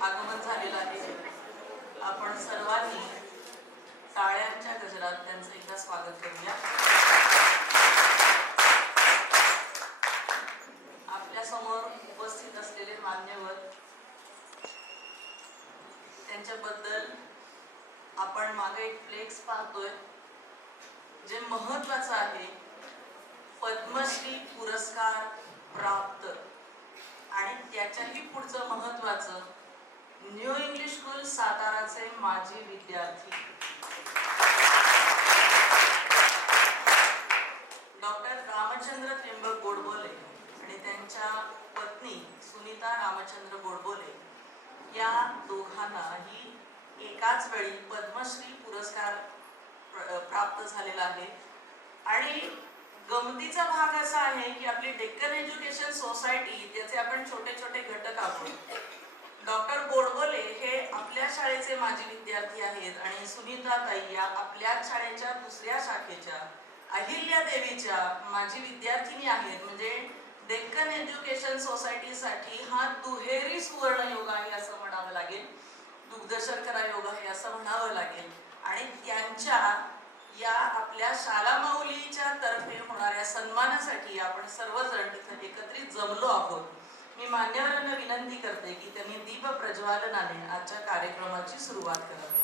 आगमन झालेलं आहे. आपण सर्वांनी टाळ्यांच्या गजरात त्यांचं एकदा स्वागत करूया. आपल्या समोर उपस्थित असलेले मान्यवर, त्यांच्याबद्दल आपण मागे एक फ्लेक्स पाहतोय जे महत्त्वाचं आहे. पद्मश्री पुरस्कार प्राप्त आणि त्याच्याही पुढचं महत्त्वाचं, न्यू इंग्लिश स्कूल साताराचे माजी विद्यार्थी डॉक्टर रामचंद्र त्र्यंबक गोडबोले आणि त्यांच्या पत्नी सुनीता रामचंद्र गोडबोले या दोघांनाही एकाच वेळी पद्मश्री पुरस्कार प्राप्त झालेला आहे. आणि गमतीचा भाग असा आहे की आपली डेक्कन एज्युकेशन सोसायटी, त्याचे आपण छोटे छोटे घटक आहोत. डॉक्टर गोडबोले हे आपल्या शाळेचे माजी विद्यार्थी आहेत आणि सुनीता ताई या आपल्याच शाळेच्या दुसऱ्या शाखेच्या अहिल्या देवीच्या माजी विद्यार्थिनी आहेत. म्हणजे डेक्कन एज्युकेशन सोसायटीसाठी हा दुहेरी सुवर्ण योग आहे असं म्हणावं लागेल, दुग्धशर्करा योग आहे असं म्हणावं लागेल. आणि त्यांच्या या आपल्या शाला माऊलीच्या तर्फे होणाऱ्या सन्मानासाठी आपण सर्वजण तिथे एकत्रित जमलो आहोत. मी मान्यवरांना विनंती करते की त्यांनी दीप प्रज्वालनाने आजच्या कार्यक्रमाची सुरुवात करावी.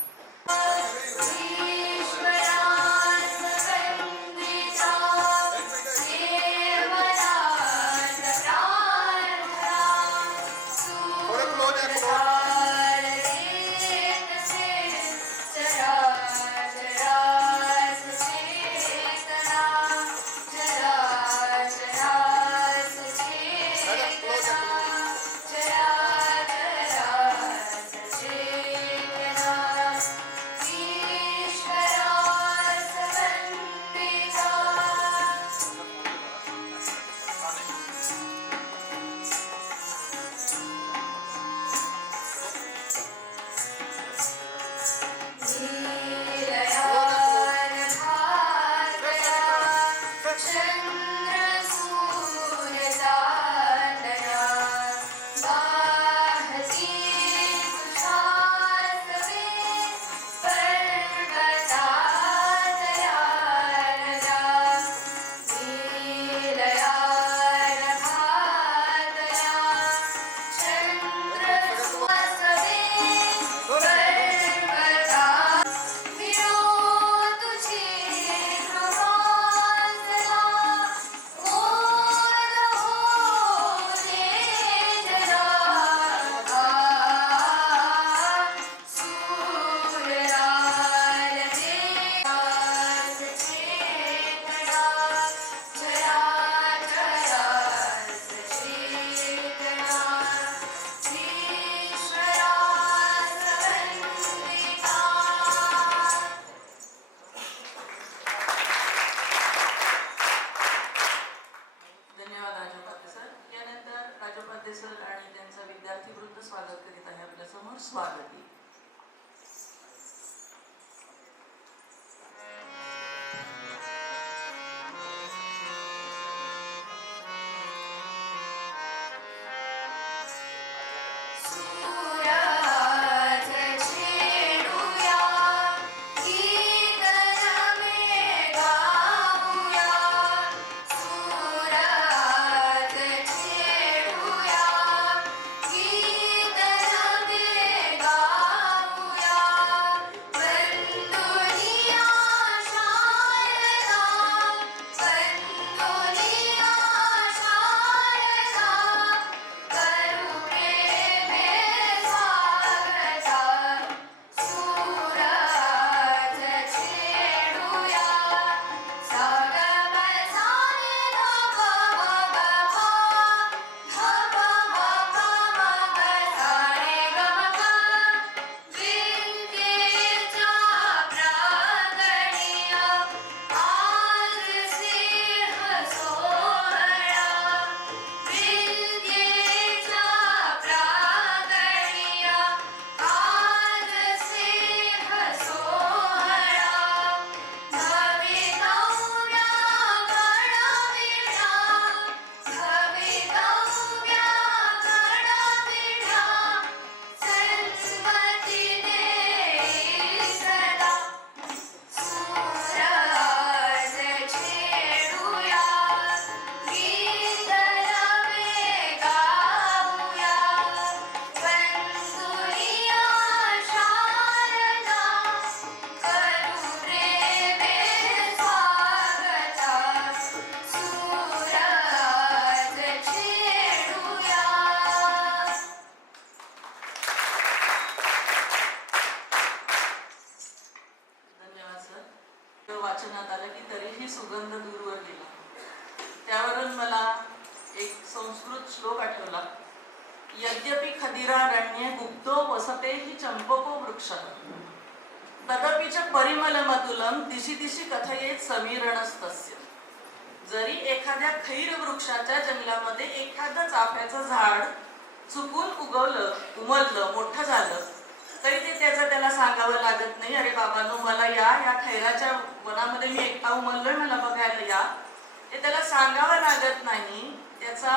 वाचनात आलं की तरीही सुगंध दूरवर गेला. त्यावरून मला एक संस्कृत श्लोक आठवला. यद्यपि खदिरारण्ये गुप्तो वसतेहि चंपको वृक्षः तदपि च परिमलमतुलं दिशि दिशि कथयेत समीरणस्तस्य. जरी एखाद्या खैर वृक्षाच्या जंगलामध्ये एखादं चाफ्याचं झाड चुकून उमललं मोठं झालं तरी ते त्याला सांगावं लागत नाही, अरे बाबांनो मला या खैराच्या वनामध्ये मी एकटा उमललोय, मला बघायला या. ते त्याला सांगावं लागत नाही. त्याचा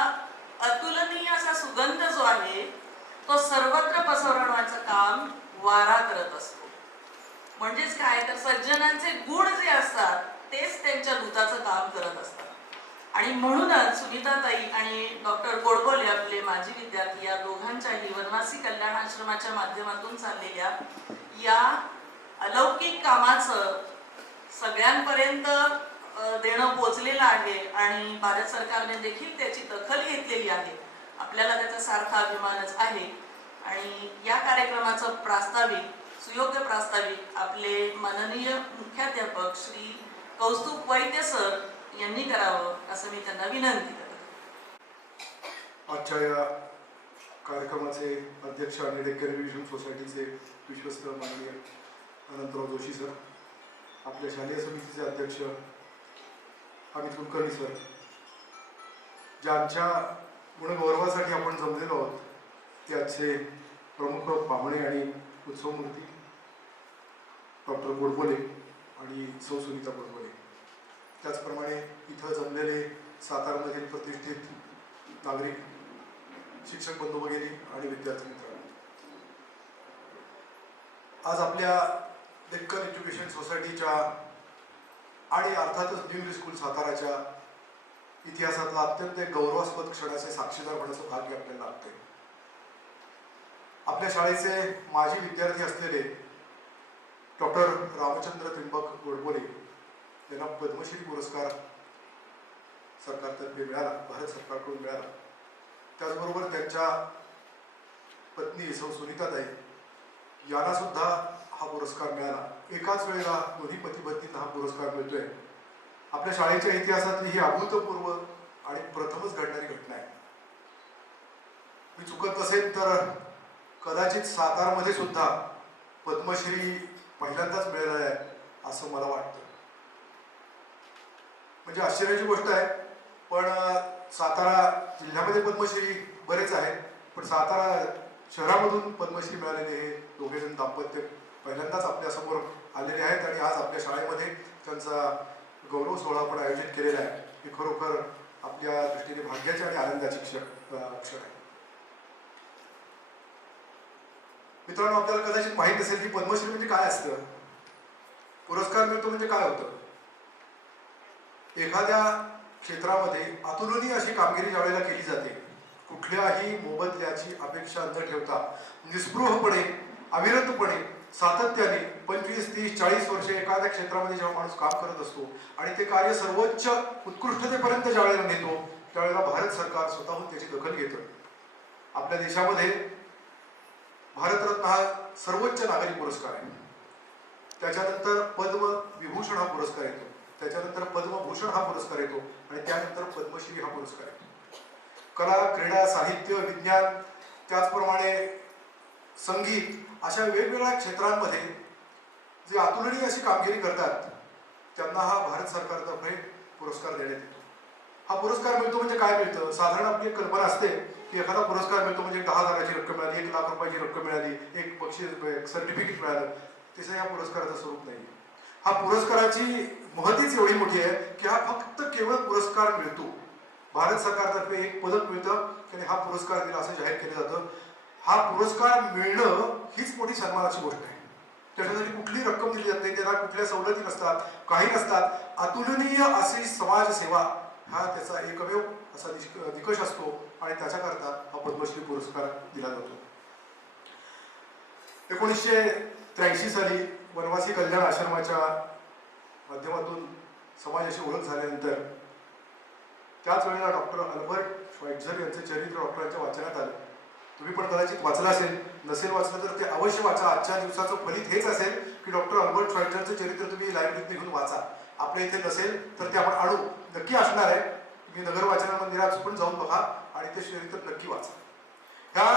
अतुलनीय असा सुगंध जो आहे तो सर्वत्र पसरवण्याचं काम वारा करत असतो. म्हणजेच काय तर सज्जनांचे गुण जे असतात तेच त्यांच्या दूताचं काम करत असतात. आणि म्हणूनच सुनीताताई आणि डॉक्टर गोडबोले आपले माजी विद्यार्थी या दोघांच्याही वनवासी कल्याण आश्रमाच्या माध्यमातून चाललेल्या या अलौकिक कामाचं सगळ्यांपर्यंत देणं पोचलेलं आहे आणि भारत सरकारने देखील त्याची दखल घेतलेली आहे. आपल्याला त्याचा सारखा अभिमानच आहे. आणि या कार्यक्रमाचं सुयोग्य प्रास्ताविक आपले माननीय मुख्याध्यापक श्री कौस्तुभ वैद्य सर यांनी करावं असं मी त्यांना विनंती करते. आजच्या या कार्यक्रमाचे अध्यक्ष आणि डेक्कन रिव्हिजन सोसायटीचे विश्वस्त माननीय अनंतराव जोशी सर, आपल्या शालेय समितीचे अध्यक्ष अमित कुलकर्णी सर, ज्यांच्या गुणगौरवासाठी आपण जमलेलो आहोत ते आजचे प्रमुख पाहुणे आणि उत्सवमूर्ती डॉक्टर गोडबोले आणि सौ सुनीता गोडबोले, त्याचप्रमाणे इथं जमलेले सातारामधील प्रतिष्ठित नागरिक, शिक्षक बंधू वगैरे आणि विद्यार्थी मित्रांनो, आज आपल्या डेक्कन एज्युकेशन सोसायटीच्या आणि अर्थातच न्यू इंग्लिश स्कूल साताराच्या इतिहासातला अत्यंत गौरवास्पद क्षणाचे साक्षीदार होण्याचं भाग्य आपल्याला लाभते. आपल्या शाळेचे माजी विद्यार्थी असलेले डॉक्टर रामचंद्र त्र्यंबक गोडबोले यांना पद्मश्री पुरस्कार सरकारतर्फे मिळाला, भारत सरकारकडून मिळाला. त्याचबरोबर त्यांच्या पत्नी सौ सुनीताताई यांना सुद्धा हा पुरस्कार मिळाला. एकाच वेळेला दोन्ही पती पत्नींना हा पुरस्कार मिळतोय. आपल्या शाळेच्या इतिहासातली ही अभूतपूर्व आणि प्रथमच घडणारी घटना आहे. मी चुकत नसेल तर कदाचित सातारमध्ये सुद्धा पद्मश्री पहिल्यांदाच मिळाला आहे असं मला वाटतं. म्हणजे आश्चर्याची गोष्ट आहे. पण सातारा जिल्ह्यामध्ये पद्मश्री बरेच आहेत, पण सातारा शहरामधून पद्मश्री मिळालेले हे दोघेजण दाम्पत्य पहिल्यांदाच आपल्यासमोर आलेले आहेत आणि आज आपल्या शाळेमध्ये त्यांचा गौरव सोहळा आपण आयोजित केलेला आहे. ही खरोखर आपल्या दृष्टीने भाग्याची आणि आनंदाची क्षण आहे. मित्रांनो, आपल्याला कदाचित माहीत असेल की पद्मश्री म्हणजे काय असतं, पुरस्कार मिळतो म्हणजे काय होतं. एखाद्या क्षेत्रामध्ये अतुलनीय अशी कामगिरी ज्यावेळेला केली जाते, कुठल्याही मोबदल्याची अपेक्षा न ठेवता निस्पृहपणे, अविरतपणे, सातत्याने 25, 30, 40 वर्षे एखाद्या क्षेत्रामध्ये जेव्हा माणूस काम करत असतो आणि ते कार्य सर्वोच्च उत्कृष्टतेपर्यंत ज्यावेळेला नेतो त्यावेळेला भारत सरकार स्वतःहून त्याची दखल घेतं. आपल्या देशामध्ये भारतरत्न हा सर्वोच्च नागरी पुरस्कार आहे. त्याच्यानंतर पद्मविभूषण हा पुरस्कार येतो, त्याच्यानंतर पद्मभूषण हा पुरस्कार येतो आणि त्यानंतर पद्मश्री हा पुरस्कार येतो. कला, क्रीडा, साहित्य, विज्ञान, त्याचप्रमाणे संगीत अशा वेगवेगळ्या क्षेत्रांमध्ये जे अतुलनीय अशी कामगिरी करतात त्यांना हा भारत सरकारतर्फे पुरस्कार देण्यात येतो. हा पुरस्कार मिळतो म्हणजे काय मिळतं, साधारण आपली कल्पना असते की एखादा पुरस्कार मिळतो म्हणजे 10,000ची रक्कम मिळाली, 1 लाख रुपयाची रक्कम मिळाली, एक बक्षीस सर्टिफिकेट मिळालं. तसं या पुरस्काराचं स्वरूप नाही. हा पुरस्काराची महतीच एवढी मोठी आहे की हा फक्त केवळ पुरस्कार मिळतो. भारत सरकारतर्फे एक पदक मिळतं आणि हा पुरस्कार दिला असं जाहीर केलं जातं. हा पुरस्कार मिळणं हीच मोठी सन्मानाची गोष्ट आहे. त्याच्यासाठी कुठली रक्कम दिली जात नाही, त्याला कुठल्या सवलती नसतात, काही नसतात. अतुलनीय अशी समाजसेवा हा त्याचा एकमेव असा निकष असतो आणि त्याच्याकरता हा पद्मश्री पुरस्कार दिला जातो. 1983 साली वनवासी कल्याण आश्रमाच्या माध्यमातून समाजाची ओळख झाल्यानंतर त्याच वेळेला डॉक्टर अल्बर्ट श्वाइट्झर यांचे चरित्र डॉक्टरांच्या वाचनात आलं. तुम्ही पण कदाचित वाचलं असेल, नसेल वाचलं तर ते अवश्य वाचा. आजच्या दिवसाचं फलित हेच असेल की डॉक्टर अल्बर्ट श्वाइटझरचं चरित्र तुम्ही लायब्ररीत घेऊन वाचा. आपल्या इथे नसेल तर ते आपण आणू, नक्की असणार आहे. तुम्ही नगर वाचन मंदिरात पण जाऊन बघा आणि ते चरित्र नक्की वाचा. ह्या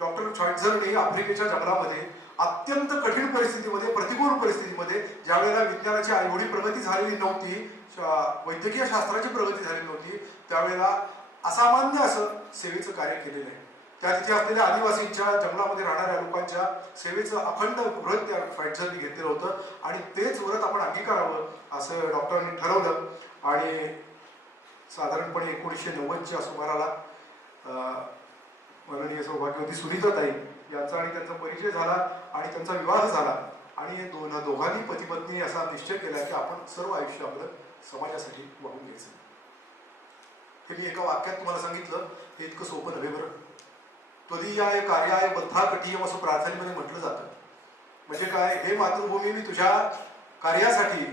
डॉक्टर श्वाइटझरने आफ्रिकेच्या जंगलामध्ये अत्यंत कठीण परिस्थितीमध्ये, प्रतिकूल परिस्थितीमध्ये, ज्या वेळेला विज्ञानाची एवढी प्रगती झालेली नव्हती, वैद्यकीय शास्त्राची प्रगती झालेली नव्हती, त्यावेळेला असामान्य असं सेवेचं कार्य केलेलं आहे. त्या तिथे असलेल्या आदिवासींच्या, जंगलामध्ये राहणाऱ्या लोकांच्या सेवेचं अखंड व्रत त्या श्वाइटझरने घेतलेलं होतं आणि तेच व्रत आपण अंगीकारावं असं डॉक्टरांनी ठरवलं. आणि साधारणपणे 1990च्या सुमाराला माननीय सौभाग्यवती सुनीताताई यांचा आणि त्यांचा परिचय झाला आणि त्यांचा विवाह झाला आणि दोघांनी पती पत्नी असा निश्चय केला की आपण सर्व आयुष्य आपलं समाजासाठी वाहून घ्यायचं. हे मी एका वाक्यात तुम्हाला सांगितलं, हे इतकं सोपं नव्हे बरं. त्वदीयाय कार्याय बद्धा कटीयम असं प्रार्थनेमध्ये म्हटलं जातं. म्हणजे काय, हे मातृभूमी मी तुझ्या कार्यासाठी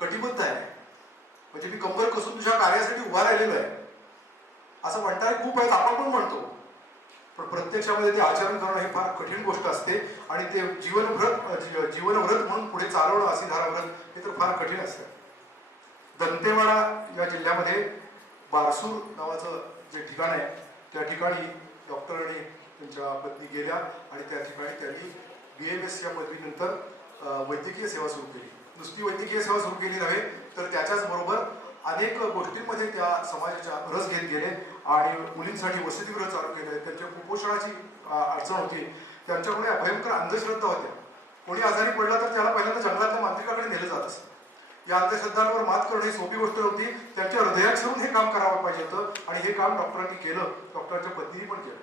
कटिबद्ध आहे, म्हणजे मी कंबर कसून तुझ्या कार्यासाठी उभा राहिलेलो आहे असं म्हणणारे खूप आहेत, आपण पण म्हणतो. पण प्रत्यक्षामध्ये ते आचरण करणं हे फार कठीण गोष्ट असते आणि ते जीवनव्रत म्हणून पुढे चालवणं, अशी धाराव्रत, हे तर फार कठीण असतं. दंतेवाडा या जिल्ह्यामध्ये बारसूर नावाचं जे ठिकाण आहे, त्या ठिकाणी डॉक्टर आणि त्यांच्या पत्नी गेल्या आणि त्या ठिकाणी त्यांनी BMS या पदवीनंतर वैद्यकीय सेवा सुरू केली. नुसती वैद्यकीय सेवा सुरू केली नव्हे तर त्याच्याच बरोबर अनेक गोष्टींमध्ये त्या समाजाच्या रस घेत गेले आणि मुलींसाठी वसतिगृह चालू केले. त्यांच्या कुपोषणाची अडचण होती, त्यांच्याकडे भयंकर अंधश्रद्धा होत्या. कोणी आजारी पडला तर त्याला पहिल्यांदा जंगलातल्या मांत्रिकाकडे नेलं जात असं. या अंधश्रद्धांवर मात करणं ही सोपी गोष्ट नव्हती. त्यांच्या हृदयात शिरून हे काम करावं पाहिजे होतं आणि हे काम डॉक्टरांनी केलं, डॉक्टरांच्या पत्नीने पण केलं.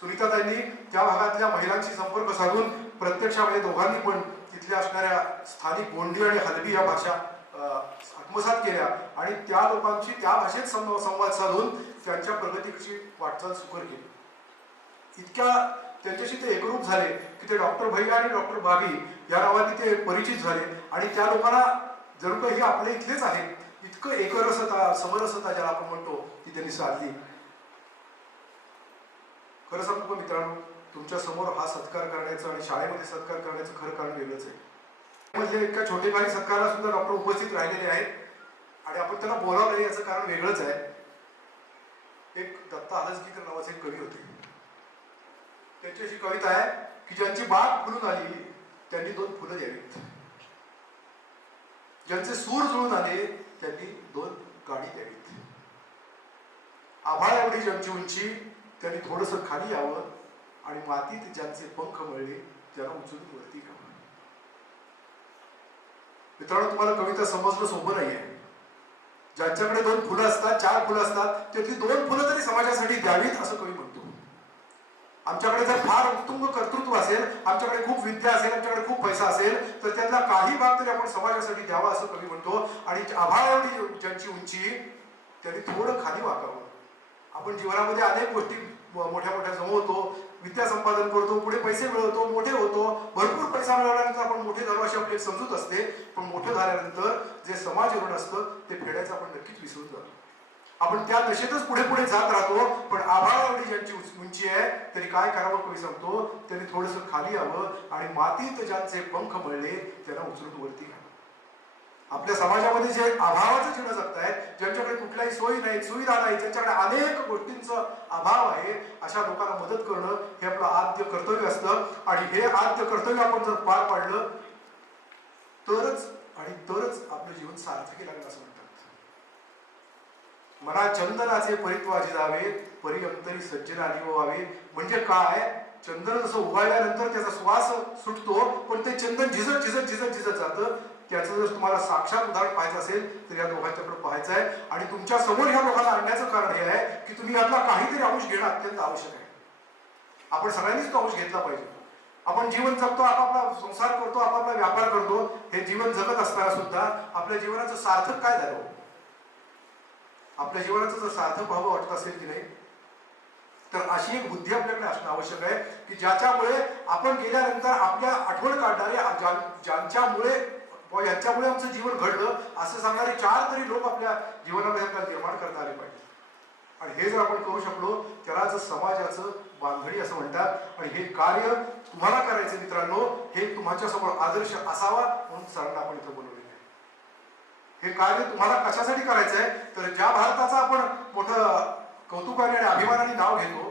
सुनीताताईंनी त्या भागातल्या महिलांशी संपर्क साधून प्रत्यक्षामध्ये दोघांनी पण तिथल्या असणाऱ्या स्थानिक गोंडी आणि हलबी या भाषा आत्मसात केल्या आणि त्या लोकांची त्या भाषेत संवाद साधून त्यांच्या प्रगतीची वाटचाल सुकर केली. इतक्या त्यांच्याशी ते एकरूप झाले की ते डॉक्टर भैया आणि डॉक्टर भाभी या नावाने ते परिचित झाले आणि त्या लोकांना जणू काही हे आपले इथलेच आहे इतकं एकरसता, समरसता ज्याला आपण म्हणतो, ती त्यांनी साधली. खरं सांगू का मित्रांनो, तुमच्या समोर हा सत्कार करण्याचं आणि शाळेमध्ये सत्कार करण्याचं खरं कारण वेगळंच आहे. म्हणजे एका छोटेखानी सत्काराला सुद्धा डॉक्टर उपस्थित राहिलेले आहेत आणि आपण त्यांना बोलावलं याचं कारण वेगळंच आहे. एक दत्ता हलसगीकर नावाचे एक कवी होते, त्यांची अशी कविता आहे की ज्यांची बाग फुलून आली त्यांनी 2 फुलं द्यावीत, ज्यांचे सूर जुळून आले त्यांनी 2 गाडी द्यावीत, आभाळ एवढी ज्यांची उंची त्यांनी थोडंसं खाली यावं आणि मातीत ज्यांचे पंख मळले त्यांना उचलून वरती घ्यावं. मित्रांनो, तुम्हाला कविता समजणं सोपं नाहीये. ज्यांच्याकडे 2 फुलं असतात, 4 फुलं असतात, त्यातली 2 फुलं तरी समाजासाठी द्यावीत असं कवी म्हणतो. आमच्याकडे जर फार उत्तुंग कर्तृत्व असेल, आमच्याकडे खूप विद्या असेल, आमच्याकडे खूप पैसा असेल तर त्यातला काही भाग तरी आपण समाजासाठी द्यावा असं कवी म्हणतो. आणि आभाळ एवढी ज्यांची उंची त्यांनी थोडं खाली वाकावं. आपण जीवनामध्ये अनेक गोष्टी मोठ्या मोठ्या जमवतो, विद्या संपादन करतो, पुढे पैसे मिळवतो, मोठे होतो, भरपूर पैसा मिळवल्यानंतर आपण मोठे झालो अशी आपली एक समजूत असते. पण मोठं झाल्यानंतर जे समाज ऋण असतं ते फेडायचं आपण नक्कीच विसरून जातो. आपण त्या दशेतच पुढे पुढे जात राहतो. पण आभाळ एवढी ज्यांची उंची आहे तरी काय करावं कवी सांगतो, त्यांनी थोडंसं खाली यावं आणि मातीत ज्यांचे पंख मळले त्यांना उचलून वरती घ्यावं. आपल्या समाजामध्ये जे अभावाचं जीवन जगतायत, ज्यांच्याकडे कुठल्याही सोयी नाही, सुविधा नाही, ज्यांच्याकडे अनेक गोष्टींचा अभाव आहे, अशा लोकांना मदत करणं हे आपलं आद्य कर्तव्य असतं. आणि हे आद्य कर्तव्य आपण जर पार पाडलं तरच आपलं जीवन सार्थकी लागलं असं म्हणतात. मना चंदनाचे परित्वाजी जावे, परी अंतरी सज्जनानी व्हावे. म्हणजे काय, चंदन जसं उगाळल्यानंतर त्याचा श्वास सुटतो पण ते चंदन झिजत झिजत झिजत झिजत जातं. त्याचं जर तुम्हाला साक्षात उदाहरण पाहायचं असेल तर या दोघांच्याकडे पाहायचं आहे. आणि तुमच्या समोर ह्या लोकांना आणण्याचं कारण हे आहे की तुम्ही यातला काहीतरी अंश घेणं अत्यंत आवश्यक आहे. आपण सगळ्यांनीच तो अंश घेतला पाहिजे. आपण जीवन जगतो, आपापला संसार करतो, आपापला व्यापार करतो. हे जीवन जगत असताना सुद्धा आपल्या जीवनाचं सार्थक काय झालं, आपल्या जीवनाचं जर सार्थक व्हावं वाटत असेल की नाही, तर अशी एक बुद्धी आपल्याकडे असणं आवश्यक आहे की ज्याच्यामुळे आपण गेल्यानंतर आपल्या आठवण काढणारे, ज्यांच्यामुळे यांच्यामुळे आमचं जीवन घडलं असं सांगणारे 4 तरी लोक आपल्या जीवनामध्ये आपल्याला निर्माण करता आले पाहिजे. आणि हे जर आपण करू शकलो त्यालाच समाजाचं बांधणी असं म्हणतात. आणि हे कार्य तुम्हाला करायचं मित्रांनो, हे तुमच्यासमोर आदर्श असावा म्हणून सरांना आपण इथं बोलवलेलं आहे. हे कार्य तुम्हाला कशासाठी करायचं आहे, तर ज्या भारताचा आपण मोठं कौतुकाने आणि अभिमानाने नाव घेतो,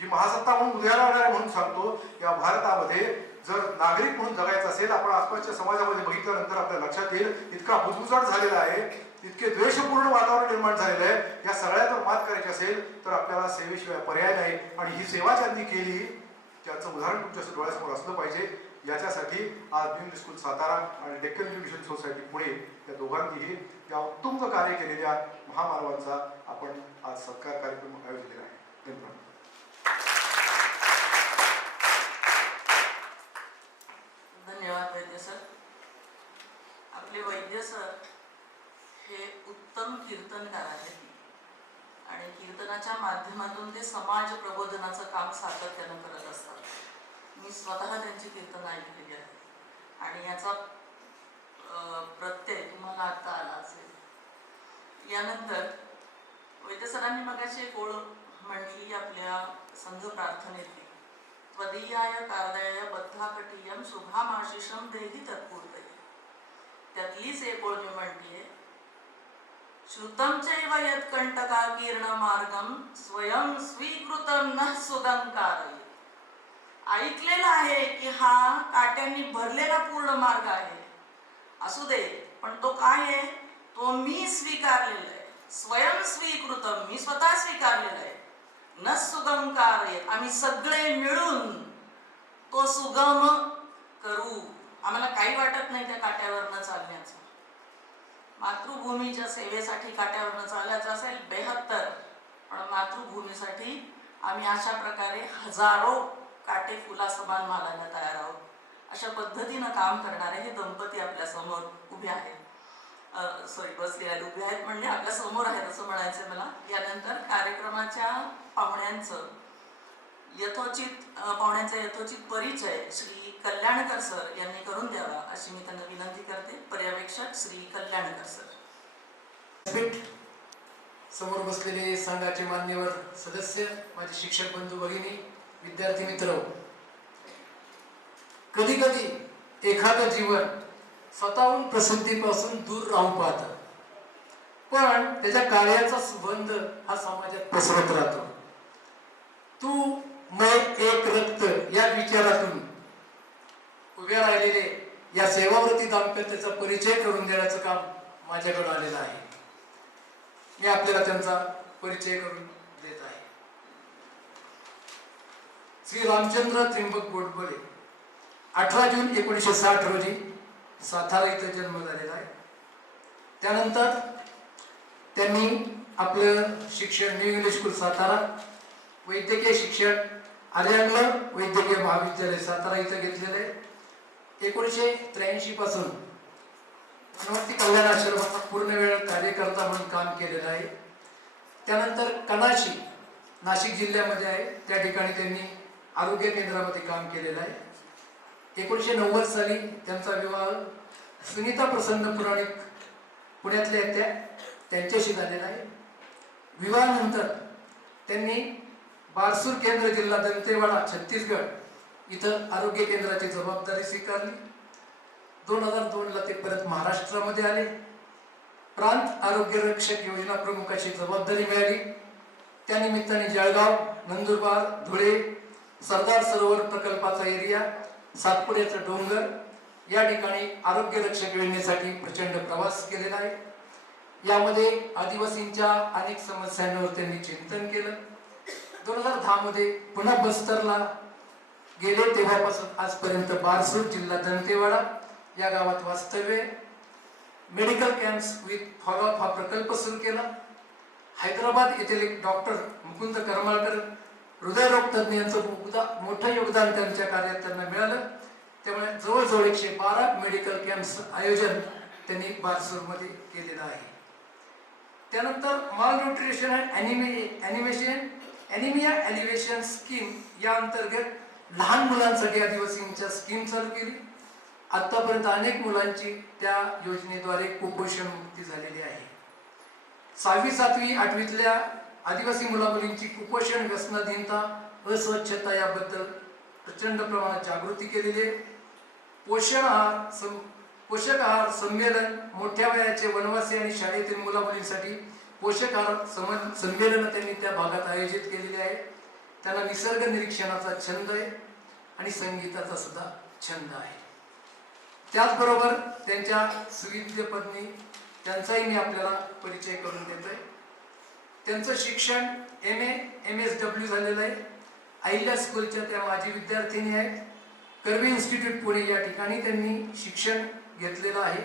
जी महासत्ता म्हणून उदयाला येणार म्हणून सांगतो, या भारतामध्ये जर नागरिक म्हणून जगायचं असेल, आपण आसपासच्या समाजामध्ये बघितल्यानंतर आपल्या लक्षात येईल इतका बुजबुजाट झालेला आहे, इतके द्वेषपूर्ण वातावरण निर्माण झालेलं आहे. या सगळ्यावर मात करायची असेल तर आपल्याला सेवेशिवाय पर्याय नाही. आणि ही सेवा ज्यांनी केली त्याचं उदाहरण तुमच्या डोळ्यासमोर असलं पाहिजे. याच्यासाठी आज न्यू स्कूल सातारा आणि डेक्कन एज्युकेशन सोसायटी पुणे या दोघांनीही या उत्तुंग कार्य केलेल्या महामानवांचा आपण आज सत्कार कार्यक्रम आयोजित केला आहे. धन्यवाद. धन्यवाद वैद्य सर. आपले वैद्य सर हे उत्तम कीर्तनकार आहेत आणि कीर्तनाच्या माध्यमातून ते समाज प्रबोधनाचं काम सातत्यानं करत असतात. मी स्वतः त्यांची कीर्तन ऐकलेली आहे आणि याचा प्रत्यय तुम्हाला आता आला असेल. यानंतर वैद्य सरांनी मगाशी एक ओळ म्हटली आपल्या संघ प्रार्थनेतली, त्वदीयाय कार्दयाय बद्धाकटीयम शुभामाशिषम देही तत्पूर्तये. त्यातलीच एक ओळ मी म्हणतीये, श्रुतं चैव यत्कंटकाकीर्ण मार्गम स्वयं स्वीकृतं न सुगंकारये. ऐकलेलं आहे की हा काट्यांनी भरलेला पूर्ण मार्ग आहे, असू दे, पण तो काय आहे, तो मी स्वीकारलेला आहे. स्वयं स्वीकृतम, मी स्वतः स्वीकारलेला आहे. न सुगमकारये, आम्ही सगळे मिळून तो सुगम करू. आम्हाला काही वाटत नाही त्या काट्यावरनं चालण्याचं. मातृभूमीच्या सेवेसाठी काट्यावरनं चालायचं असेल 72, पण मातृभूमीसाठी आम्ही अशा प्रकारे हजारो काटे फुला समान मालायला तयार आहोत. अशा पद्धतीनं काम करणारे हे दंपती आपल्या समोर उभे आहेत. बसले आहेत, उभे आहेत म्हणजे आपल्या समोर आहेत असं म्हणायचं मला. यानंतर कार्यक्रमाच्या पाहुण्यांचा यथोचित परिचय श्री कल्याणकर सर यांनी करून द्यावा अशी मी त्यांना विनंती करते. पर्यवेक्षक श्री कल्याणकर सर. समोर बसलेले संघाचे मान्यवर सदस्य, माझे शिक्षक बंधू भगिनी, विद्यार्थी मित्र, कधी कधी एखादं जीवन स्वतःहून प्रसिद्धीपासून दूर राहून पाहतं, पण त्याच्या कार्याचा सुगंध हा समाजात पसरत राहतो. तू मैं एक रक्त या विचारातून उभ्या राहिलेले या सेवाव्रती दाम्पत्याचा परिचय करून देण्याचं काम माझ्याकडे आलेलं आहे. मी आपल्याला त्यांचा परिचय करून देत आहे. श्री रामचंद्र त्र्यंबक गोडबोले, 18 जून 1960 रोजी सातारा इथं जन्म झालेला आहे. त्यानंतर त्यांनी आपलं शिक्षण न्यू इंग्लिश स्कूल सातारा, वैद्यकीय शिक्षण आर्यांगल वैद्यकीय महाविद्यालय सातारा इथं घेतलेलं आहे. 1983 पासून वनवर्ती कल्याण आश्रमात पूर्ण वेळ कार्यकर्ता म्हणून काम केलेलं आहे. त्यानंतर कणाशी नाशिक जिल्ह्यामध्ये आहे, त्या ठिकाणी त्यांनी आरोग्य केंद्रामध्ये काम केलेलं आहे. 1990 साली त्यांचा विवाह सुनीता प्रसन्न पुराणिक पुण्यातल्या त्यांच्याशी झालेला आहे. विवाहानंतर त्यांनी बारसूर केंद्र जिल्हा दंतेवाडा छत्तीसगड इथं आरोग्य केंद्राची जबाबदारी स्वीकारली. 2002ला ते परत महाराष्ट्रामध्ये आले. प्रांत आरोग्य रक्षक योजना प्रमुखाची जबाबदारी मिळाली. त्यानिमित्ताने जळगाव, नंदुरबार, धुळे, सरदार सरोवर प्रकल्पाचा एरिया, सातपुड्याचा डोंगर या ठिकाणी आरोग्य रक्षक योजनेसाठी प्रचंड प्रवास केलेला आहे. यामध्ये आदिवासींच्या अनेक समस्यांवर त्यांनी चिंतन केलं. 2010 मध्ये पुन्हा बस्तरला गेले. तेव्हापासून आजपर्यंत बारसूर जिल्हा दंतेवाडा या गावात वास्तव्य. मेडिकल कॅम्प्स विथ फॉलोअप हा प्रकल्प सुरू केला. हैदराबाद येथील एक डॉक्टर मुकुंद करमाळकर हृदयरोग तज्ञ यांचं मोठं योगदान त्यांच्या कार्यात त्यांना मिळालं. त्यामुळे जवळजवळ 112 मेडिकल कॅम्प्स आयोजन त्यांनी बारसूरमध्ये केलेलं आहे. त्यानंतर माल nutrition and anaemia elevation scheme या अंतर्गत लहान मुलांसाठी आदिवासींच्या स्कीम चालू केली. आतापर्यंत अनेक मुलांची त्या योजनेद्वारे कुपोषण मुक्ती झालेली आहे. 6वी, 7वी, 8वीतल्या आदिवासी मुलामुलींची कुपोषण, व्यसनाधीनता, अस्वच्छता याबद्दल प्रचंड प्रमाणात जागृती केलेली आहे. पोषक आहार संमेलन, मोठ्या वयाचे वनवासी आणि शाळेतील मुलामुलींसाठी पोषक आहार संमेलन त्यांनी त्या भागात आयोजित केलेले आहे. त्यांना निसर्ग निरीक्षणाचा छंद आहे आणि संगीताचा सुद्धा छंद आहे. त्याचबरोबर त्यांच्या सुविद्य पत्नी, त्यांचाही मी आपल्याला परिचय करून देतोय. त्यांचं शिक्षण MA MSW झालेलं आहे. अहिल्या स्कूलच्या त्या माजी विद्यार्थिनी आहेत. कर्वे इन्स्टिट्यूट पुणे या ठिकाणी त्यांनी शिक्षण घेतलेलं आहे.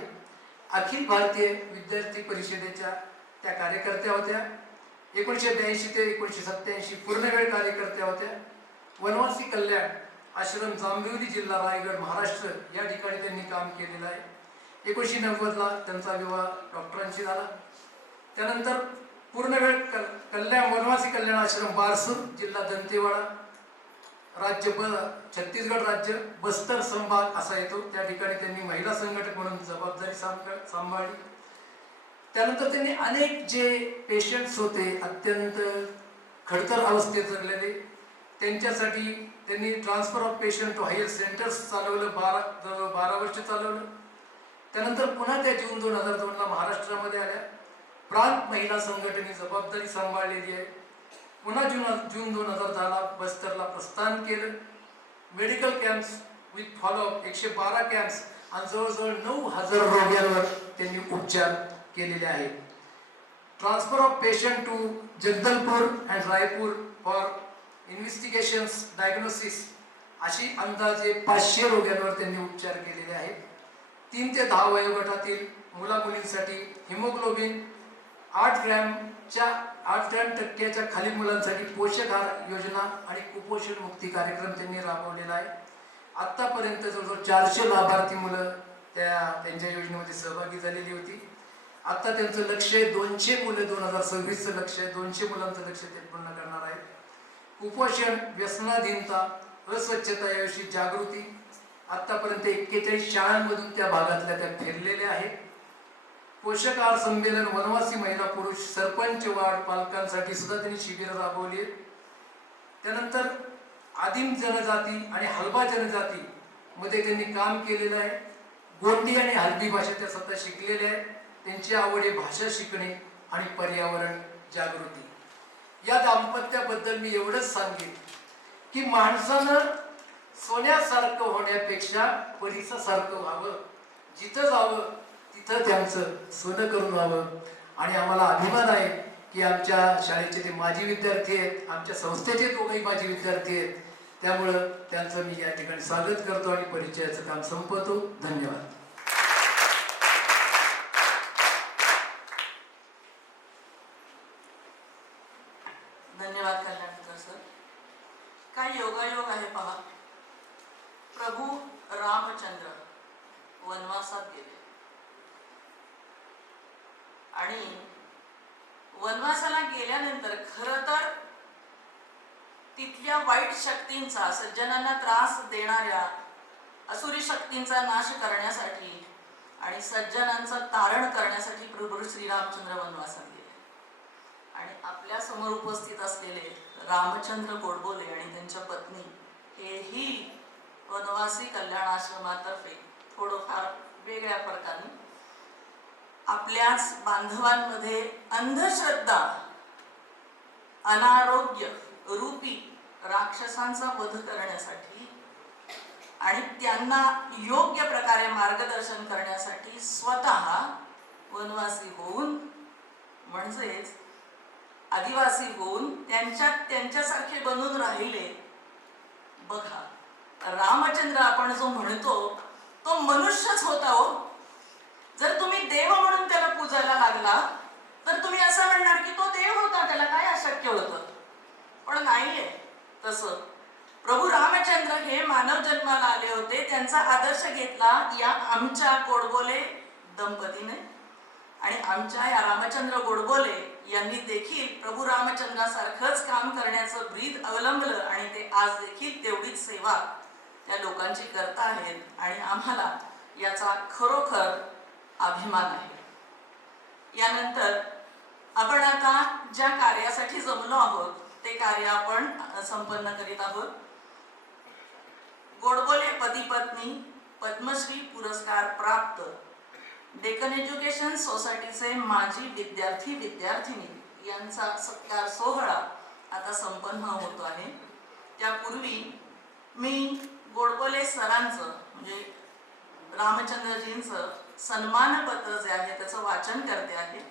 अखिल भारतीय विद्यार्थी परिषदेच्या त्या कार्यकर्त्या होत्या. 1982 ते 1987 पूर्णवेळ कार्यकर्त्या होत्या. वनवासी कल्याण आश्रम, जांभिवली जिल्हा, रायगड, महाराष्ट्र या ठिकाणी त्यांनी काम केलेलं आहे. 1990ला त्यांचा विवाह डॉक्टरांशी झाला. त्यानंतर पूर्णवेळ कल्याण वनवासी कल्याण आश्रम, बारसूर, जिल्हा दंतेवाडा, राज्य छत्तीसगड राज्य, बस्तर संभाग असा येतो. त्या ठिकाणी त्यांनी महिला संघटक म्हणून जबाबदारी सांभाळली. त्यानंतर त्यांनी अनेक जे पेशंट्स होते अत्यंत खडतर अवस्थेत जगलेले, त्यांच्यासाठी त्यांनी transfer of patient to higher centres चालवलं. 12 वर्ष चालवलं. त्यानंतर पुन्हा त्या जून 2002ला महाराष्ट्रामध्ये आल्या. प्रांत महिला संघटनेची जबाबदारी सांभाळलेली आहे. पुन्हा जून 2010ला बस्तरला प्रस्थान केलं. Medical camps with follow up 112 camps आणि जवळजवळ 9,000 रोग्यांवर त्यांनी उपचार केलेले आहेत. Transfer of patient to Jagdalpur and Raipur for investigations diagnosis अशी अंदाजे 500 रोग्यांवर त्यांनी उपचार केलेले आहेत. 3 ते 10 वयोगटातील मुलामुलींसाठी हिमोग्लोबिन 8 टक्क्याच्या खालील मुलांसाठी पोषक आहार योजना आणि कुपोषण मुक्ती कार्यक्रम त्यांनी राबवलेला आहे. आतापर्यंत जवळजवळ 400 लाभार्थी मुलं त्यांच्या योजनेमध्ये सहभागी झालेली होती. आता त्यांचं लक्ष आहे 200 मुलं, 2026चं लक्ष आहे 200 मुलांचं लक्ष ते पूर्ण करणार आहे. कुपोषण, व्यसनाधीनता, अस्वच्छता याविषयी जागृती आतापर्यंत 41 शाळांमधून त्या भागातल्या त्या फिरलेल्या आहेत. पोषक आहार संमेलन, वनवासी महिला पुरुष सरपंच वार्ड पालकांसाठी सुद्धा त्यांनी शिबिरं राबवली आहेत. त्यानंतर आदिम जनजाती आणि हलबा जनजाती मध्ये त्यांनी काम केलेलं आहे. गोंडी आणि हलबी भाषा त्या स्वतः शिकलेल्या आहेत. त्यांची आवड आहे भाषा शिकणे आणि पर्यावरण जागृती. या दाम्पत्याबद्दल मी एवढंच सांगेन की माणसानं सोन्यासारखं होण्यापेक्षा परिसासारखं व्हावं. जिथं जावं तिथं त्यांचं सोनं करून व्हावं. आणि आम्हाला अभिमान आहे की आमच्या शाळेचे ते माजी विद्यार्थी आहेत, आमच्या संस्थेचे दोघंही माजी विद्यार्थी आहेत. त्यामुळं त्यांचं मी या ठिकाणी स्वागत करतो आणि परिचयाचं काम संपवतो. धन्यवाद. धन्यवाद कल्याणकर सर. काय योगायोग आहे पहा. प्रभू रामचंद्र वनवासात गेले आणि वनवासाला गेल्यानंतर खरं तर तिथल्या वाईट शक्तींचा, सज्जनांना त्रास देणाऱ्या असुरी शक्तींचा नाश करण्यासाठी आणि सज्जनांचं तारण करण्यासाठी प्रभू श्रीरामचंद्र वनवासात गेले. आणि आपल्या समोर उपस्थित असलेले रामचंद्र गोडबोले आणि त्यांच्या पत्नी हेही वनवासी कल्याण आश्रमातर्फे थोडंफार वेगळ्या प्रकारे आपल्याच बांधवांमध्ये अंधश्रद्धा, अनारोग्य रूपी राक्षसांचा वध करण्यासाठी आणि त्यांना योग्य प्रकारे मार्गदर्शन करण्यासाठी स्वतः वनवासी होऊन, म्हणजेच आदिवासी होऊन त्यांच्यासारखे बनून राहिले. बघा, रामचंद्र आपण जो म्हणतो तो मनुष्यच होता हो. जर तुम्ही देव म्हणून त्याला पूजायला लागला तर तुम्ही असं म्हणणार की तो देव होता, त्याला काय अशक्य होतं. पण नाहीये तसं. प्रभू रामचंद्र हे मानव जन्माला आले होते. त्यांचा आदर्श घेतला या आमच्या गोडबोले दंपतीने आणि आमच्या या रामचंद्र गोडबोले यांनी देखील प्रभू रामचंद्रासारखंच काम करण्याचं ब्रीद अवलंबलं आणि ते आज देखील तेवढीच सेवा त्या लोकांची करत आहेत आणि आम्हाला याचा खरोखर अभिमान आहे. यानंतर आपण आता ज्या कार्यासाठी जमलो आहोत ते कार्य आपण संपन्न करीत आहोत. गोडबोले पती पत्नी पद्मश्री पुरस्कार प्राप्त डेक्कन एज्युकेशन सोसायटीचे माजी विद्यार्थी विद्यार्थिनी यांचा सत्कार सोहळा आता संपन्न होतो आहे. त्यापूर्वी मी गोडबोले सरांचं म्हणजे रामचंद्रजींचं सन्मानपत्र जे आहे त्याचं वाचन करते आहे.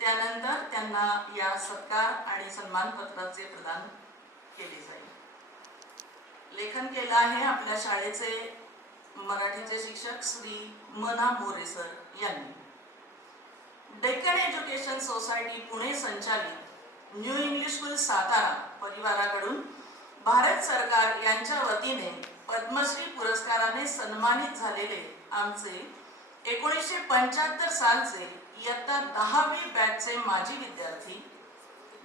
त्यानंतर त्यांना या सत्कार आणि सन्मानपत्राचे प्रदान केले जाईल. लेखन केलं आहे आपल्या शाळेचे मराठीचे शिक्षक श्री मना मोरे सर यांनी. डेक्कन एज्युकेशन सोसायटी पुणे संचालित न्यू इंग्लिश स्कूल सातारा परिवाराकडून भारत सरकार यांच्या वतीने पद्मश्री पुरस्काराने सन्मानित झालेले आमचे 1975 सालचे इयत्ता 10वी बॅचचे माजी विद्यार्थी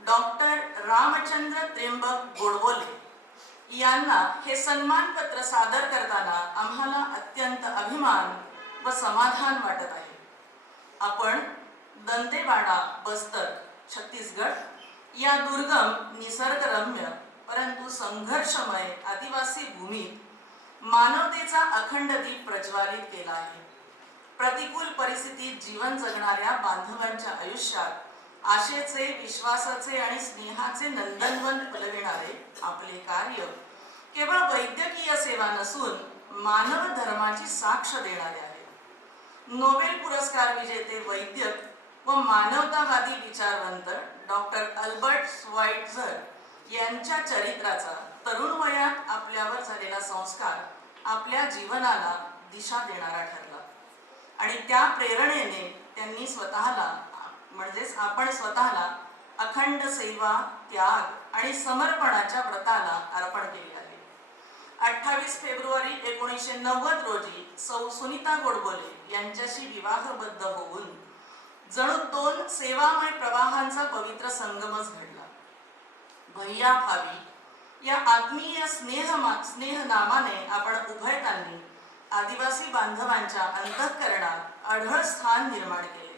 डॉक्टर रामचंद्र त्र्यंबक गोडबोले यांना हे सन्मानपत्र सादर करताना आम्हाला अत्यंत अभिमान व समाधान वाटत आहे. आपण दंतेवाडा बस्तर छत्तीसगड या दुर्गम निसर्गरम्य परंतु संघर्षमय आदिवासी भूमीत मानवतेचा अखंड दीप प्रज्वालित केला आहे. प्रतिकूल परिस्थितीत जीवन जगणाऱ्या बांधवांच्या आयुष्यात आशेचे, विश्वासाचे आणि स्नेहाचे नंदनवन फुलविणारे आपले कार्य केवळ वैद्यकीय सेवा नसून मानव धर्माची साक्ष देणारे आहे. नोबेल पुरस्कार विजेते वैद्यक व मानवतावादी विचारवंत डॉक्टर अल्बर्ट श्वाइट्झर यांच्या चरित्राचा तरुण वयात आपल्यावर झालेला संस्कार आपल्या जीवनाला दिशा देणारा ठरला आणि त्या प्रेरणेने त्यांनी स्वतःला म्हणजेच आपण स्वतःला अखंड सेवा, त्याग आणि समर्पणाच्या व्रताला अर्पण केले आहे. 28 फेब्रुवारी 1990 रोजी सौ सुनीता गोडबोले यांच्याशी विवाहबद्ध होऊन जणू 2 सेवामय प्रवाहांचा पवित्र संगमच घडला. भैया भावी या आत्मीय स्नेहनामाने आपण उभयतांनी आदिवासी बांधवांच्या अंतःकरणात अढळ स्थान निर्माण केले.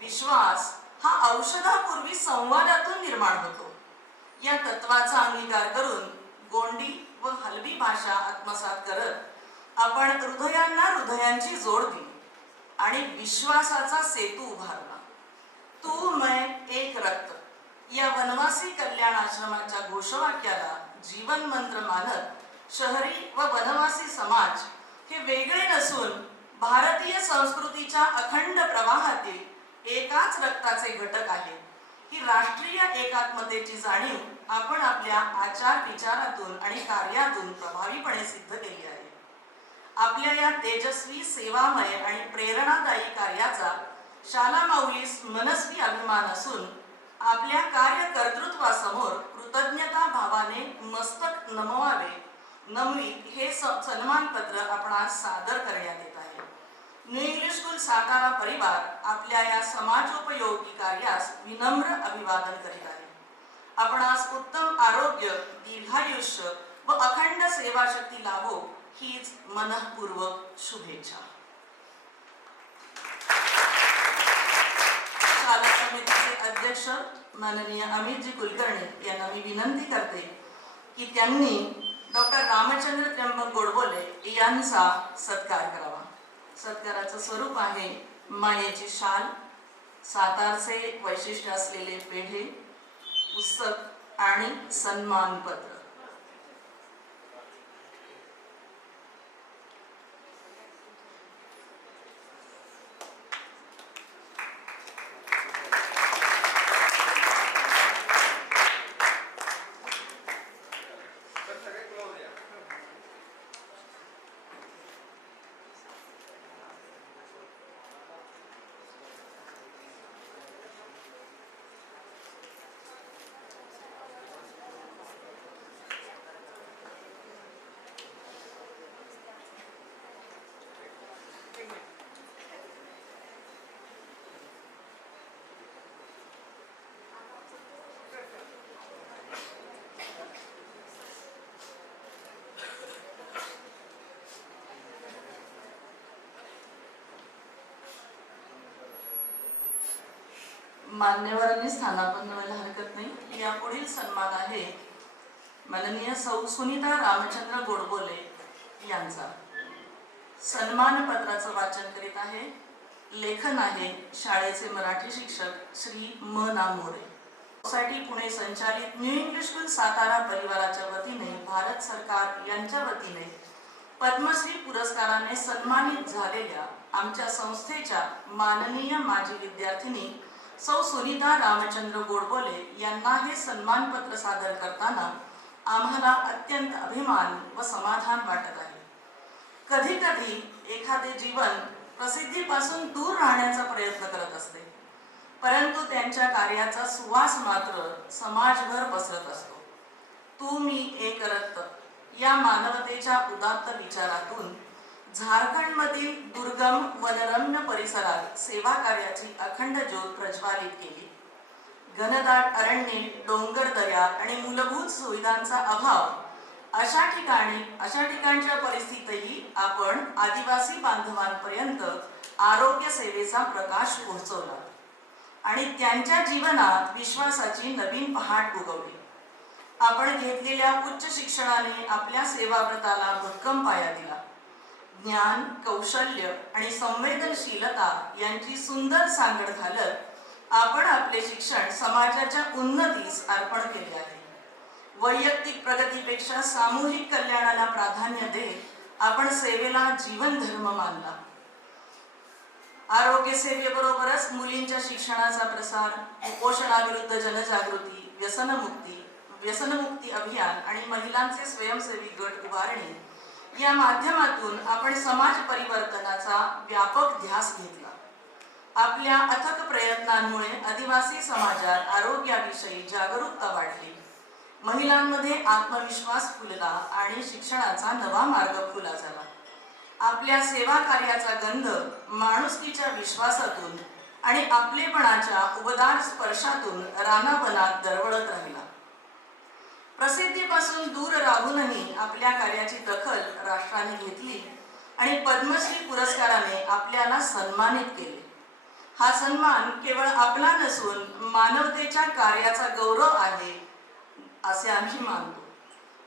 विश्वास हा औषधापूर्वी संवादातून निर्माण होतो. या तत्वाचा अंगीकार करून गोंडी व हलबी भाषा आत्मसात करत आपण हृदयांना हृदयांची जोड दिली आणि विश्वासाचा सेतू उभारला. तू मैं एक रक्त या वनवासी कल्याण आश्रमाच्या घोषवाक्याला जीवन मंत्र मानत शहरी व वनवासी समाज हे वेगळे नसून भारतीय संस्कृतीच्या अखंड प्रवाहातील एकाच रक्ताचे घटक आहेत. ही राष्ट्रीय एकात्मतेची जाणीव आपण आपल्या आचार विचारातून आणि कार्यातून प्रभावीपणे सिद्ध केली आहे. आपल्या या तेजस्वी, सेवामय आणि प्रेरणादायी कार्याचा शाला माऊलीस मनस्वी अभिमान असून आपल्या कार्यकर्तृत्वासमोर कृतज्ञता भावाने मस्तक नमवीत हे सन्मानपत्र आपण आज सादर करण्यात येत आहे. न्यू इंग्लिश स्कूल सातारा परिवार आपल्या या समाजोपयोगी कार्यास विनम्र अभिवादन करीत आहे. आपण आज उत्तम आरोग्य, दीर्घायुष्य व अखंड सेवाशक्ती लाभो हीच मनःपूर्वक शुभेच्छा. शाला समितीचे अध्यक्ष माननीय अमितजी कुलकर्णी यांना मी विनंती करते की त्यांनी डॉक्टर रामचंद्र त्र्यंबक गोडबोले यांचा सत्कार करावा. सत्काराचं स्वरूप आहे मायेची शाल, सातारचे वैशिष्ट्य असलेले पेढे, पुस्तक आणि सन्मानपत्र. मान्यवरांनी स्थानापन्न व्हायला हरकत नाही. यापुढील सन्मान आहे माननीय सौ सुनीता रामचंद्र गोडबोले यांचा. सन्मान पत्राचं वाचन करीत आहे. लेखन आहे शाळेचे मराठी शिक्षक श्री म ना मोरे. सोसायटी पुणे संचालित न्यू इंग्लिश स्कूल सातारा परिवाराच्या वतीने भारत सरकार यांच्या वतीने पद्मश्री पुरस्काराने सन्मानित झालेल्या आमच्या संस्थेच्या माननीय माजी विद्यार्थिनी सौ सुनीता रामचंद्र गोडबोले यांना हे सन्मानपत्र सादर करताना आम्हाला अत्यंत अभिमान व समाधान वाटत आहे. कधी कधी एखादे जीवन प्रसिद्धीपासून दूर राहण्याचा प्रयत्न करत असते, परंतु त्यांच्या कार्याचा सुवास मात्र समाजभर पसरत असतो. तू मी एक रक्त या मानवतेच्या उदात्त विचारातून झारखंडमधील दुर्गम वनरम्य परिसरात सेवा कार्याची अखंड ज्योत प्रज्वालित केली. घनदाट अरण्ये, डोंगरदऱ्या आणि मूलभूत सुविधांचा अभाव अशा ठिकाणच्या परिस्थितीतही आपण आदिवासी बांधवांपर्यंत आरोग्य सेवेचा प्रकाश पोहोचवला आणि त्यांच्या जीवनात विश्वासाची नवीन पहाट उगवली. आपण घेतलेल्या उच्च शिक्षणाने आपल्या सेवाव्रताला भक्कम पाया दिला. ज्ञान, कौशल्य आणि संवेदनशीलता यांची सुंदर सांगड घालत आपण आपले शिक्षण समाजाच्या उन्नतीस अर्पण केले आहे. वैयक्तिक प्रगतीपेक्षा सामूहिक कल्याणाला प्राधान्य देत आपण सेवेला जीवन धर्म मानला. आरोग्य सेवेबरोबरच मुलींच्या शिक्षणाचा प्रसार, कुपोषणाविरुद्ध जनजागृती, व्यसनमुक्ती अभियान आणि महिलांचे स्वयंसेवी गट उभारणी या माध्यमातून आपण समाज परिवर्तनाचा व्यापक ध्यास घेतला. आपल्या अथक प्रयत्नांमुळे आदिवासी समाजात आरोग्याविषयी जागरूकता वाढली, महिलांमध्ये आत्मविश्वास फुलला आणि शिक्षणाचा नवा मार्ग खुला झाला. आपल्या सेवा कार्याचा गंध माणुसकीच्या विश्वासातून आणि आपलेपणाच्या उबदार स्पर्शातून रानावनात दरवळत राहिला. प्रसिद्धीपासून दूर राहूनही आपल्या कार्याची दखल राष्ट्राने घेतली आणि पद्मश्री पुरस्काराने आपल्याला सन्मानित केले. हा सन्मान केवळ आपला नसून मानवतेच्या कार्याचा गौरव आहे असे आम्ही मानतो.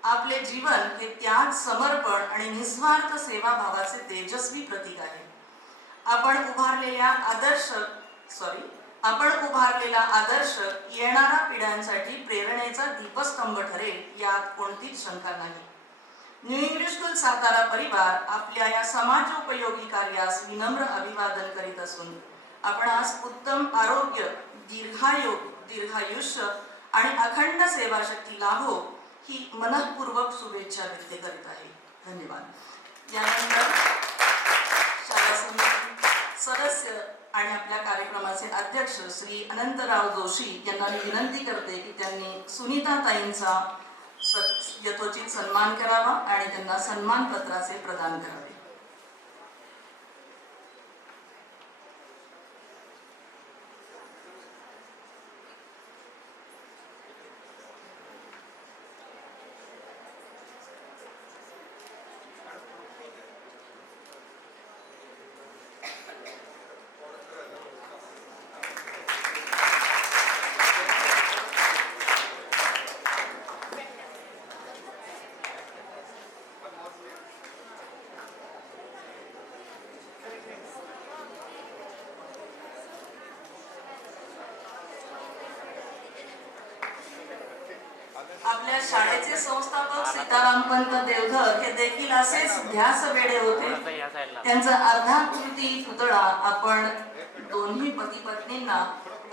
आपले जीवन हे त्याग, समर्पण आणि निस्वार्थ सेवाभावाचे तेजस्वी प्रतीक आहे. आपण उभारलेला आदर्श येणाऱ्या पिढ्यांसाठी प्रेरणेचा दीपस्तंभ ठरेल यात कोणतीच शंका नाही. न्यू इंग्लिश स्कूल सातारा परिवार आपल्या या समाजोपयोगी कार्यास विनम्र अभिवादन करीत असून आपणास उत्तम आरोग्य, दीर्घायुष्य आणि अखंड सेवाशक्ती लाभो ही मनःपूर्वक शुभेच्छा व्यक्त करीत आहे. धन्यवाद. यानंतर शाळा समिती सदस्य आणि आपल्या कार्यक्रमाचे अध्यक्ष श्री अनंतराव जोशी यांना मी विनंती करते की त्यांनी सुनीताताईंचा यथोचित सन्मान करावा आणि त्यांना सन्मानपत्राचे प्रदान करावे. आपल्या शाळेचे संस्थापक सीतारामपंत देवधर हे देखील असेच ध्यास वेडे होते. त्यांचा अर्धाकृती पुतळा आपण दोन्ही पती पत्नींना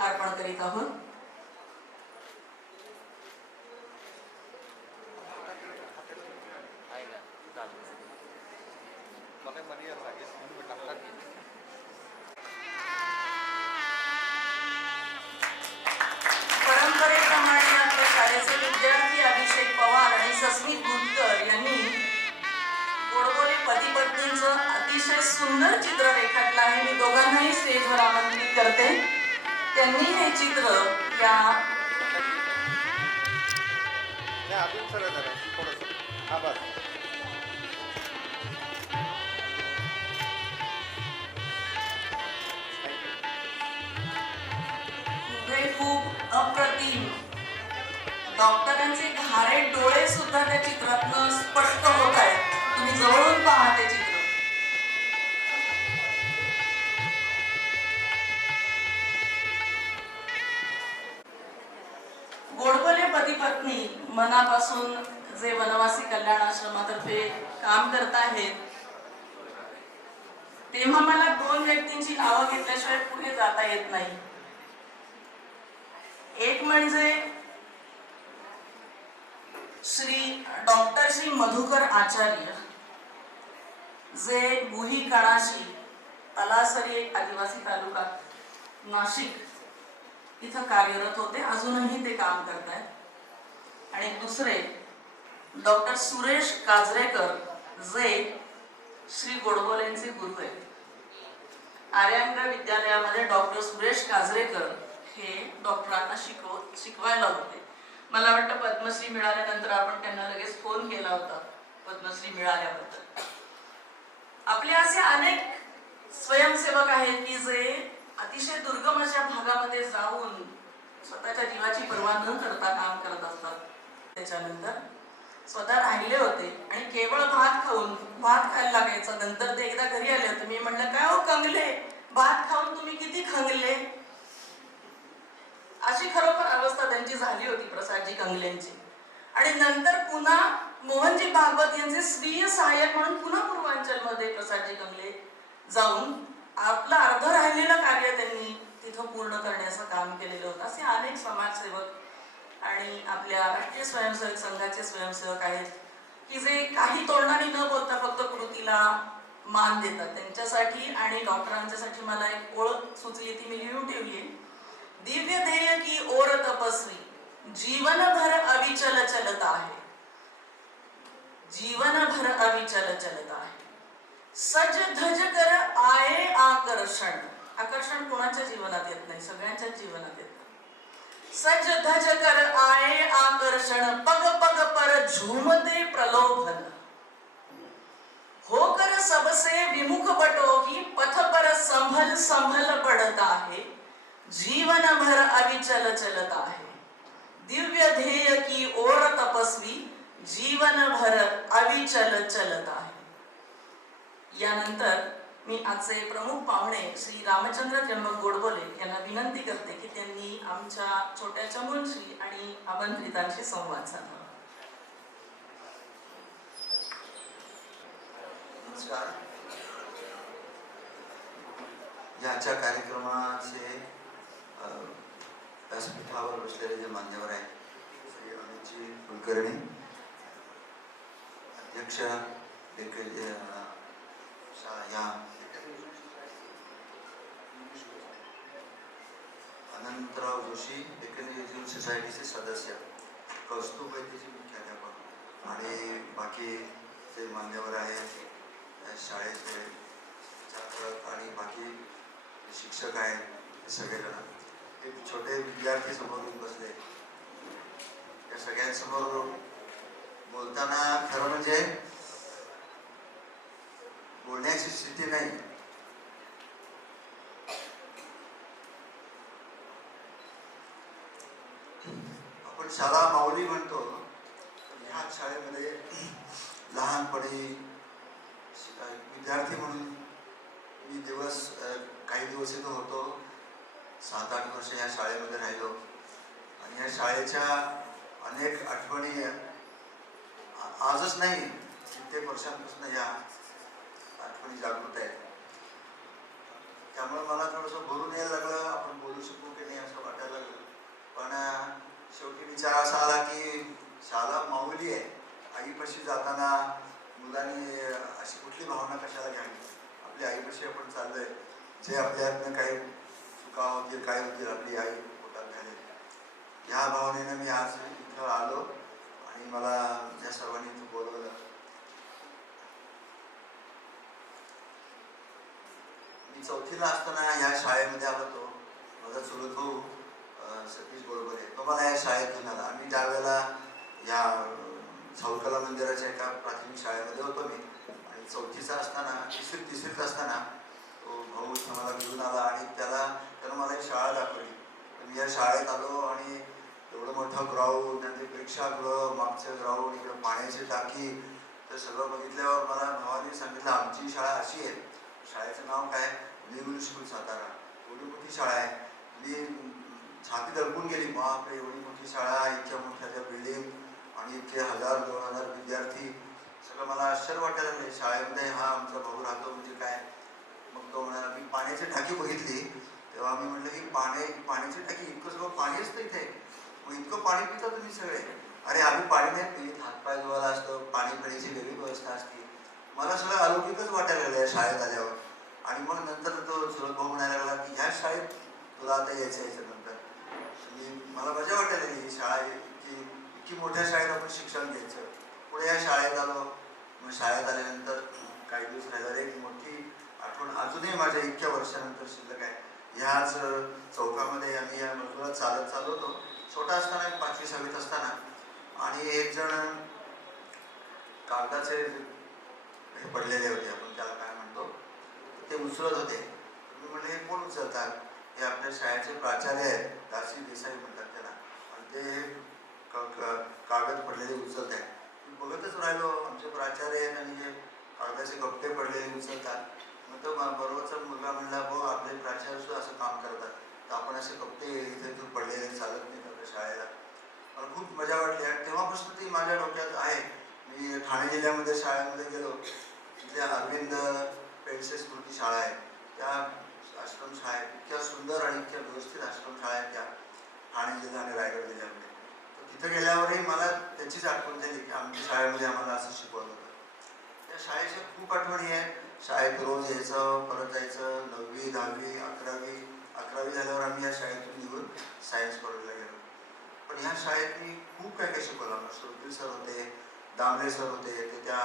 अर्पण करीत आहोत. परंपरेप्रमाणे आपल्या शाळेचे विद्यार्थी अभिषेक पवार आणि सस्मित गुटकर यांनी गोडबोले पती पत्नींचं अतिशय सुंदर चित्र रेखाटलं आहे. मी दोघांनाही स्टेजवर आमंत्रित करते. त्यांनी हे चित्र या खूप अप्रतिम. डॉक्टरांचे घारे डोळे सुद्धा त्या चित्रातनं स्पष्ट होत आहेत. तुम्ही जवळून पहा ते चित्र. गोडबोले पती पत्नी मनापासून जे वनवासी कल्याण आश्रमातर्फे काम करत आहेत, तेव्हा मला 2 व्यक्तींची नावं घेतल्याशिवाय पुढे जाता येत नाही. एक म्हणजे श्री मधुकर आचार्य, जे बुही कणाशी, तलासरी एक आदिवासी तालुका, नाशिक इथं कार्यरत होते. अजूनही ते काम करतायत. आणि दुसरे डॉक्टर सुरेश काजरेकर, जे श्री गोडबोलेंचे गुरु आहेत. आर्यांग विद्यालयामध्ये डॉक्टर सुरेश काजरेकर हे डॉक्टरांना शिकवायला होते. मला वाटतं पद्मश्री मिळाल्यानंतर आपण त्यांना लगेच फोन केला होता पद्मश्री मिळाल्याबद्दल. आपले असे अनेक स्वयंसेवक आहेत की जे अतिशय दुर्गम अशा भागामध्ये जाऊन स्वतःच्या जीवाची पर्वा न करता काम करत असतात. त्याच्यानंतर स्वतः राहिले होते आणि केवळ भात खायला लागायचं. नंतर ते एकदा घरी आले होते. मी म्हणलं, काय हो कंगले, भात खाऊन तुम्ही किती खंगले? अशी खरोखर अवस्था त्यांची झाली होती, प्रसादजी कंगलेंची. आणि नंतर पुन्हा मोहनजी भागवत यांचे स्वीय सहाय्यक म्हणून पुन्हा पूर्वांचलमध्ये प्रसादजी कंगले जाऊन आपलं अर्ध राहिलेलं कार्य त्यांनी तिथं पूर्ण करण्याचं काम केलेलं होतं. असे अनेक समाजसेवक आणि आपल्या राष्ट्रीय स्वयंसेवक संघाचे स्वयंसेवक आहेत की जे काही तोंडाने न बोलता फक्त कृतीला मान देतात. त्यांच्यासाठी आणि डॉक्टरांच्यासाठी मला एक ओळ सुचली, ती मी लिहून ठेवली. दिव्य ध्येय की ओर तपस्वी, जीवनभर अविचल चलता आहे. जीवनभर अविचल चलता आहे. सज धज कर आये आकर्षण. आकर्षण कोणाच्या जीवनात येत नाही, सगळ्यांच्याच जीवनात येत. सज धज कर आये आकर्षण, पग पग पर झूमते प्रलोभन. होकर सबसे विमुख बटोही, पथ पर संभल संभल पड़ता है. जीवन भर अविचल चलता है. दिव्य ध्येय की ओर तपस्वी, जीवन भर अविचल चलता है. यानंतर मी आजचे प्रमुख पाहुणे श्री रामचंद्र त्र्यंबक गोडबोले यांना विनंती करते की त्यांनी आमच्या छोट्या चमूंशी आणि आमंत्रितांशी संवाद साधावा. नमस्कार. याच्या कार्यक्रमाचे व्यासपीठावर बसलेले जे मान्यवर आहेत, श्री अमितजी कुलकर्णी, अध्यक्ष या अनंतराव जोशी, डेक्कन एज्युकेशन सोसायटीचे सदस्य, कौस्तुभ वैद्यजी मुख्याध्यापक आणि बाकी जे मान्यवर आहेत, शाळेचे छात्र आणि बाकी शिक्षक आहेत, सगळेजण, एक छोटे विद्यार्थी समोर बसले. या सगळ्यांसमोर बोलताना खरं म्हणजे बोलण्याची स्थिती नाही. आपण शाळा माऊली म्हणतो. ह्या शाळेमध्ये लहानपणी विद्यार्थी म्हणून मी काही दिवस इथं होतो. 7-8 वर्ष या शाळेमध्ये राहिलो आणि या शाळेच्या अनेक आठवणी आजच नाही, कित्येक वर्षांपासून या आठवणी जागृत आहेत. त्यामुळे मला थोडंसं भरून यायला लागलं, आपण बोलू शकू की नाही असं वाटायला लागलं. पण शेवटी विचार असा आला की शाळा माऊली आहे. आईपाशी जाताना मुलांनी अशी कुठली भावना कशाला घ्यावी? आपल्या आईपाशी आपण चाललोय, जे आपल्यातनं काही चुका होतील, काय होतील, आपली आई पोटात घालेल, ह्या भावनेनं मी आज इथं आलो आणि मला या सर्वांनी इथं बोलवलं. मी 4थीला असताना ह्या शाळेमध्ये आलो होतो. माझा चुलत भाऊ सतीश गोडबोले तो मला या शाळेत घेऊन आला. आम्ही त्यावेळेला या साऊकला मंदिराच्या एका प्राथमिक शाळेमध्ये होतो मी. आणि 4थीचा असताना, तिसरीत असताना तो भाऊ मला घेऊन आला आणि त्यानं मला एक शाळा दाखवली. मी या शाळेत आलो आणि एवढं मोठं ग्राउंड, नंतर प्रेक्षागृह, मागचं ग्राउंड, इकडं पाण्याची टाकी, तर सगळं बघितल्यावर मला भावाने सांगितलं आमची शाळा अशी आहे. शाळेचं नाव काय? New English school Satara. एवढी मोठी शाळा आहे. मी छाती दडपून गेली, बापरे एवढी मोठी शाळा, इतक्या मोठ्या त्या बिल्डिंग आणि इतके 1000-2000 विद्यार्थी. सगळं मला आश्चर्य वाटायला लागले. शाळेमध्ये हा आमचा भाऊ राहतो म्हणजे काय. मग तो म्हणाला, मी पाण्याची टाकी बघितली तेव्हा मी म्हटलं की पाण्याची टाकी, इतकं सगळं पाणी असतं इथे, मग इतकं पाणी पिता तुम्ही सगळे? अरे आम्ही पाणी नाही पित, हातपाय धुवायला असतं, पाणी पिण्याची वेगळी व्यवस्था असते. मला सगळं अलौकिकच वाटायला लागलं या शाळेत आल्यावर. आणि मग नंतर तो चुलत भाऊ म्हणायला लागला की ह्या शाळेत तुला आता यायचं नंतर. मला मजा वाटायला लागली ही शाळा, इतकी मोठ्या शाळेत आपण शिक्षण घ्यायचं. पुढे या शाळेत आलो. मग शाळेत आल्यानंतर काही दिवस राहिल्यावर एक मोठी आठवण अजूनही माझ्या इतक्या वर्षानंतर शिल्लक आहे. ह्याच चौकामध्ये आम्ही या मजकुरात चालत होतो. छोटा असताना 5वी-6वीत असताना, आणि एक जण कागदाचे हे पडलेले होते, आपण त्याला काय म्हणतो, ते उचलत होते. मी म्हणलं हे कोण उचलतात? हे आपल्या शाळेचे प्राचार्य आहेत, दासी देसाई म्हणतात त्याला, आणि ते कागद पडलेले उचलत आहेत. मी बघतच राहिलो, आमचे प्राचार्य आहेत आणि हे कागदाचे गप्पे पडलेले उचलतात. मग तो बरोबरचा मुलगा म्हणला, बघ आपले प्राचार्य सुद्धा असं काम करतात, तर आपण असे गप्पे इथे पडलेले चालत नाही आपल्या शाळेला. मला खूप मजा वाटली आणि तेव्हापासून ती माझ्या डोक्यात आहे. मी ठाणे जिल्ह्यामध्ये शाळेमध्ये गेलो, तिथल्या अरविंद पेडसे स्कूलची शाळा आहे, त्या आश्रमशाळा आहेत, इतक्या सुंदर आणि इतक्या व्यवस्थित आश्रमशाळा आहेत त्या ठाणे जिल्हा आणि रायगड जिल्ह्यामध्ये. तर तिथं गेल्यावरही मला त्याचीच आठवण झाली की आमच्या शाळेमध्ये आम्हाला असं शिकवलं होतं. त्या शाळेच्या खूप आठवणी आहेत. शाळेत रोज यायचं, परत जायचं. 9वी, 10वी, 11वी झाल्यावर आम्ही या शाळेतून निघून सायन्स कॉलेजला गेलो. पण ह्या शाळेत मी खूप काय काय शिकवलं. श्रोत्री सर होते, दामले सर होते, ते त्या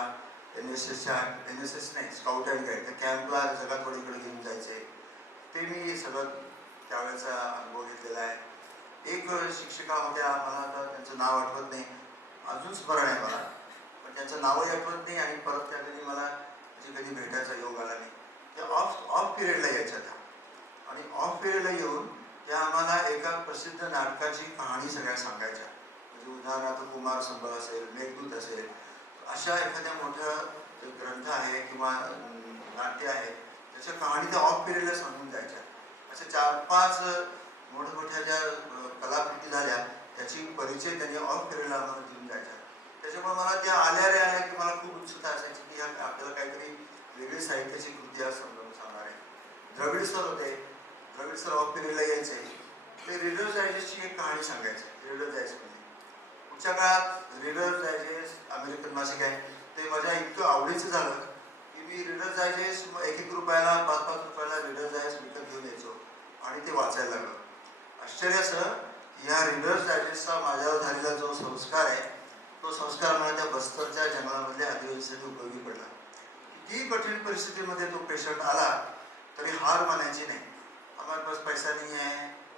NSS नाही, स्काउट अँड गाईड, त्या कॅम्पला जगातवाडीकडे घेऊन जायचे. ते मी सगळं त्यावेळेचा अनुभव घेतलेला आहे. एक शिक्षिका होत्या, मला आता त्यांचं नाव आठवत नाही, अजून स्मरण आहे मला, पण त्यांचं नावही आठवत नाही. आणि परत त्या कधी मला कधी भेटायचा योग आला नाही. त्या ऑफ पिरियडला यायच्या त्या, आणि ऑफ पिरियडला येऊन त्या आम्हाला एका प्रसिद्ध नाटकाची कहाणी सगळ्या सांगायच्या. म्हणजे उदाहरणार्थ कुमार संभव असेल, मेघदूत असेल, अशा एखाद्या मोठ्या ग्रंथ आहे किंवा नाट्य आहे, त्याच्या कहाणी त्या ऑफ पिरियडला सांगून जायच्या. अशा 4-5 मोठमोठ्या ज्या कलाकृती झाल्या त्याची परिचय त्यांनी ऑफ पिरियडला आम्हाला देऊन जायच्या. त्याच्यामुळे मला त्या आल्या की मला खूप उत्सुकता असायची की आपल्याला काहीतरी वेगळी साहित्याची कृती आज समजावून सांगणार आहे. द्रविड सर होते, द्रविड सर ऑफ पिरियडला यायचे. ते रीडर्स डायजेस्टची एक कहाणी सांगायचे. रीडर्स डायजेस्ट म्हणजे पुढच्या काळात रीडर्स डायजेस्ट अमेरिकन मासिक आहे, ते माझ्या इतकं आवडीचं झालं की मी रीडर्स डायजेस्ट 1-1 रुपयाला, 5-5 रुपयाला रीडर्स डायजेस्ट विकत घेऊन यायचो आणि ते वाचायला लागलो. आश्चर्य असं की ह्या रीडर्स डायजेस्टचा माझ्यावर झालेला जो संस्कार आहे, तो संस्कार मला त्या बस्तरच्या जंगलामधल्या आदिवासीसाठी उपयोगी पडला. कितीही कठीण परिस्थितीमध्ये तो पेशंट आला तरी हार मानायची नाही. हमारे पास पैसा नहीं है,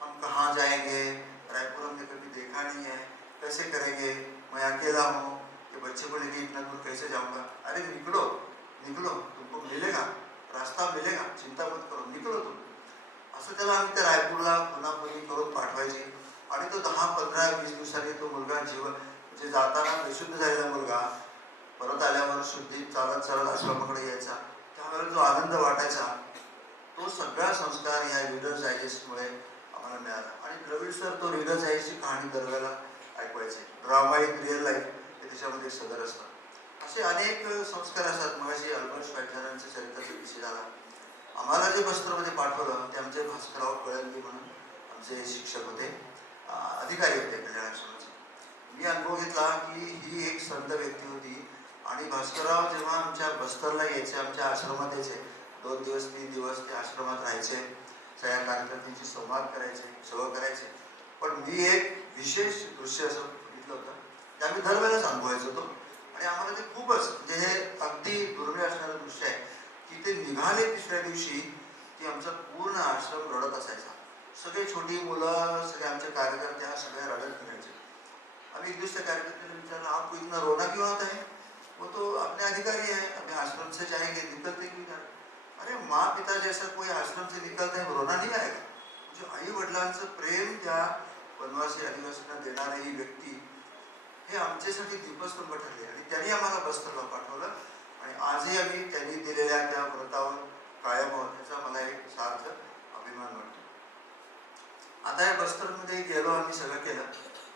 हम कहाँ जाएंगे, रायपुर हमने कभी देखा नहीं है, कैसे करेंगे, मैं अकेला हूँ, ये बच्चे को लेके इतना दूर कैसे जाऊँगा. अरे निकलो निकलो, तुमको मिलेगा, रास्ता मिलेगा, चिंता मत करो, निकलो तुम. असं त्याला आम्ही त्या रायपूरला पुन्हा करून पाठवायची. आणि तो 10-15-20 दिवसांनी तो मुलगा म्हणजे जाताना बेशुद्ध झालेला मुलगा परत आल्यावर शुद्धीत चालत आश्रमाकडे यायचा. त्यावेळेला जो आनंद वाटायचा, तो सगळा संस्कार ह्या रीडर्स डायजेस्टमुळे आम्हाला मिळाला. आणि द्रविड सर तो रीडर्स डायजेस्टची कहाणी दरवेळेला ऐकवायचे. ड्रामा एक रिअल लाईफ हे त्याच्यामध्ये सदर असतं. असे अनेक संस्कार असतात. मगाशी अल्बर्ट श्वाइटझरांच्या चरित्राचा विषय झाला. आम्हाला जे बस्तरमध्ये पाठवलं ते आमचे भास्करराव कळंबी म्हणून आमचे शिक्षक होते, अधिकारी होते कल्याण आश्रमाचे. मी अनुभव घेतला की ही एक संत व्यक्ती होती. आणि भास्करराव जेव्हा आमच्या बस्तरला यायचे, आमच्या आश्रमात यायचे, 2 दिवस 3 दिवस ते आश्रमात राहायचे, सगळ्या कार्यकर्त्यांशी संवाद करायचे, सगळं करायचे. पण मी एक विशेष दृश्य असं बघितलं होतं, ते आम्ही दरवेळेलाच अनुभवायचो होतो. आणि आम्हाला ते खूपच म्हणजे हे अगदी दुर्मिळ असणारं दृश्य आहे की ते निघाले तिसऱ्या दिवशी की आमचा पूर्ण आश्रम रडत असायचा. सगळे छोटी मुलं, सगळे आमचे कार्यकर्ते सगळ्या रडत फिरायचे. आम्ही एक दिवस त्या कार्यकर्त्याला विचारलं, आप इतना रोना क्यों आता है? वो तो अपने अधिकारी है, अपने आश्रम से जाएंगे, निकलते क्यों? अरे माँ पिता जैसा कोई आश्रम से निकलता है, रोना नहीं आएगा? मुझे म्हणजे आई वडिलांचं प्रेम त्या वनवासी आदिवासींना देणारी ही व्यक्ती हे आमच्यासाठी दीपस्तंभ ठरले आणि त्यांनी आम्हाला बस्तरला पाठवलं आणि आजही आम्ही त्यांनी दिलेल्या त्या व्रतावर कायम आहोत याचा मला एक सार्थ अभिमान वाटतो. आता या बस्तरमध्ये गेलो आम्ही सगळं केलं,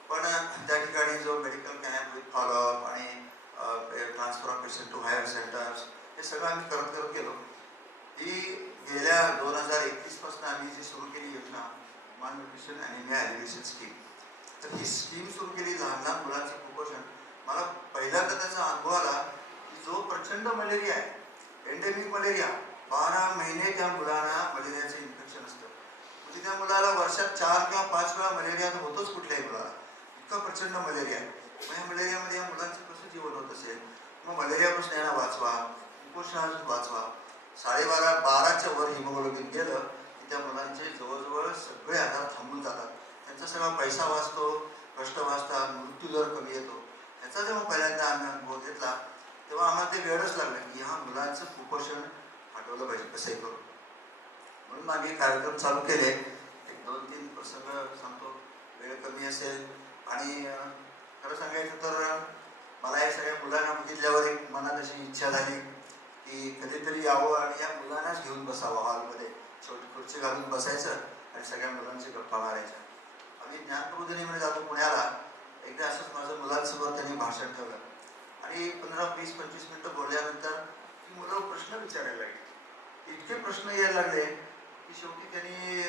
पण त्या ठिकाणी जो मेडिकल कॅम्प विथ फॉलोअप आणि transfer of patient to higher centres हे सगळं आम्ही करत गेलो. ही गेल्या 2021 पासून आम्ही जी सुरू केली योजना मालन्यूट्रिशन ॲनिमिया एलिव्हेशन स्कीम, तर ही स्कीम सुरू केली लहान लहान मुलांचं कुपोषण. मला पहिल्यांदा त्याचा अनुभव आला की जो प्रचंड मलेरिया आहे, एंडेमिक मलेरिया, 12 महिने त्या मुलांना मलेरियाचं इन्फेक्शन असतं. म्हणजे त्या मुलाला वर्षात 4 किंवा 5 वेळा मलेरिया तर होतोच कुठल्याही मुलाला, इतका प्रचंड मलेरिया आहे. मग ह्या मलेरियामध्ये या मुलांचं कसं जीवन होत असेल? मग मलेरियापासून यांना वाचवा, कुपोषणापासून वाचवा. 12.5-12च्या वर हिमोग्लोबिन गेलं की त्या मुलांचे जवळजवळ सगळे आजार थांबून जातात. त्यांचा सगळा पैसा वाचतो, कष्ट वाचतात, मृत्यू दर कमी येतो. ह्याचा जेव्हा पहिल्यांदा आम्ही अनुभव घेतला तेव्हा आम्हाला ते वेळच लागलं की ह्या मुलांचं कुपोषण हटवलं पाहिजे कसंही करून. म्हणून आम्ही कार्यक्रम चालू केले. एक 2-3 प्रसंग सांगतो, वेळ कमी असेल. आणि खरं सांगायचं तर मला या सगळ्या मुलांना बघितल्यावर एक मनात अशी इच्छा झाली की कधीतरी यावं आणि या मुलांनाच घेऊन बसावं हॉलमध्ये, छोटी खुर्ची घालून बसायचं आणि सगळ्या मुलांची गप्पा मारायच्या. आम्ही ज्ञानप्रबोधिनीमध्ये जातो पुण्याला, एकदा असंच माझं मुलांसमोर त्यांनी भाषण ठेवलं आणि 15-20-25 मिनटं बोलल्यानंतर ती मुलं प्रश्न विचारायला लागली. इतके प्रश्न यायला लागले की शेवटी त्यांनी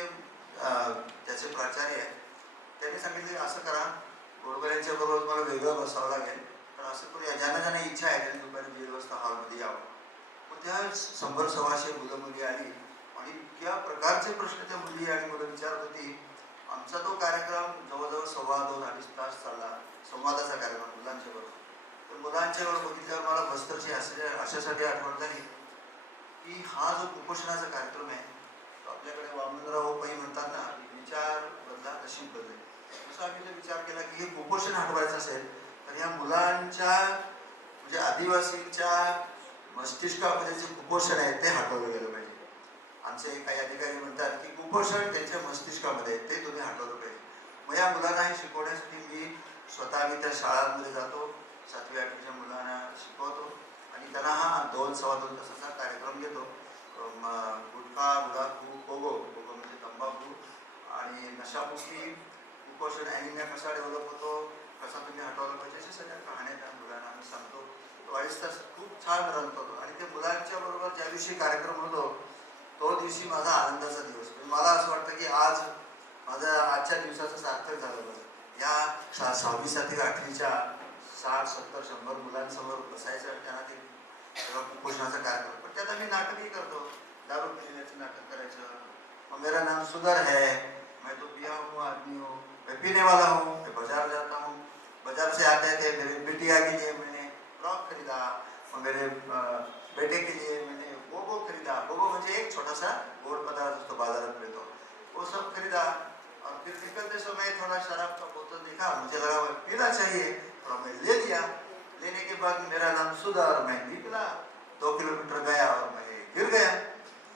त्याचे प्राचार्य त्यांनी सांगितले असं करा, गोडबोल्यांच्या बरोबर मला वेगळं बसावं लागेल, तर असं करूया, ज्यांना ज्यांना इच्छा आहे त्यांनी दुपारी 1:30 वाजता हॉलमध्ये यावं. मग त्या 100-125 मुलं मुली आली आणि इतक्या प्रकारचे प्रश्न त्या मुली आणि मुलं विचारत होती. आमचा तो कार्यक्रम जवळजवळ 2.25-2.5 तास चालला, संवादाचा कार्यक्रम मुलांच्या बरोबर. तर मुलांच्या बरोबर बघितल्यावर मला बस्तरची अशासाठी आठवण झाली की हा जो कुपोषणाचा कार्यक्रम आहे तो आपल्याकडे वामनराव पै म्हणतात ना, विचार बदला नशीब बदले. तसं आम्ही जर विचार केला की हे कुपोषण हटवायचं असेल तर या मुलांच्या म्हणजे आदिवासींच्या मस्तिष्कामध्ये जे कुपोषण आहे ते हटवलं गेलं पाहिजे. आमचे काही अधिकारी म्हणतात की कुपोषण त्यांच्या मस्तिष्कामध्ये आहे, ते तुम्ही हटवलं पाहिजे. मग या मुलांना हे शिकवण्यासाठी मी स्वतः त्या शाळांमध्ये जातो, 7वी-8वीच्या मुलांना शिकवतो आणि त्यांना हा 2-2.25 तासाचा कार्यक्रम घेतो. गुटखा, गुडाखू, पोगो म्हणजे तंबाखू आणि नशामुक्ती, कुपोषण, ॲनिमिया कसा डेव्हलप होतो, कसा तुम्ही हटवलं पाहिजे, अशा सगळ्या कहाण्या त्या मुलांना आम्ही सांगतो. 2.5 तास खूप छान रंगतो आणि ते मुलांच्या बरोबर ज्या दिवशी कार्यक्रम होतो तो दिवशी माझा आनंदाचा दिवस. मला असं वाटतं की आज माझं आजच्या दिवसाचं सार्थक झालं बरं. या 6वी, 7वी, 8वीच्या 60-70-100 मुलांसमोर बसायचं आणि त्यांना ते कुपोषणाचा कार्यक्रम. पण त्यात आम्ही नाटकही करतो, दारू पिण्याचं नाटक करायचं. मेरा नाम सुधर है, मैं तो पिया हूँ आदमी हूँ, मैं पीने वाला हूँ, मैं बाजार जाता हूँ, बाजार से आते थे मेरे बिटिया के लिए मैंने फ्रॉक खरीदा और मेरे बेटे के लिए मैंने बोबो खरीदा. बोबो म्हणजे एक छोटासा गोड पदार्थ असतो बाजारात मिळतो, वो सब खरीदा. और फिर निकलते समय थोड़ा शराब का बोतल देखा, मुझे लगा वो पीना चाहिए और मैं ले लिया. लेने के बाद मेरा नाम सुधर, मैं निकला 2 किलोमीटर गया और मैं गिर गया.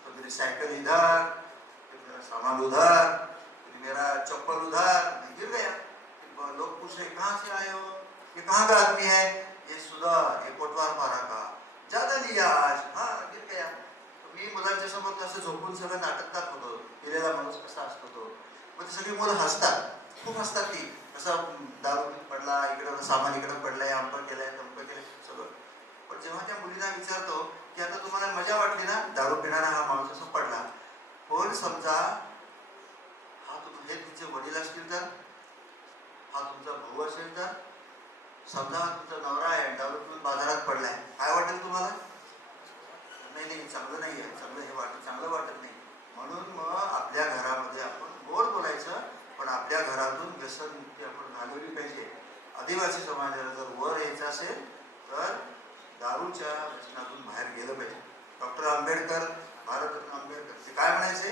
तो मेरी साइकिल इधर, फिर मेरा सामान उधर, फिर मेरा चप्पल उधर, मैं गिर गया. फिर लोग पूछ रहे कहाँ से आए हो, ये कहाँ का आदमी है? ये सुधर, ये कोटवार पारा का, ज्यादा लिया आज, हाँ गिर गया. मी मुलांच्या समोर तसं झोपून सगळं नाटकतात होतो, गेलेला माणूस कसा असतो तो. मग ती सगळी मुलं हसतात, खूप हसतात ती, कसं दारू पडला, इकडं सामान इकडं पडलंय, आंबं केलंय, तंबं केलंय सगळं. पण जेव्हा त्या मुलीला विचारतो की आता तुम्हाला मजा वाटली ना, दारू पिणारा हा माणूस असं पडला, पण समजा हा हे तुमचे वडील असतील तर, हा तुमचा भाऊ असेल तर, समजा हा तुमचा नवरा आहे दारू पिऊन बाजारात पडलाय, काय वाटेल तुम्हाला? नाही, चांगलं नाही आहे, चांगलं हे चांगलं वाटत नाही. म्हणून मग आपल्या घरामध्ये आपण गोड बोलायचं, पण आपल्या घरातून व्यसनमुक्ती आपण घालवली पाहिजे. आदिवासी समाजाला जर वर यायचं असेल तर दारूच्या व्यसनातून बाहेर गेलं पाहिजे. डॉक्टर आंबेडकर, भारतरत्न आंबेडकर ते काय म्हणायचे?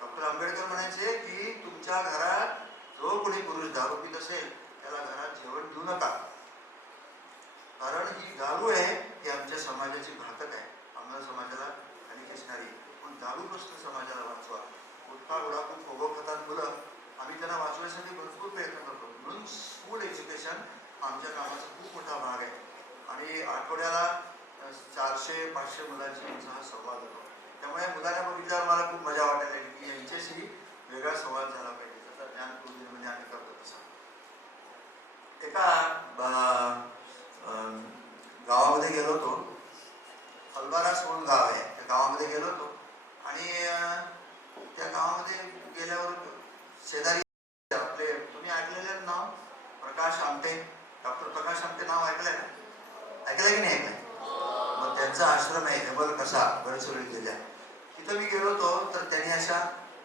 डॉक्टर आंबेडकर म्हणायचे की तुमच्या घरात जो कोणी पुरुष दारू पित असेल त्याला घरात जेवण देऊ नका, कारण ही दारू आहे ही आमच्या समाजाची घातक आहे, आम्हाला समाजाला हानी खेचणारी. पण दारूपासून समाजाला वाचवा. गुटखा, गुडाखू, पोगो खातात मुलं शेजारी आपले तुम्ही ऐकलेले नाव प्रकाश आमटे, डॉक्टर प्रकाश आमटे नाव ऐकलंय ना? ऐकलंय की नाही ऐकलंय? मग त्यांचा आश्रम आहे हेमल कसा गडचिरोली जिल्ह्यात. तिथं मी गेलो होतो तर त्यांनी अशा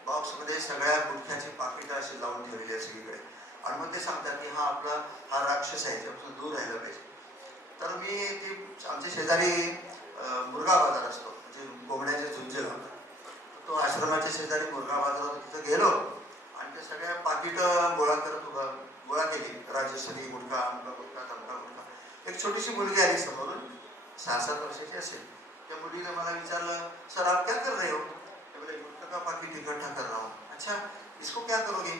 बॉक्समध्ये सगळ्या गुटख्याची पाकिटं अशी लावून ठेवलेली आहे सगळीकडे. आणि मग ते सांगतात की हा राक्षस आहे, त्यापासून दूर राहिलं पाहिजे. तर मी ती आमच्या शेजारी मुरगा बाजार असतो, म्हणजे कोंबड्याचे झुंजे लावतात. तो आश्रमाच्या शेजारी मुरगा बाजार होता, तिथं गेलो आणि ते सगळ्या पाकिटं गोळा केली. राजेश्वरी गुटखा, आमका गुटखा, तमका गुटखा. एक छोटीशी मुलगी आली समोरून, 6-7 वर्षाची असेल. त्या मुलीने मला विचारलं, सर आप क्या कर रहे हो? मैं बोले गुटखा का पाकिट इकट्ठा कर रहा हूँ. अच्छा, इसको क्या करोगे?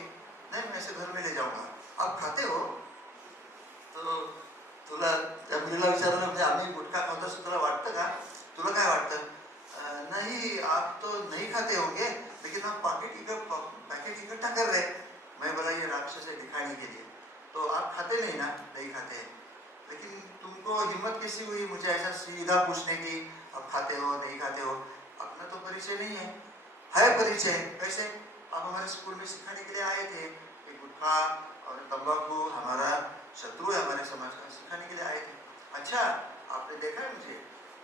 नहीं, मैं ऐसे घर में ले जाऊंगा. आप खाते हो? तो तुला त्या मुलीला विचारलं, म्हणजे आम्ही गुटखा खातो असं तुला वाटतं का? तुला काय वाटतं? नहीं, आप तो नहीं खाते होंगे, लेकिन आप पैकेट इकट्ठा कर रहे. मैं बोला ये राक्षस है दिखाने के लिए. तो आप खाते नहीं ना? नहीं खाते हैं. लेकिन तुमको हिम्मत कैसी हुई मुझे ऐसा सीधा पूछने की, आप खाते हो नहीं खाते हो? अपना तो परिचय नहीं है परिचय. कैसे? आप हमारे स्कूल में सिखाने के लिए आए थे कि गुटखा और तंबाकू हमारा शत्रु है हमारे समाज का, सिखाने के लिए आए थे. अच्छा, आपने देखा है मुझे?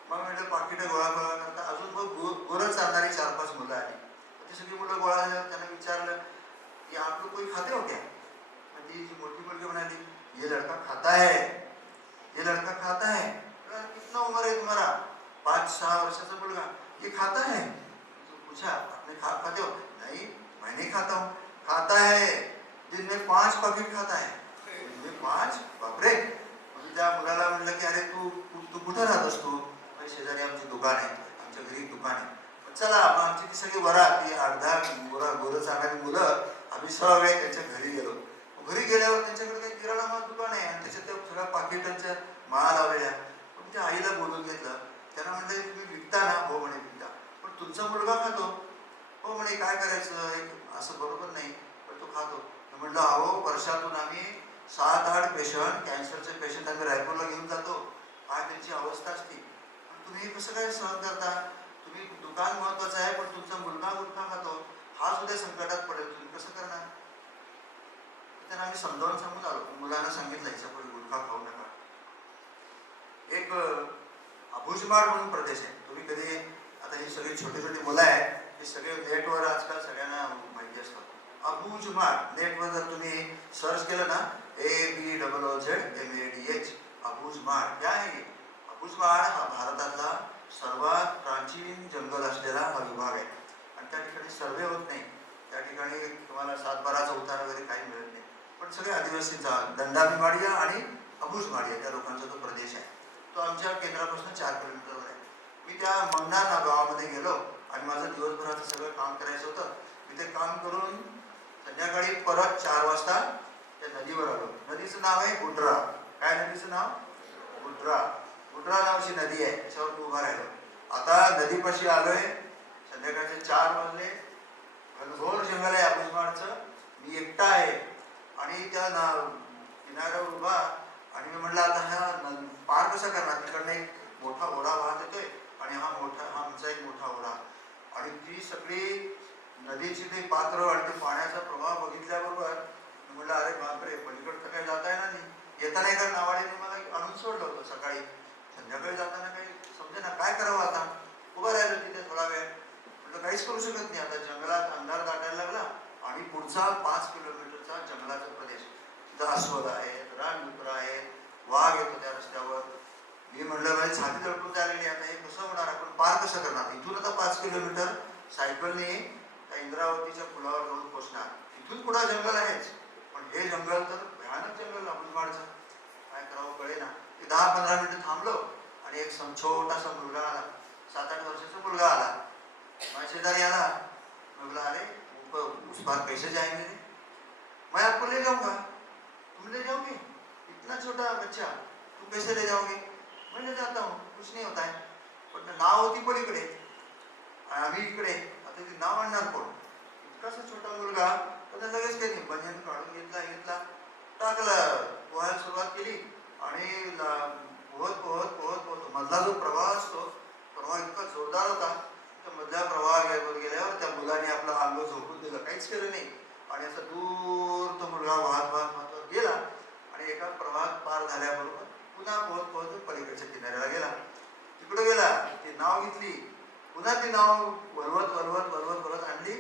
मग म्हटलं पाकिटं गोळा करता अजून मग गोरं चालणारी 4-5 मुलं आली. ती सगळी मुलं गोळा झाल्यावर त्यांना विचारलं की आप लोग कोई खाते हो क्या? मग ती जी मोठी मुलगी म्हणाली, ये लड़का खाता है, ये लड़का खाता है. कितना उम्र है तुम्हारा? 5-6 वर्षाचा मुलगा. ये खाता है. तो पूछा आपने खाते हो? नहीं, मैं नहीं खाता हूँ. खाता है, दिन में 5 पाकिट खाता है. दिन में 5? बापरे. त्या मुलाला म्हणलं की अरे तू कुठं राहत असतो? शेजारी आमची दुकान आहे, आमच्या घरी दुकान आहे. चला मग आमची ती सगळी वरात, ती 8-10 गोरं चालणारी मुलं, आम्ही सर्व वेळ त्यांच्या घरी गेलो. घरी गेल्यावर त्यांच्याकडे काही किराणा माल दुकान आहे आणि त्याच्यात त्या सगळ्या पाकिटांच्या माळा लावलेल्या. पण त्या आईला बोलून घेतलं. त्यांना म्हणलं तुम्ही विकता ना? हो म्हणे विकता. पण तुमचा मुलगा खातो? हो म्हणे. काय करायचं, असं बरोबर नाही, पण तो खातो. म्हटलं अहो, वर्षातून आम्ही 7-8 पेशंट, कॅन्सरचे पेशंट आम्ही रायपूरला घेऊन जातो. काय त्यांची अवस्था असते. पण तुम्ही हे कसं काय सहन करता? तुम्ही दुकान महत्वाचं आहे, पण तुमचा मुलगा गुटखा खातो, हा सुद्धा संकटात पडेल, तुम्ही कसं करणार? त्यांना आम्ही समजावून सांगून आलो. मुलांना सांगितलं याच्यापुढे गुटखा खाऊ नका. एक अबुजमाड म्हणून प्रदेश आहे. तुम्ही कधी आता ही सगळी छोटी छोटी मुलं आहेत, हे सगळे नेटवर आजकाल सगळ्यांना माहिती असतात. अबुजमाड नेटवर जर तुम्ही सर्च केलं ना, ABOOZMADH, अबुजमाड काय आहे? अबुजमाड हा भारतातला सर्वात प्राचीन जंगल असलेला हा विभाग आहे आणि त्या ठिकाणी सर्वे होत नाही. त्या ठिकाणी तुम्हाला 7-12 चौथार वगैरे काही मिळत नाही. पण सगळे आदिवासींचा दंडाभिमाडिया आणि अबुजमाडिया त्या लोकांचा तो प्रदेश आहे. तो आमच्या केंद्रापासून 4 किलोमीटरवर आहे. मी त्या मंगना गावामध्ये गेलो आणि माझं दिवसभराचं सगळं काम करायचं होतं. मी ते काम करून संध्याकाळी परत 4 वाजता त्या नदीवर आलो. नदीचं नाव आहे गुड्रा. काय नदीचं नाव? गुड्रा. गुड्रा नावाची नदी आहे, त्याच्यावर उभा राहिलो. आता नदीपाशी आलोय, संध्याकाळचे 4 वाजले. घनघोर जंगल आहे अबुजमाडचं. मी एकटा आहे आणि त्या किनाऱ्यावर उभा आणि मी म्हटलं आता हा पार कसा करणार? तिकडनं एक मोठा ओढा वाहत येतोय आणि हा आमचा एक मोठा ओढा आणि ती सगळी नदीची ते पात्र आणि ते पाण्याचा प्रवाह बघितल्याबरोबर मी म्हटलं अरे बापरे, पलीकडचं काही जाता येणार नाही. येताना एका नावाडीने मला आणून सोडलं होतं सकाळी. संध्याकाळी जाताना काही समजे ना काय करावं. आता उभं राहिलं तिथे थोडा वेळ. म्हटलं काहीच करू शकत नाही. आता जंगलात अंधार दाटायला लागला आणि पुढचा 5 किलोमीटरचा जंगलाचा प्रदेश. तिथं अस्वल आहेत, रानडुकर आहेत, वाघ येतो त्या रस्त्यावर. मी म्हटलं माझी छाती दडपून झालेली, आता हे कसं होणार, आपण पार कसं करणार? इथून आता 5 किलोमीटर सायकलने त्या इंद्रावतीच्या पुलावर जाऊन पोहोचणार. इथून पुढे जंगल आहेच, पण हे जंगल तर भयानक जंगल अबुजमाडचं. काय करावं कळे ना. ते 10-15 मिनिटं थांबलो आणि एक छोटासा मुलगा आला, 7-8 वर्षाचा मुलगा आला. माझ्या शेजारी आला. मैं बोला अरे उस पार कैसे जाएंगे? मैं आपको ले जाऊंगा. तुम ले जाओगे? इतना छोटा बच्चा, तुम कैसे ले जाओगे? मैं ले जाता हूँ, कुछ नहीं होता है. पण नाव होती पलीकडे आणि आम्ही इकडे. आता ती नाव आणणार कोण? इतकासा छोटा मुलगा. तर लगेच काही नाही, बनियन काढून घेतला टाकलं, पोहायला सुरुवात केली आणि पोहत मधला जो प्रवाह असतो, प्रवाह इतका जोरदार होता. त्या मधल्या प्रवाह गेल्यावर त्या मुलाने आपलं अंग झोपून दिलं, काहीच केलं नाही आणि आणि असा दूर तो मुलगा वाहत वाहत वाहत गेला आणि एका प्रवाहात पार झाल्याबरोबर पुन्हा पोहत पोहत पलीकडच्या किनाऱ्याला गेला. तिकडे गेला, ती नाव घेतली, पुन्हा ती नाव वळवत वळवत वळवत वळवत आणली,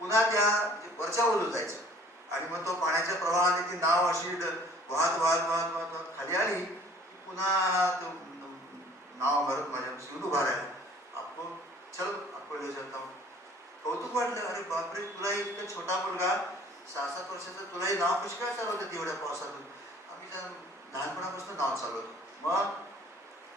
पुन्हा त्या वरच्या बाजूला जायचं. आणि मग तो पाण्याच्या प्रवाहाने ती नाव अशी वाहत वाहत वाहत वाहत वाहत खाली आली. पुन्हा तो नाव भरत माझ्या शिवून उभा राहिला. आपको चल आपको ले जाता हूँ. कौतुक वाटलं, अरे बापरे, तुला इतका छोटा मुलगा 6-7 वर्षाचा, तुलाही नाव कशी काय चालवतं तेवढ्या पावसातून. आम्ही लहानपणापासून नाव चालवतो. मग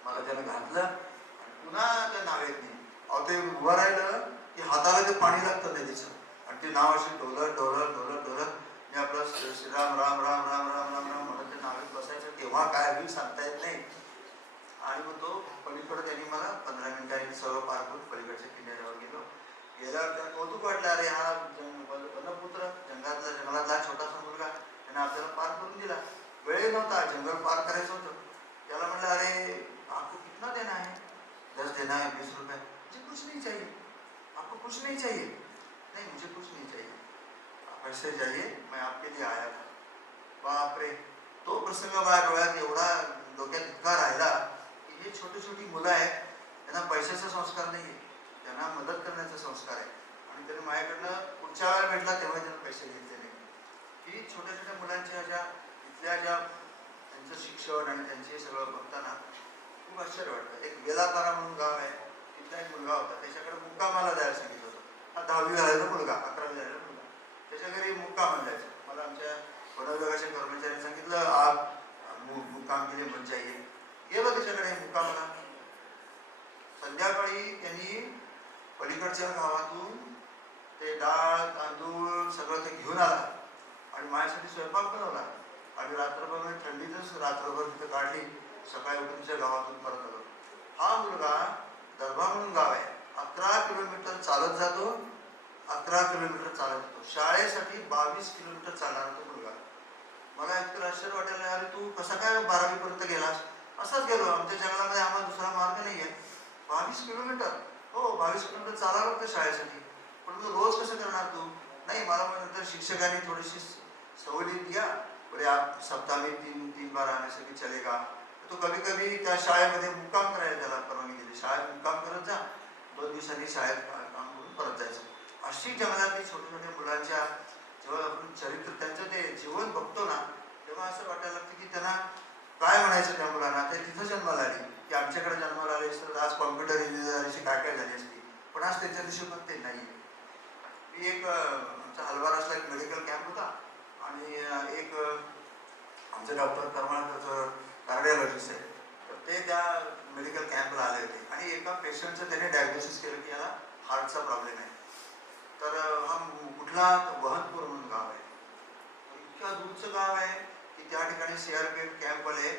मला त्यानं घातलं आणि पुन्हा त्या नावेत नाही. अहो ते उभं राहिलं की हाताला ते पाणी लागतं नदीचं आणि ते नाव अशी डोलत डोलत डोलत डोलत मी आपलं श्रीराम राम राम राम राम राम राम म्हणत त्या नावेत बसायचं. केव्हा काय होईल सांगता येत नाही. आणि मग तो पलीकडे त्यांनी मला 15 मिनिटांनी सर्व पार करून पलीकडच्या किनाऱ्यावर गेलो. गेल्यावर त्याला कौतुक वाटलं, अरे हा वनपुत्र जंगलातला छोटासा मुलगा त्याने आपल्याला पार करून दिला. वेळ नव्हता, जंगल पार करायचं होतं. त्याला म्हटलं, अरे आपको कितना देना है? 10 देना है, 20 रुपये. मुझे कुछ नहीं चाहिए. आपको कुछ नहीं चाहिए? नहीं मुझे कुछ नहीं चाहिए. पैसे चाहिए, मैं आपके लिए आया था. बापरे, तो प्रसंग माझ्या डोळ्यात एवढा डोक्यात इतका राहिला की हे छोटी छोटी मुलं आहेत, त्यांना पैशाचा संस्कार नाही आहे, त्यांना मदत करण्याचा संस्कार आहे. आणि त्याने माझ्याकडनं पुढच्या वेळेला भेटला तेव्हा त्यांना पैसे घेतले नाही. ही छोट्या छोट्या मुलांच्या ज्या इथल्या ज्या त्यांचं शिक्षण आणि त्यांचे सगळं बघताना खूप आश्चर्य वाटतं. एक बेलापारा म्हणून गाव आहे, तिथला एक मुलगा होता, त्याच्याकडे मुक्कामाला जायला सांगितलं होतं. हा 10वी झालेला मुलगा, 11वी झालेला मुलगा, त्याच्या घरी मुक्कामाला जायचं. मला आमच्या वन विभागाच्या कर्मचाऱ्यांनी सांगितलं, आप मुक्काम केले मत जाईये. गेलो त्याच्याकडे मुक्कामाला. संध्याकाळी त्यांनी पलीकडच्या गावातून ते डाळ तांदूळ सगळं ते घेऊन आला आणि माझ्यासाठी स्वयंपाक बनवला. आम्ही रात्रभर थंडीतच रात्रभर तिथं काढली. सकाळी उठून तिच्या गावातून परत आलो. हा मुलगा दरभा म्हणून गाव आहे, 11 किलोमीटर चालत जातो, 11 किलोमीटर चालत येतो. शाळेसाठी 22 किलोमीटर चालणारा तो मुलगा. मला इतकं आश्चर्य वाटायला, अरे तू कसा काय 12वी पर्यंत गेलास? असंच गेलो, आमच्या जंगलामध्ये आम्हाला दुसरा मार्ग नाही आहे. 22 किलोमीटर? हो, 22 किलोमीटर चालावं लागतं शाळेसाठी. पण तू रोज कसं करणार तू? नाही, मला नंतर शिक्षकांनी थोडीशी सवलत दिया, बोले आप सप्ताह में 3 बार आने से भी चलेगा. तो कभी कभी त्या शाळेमध्ये मुक्काम करायला त्याला परवानगी दिली. शाळेत मुक्काम करत जा, 2 दिवसांनी शाळेत काम करून परत जायचं. अशी जंगलातली छोट्या छोट्या मुलांच्या जेव्हा आपण चरित्र त्यांचं ते जीवन बघतो ना, तेव्हा असं वाटायला लागतं की त्यांना काय म्हणायचं त्या मुलांना. ते तिथं जन्माला आली की आमच्याकडे जन्माला आले तर आज कॉम्प्युटर इंजिनिअरिंगची काय काय झाली असती, पण आज त्यांच्या दिशेमध्ये ते नाही. मी एक आमचा हलवारासला एक मेडिकल कॅम्प होता आणि एक आमचं डॉक्टर करमाळकरचं कार्डिओलॉजिस्ट आहे, तर ते त्या मेडिकल कॅम्पला आले होते आणि एका पेशंटचं त्याने डायग्नोसिस केलं की याला हार्टचा प्रॉब्लेम आहे. तर हा कुठला वहनपूर म्हणून गाव आहे, इतक्या दूरचं गाव आहे की त्या ठिकाणी CRPF कॅम्पवाले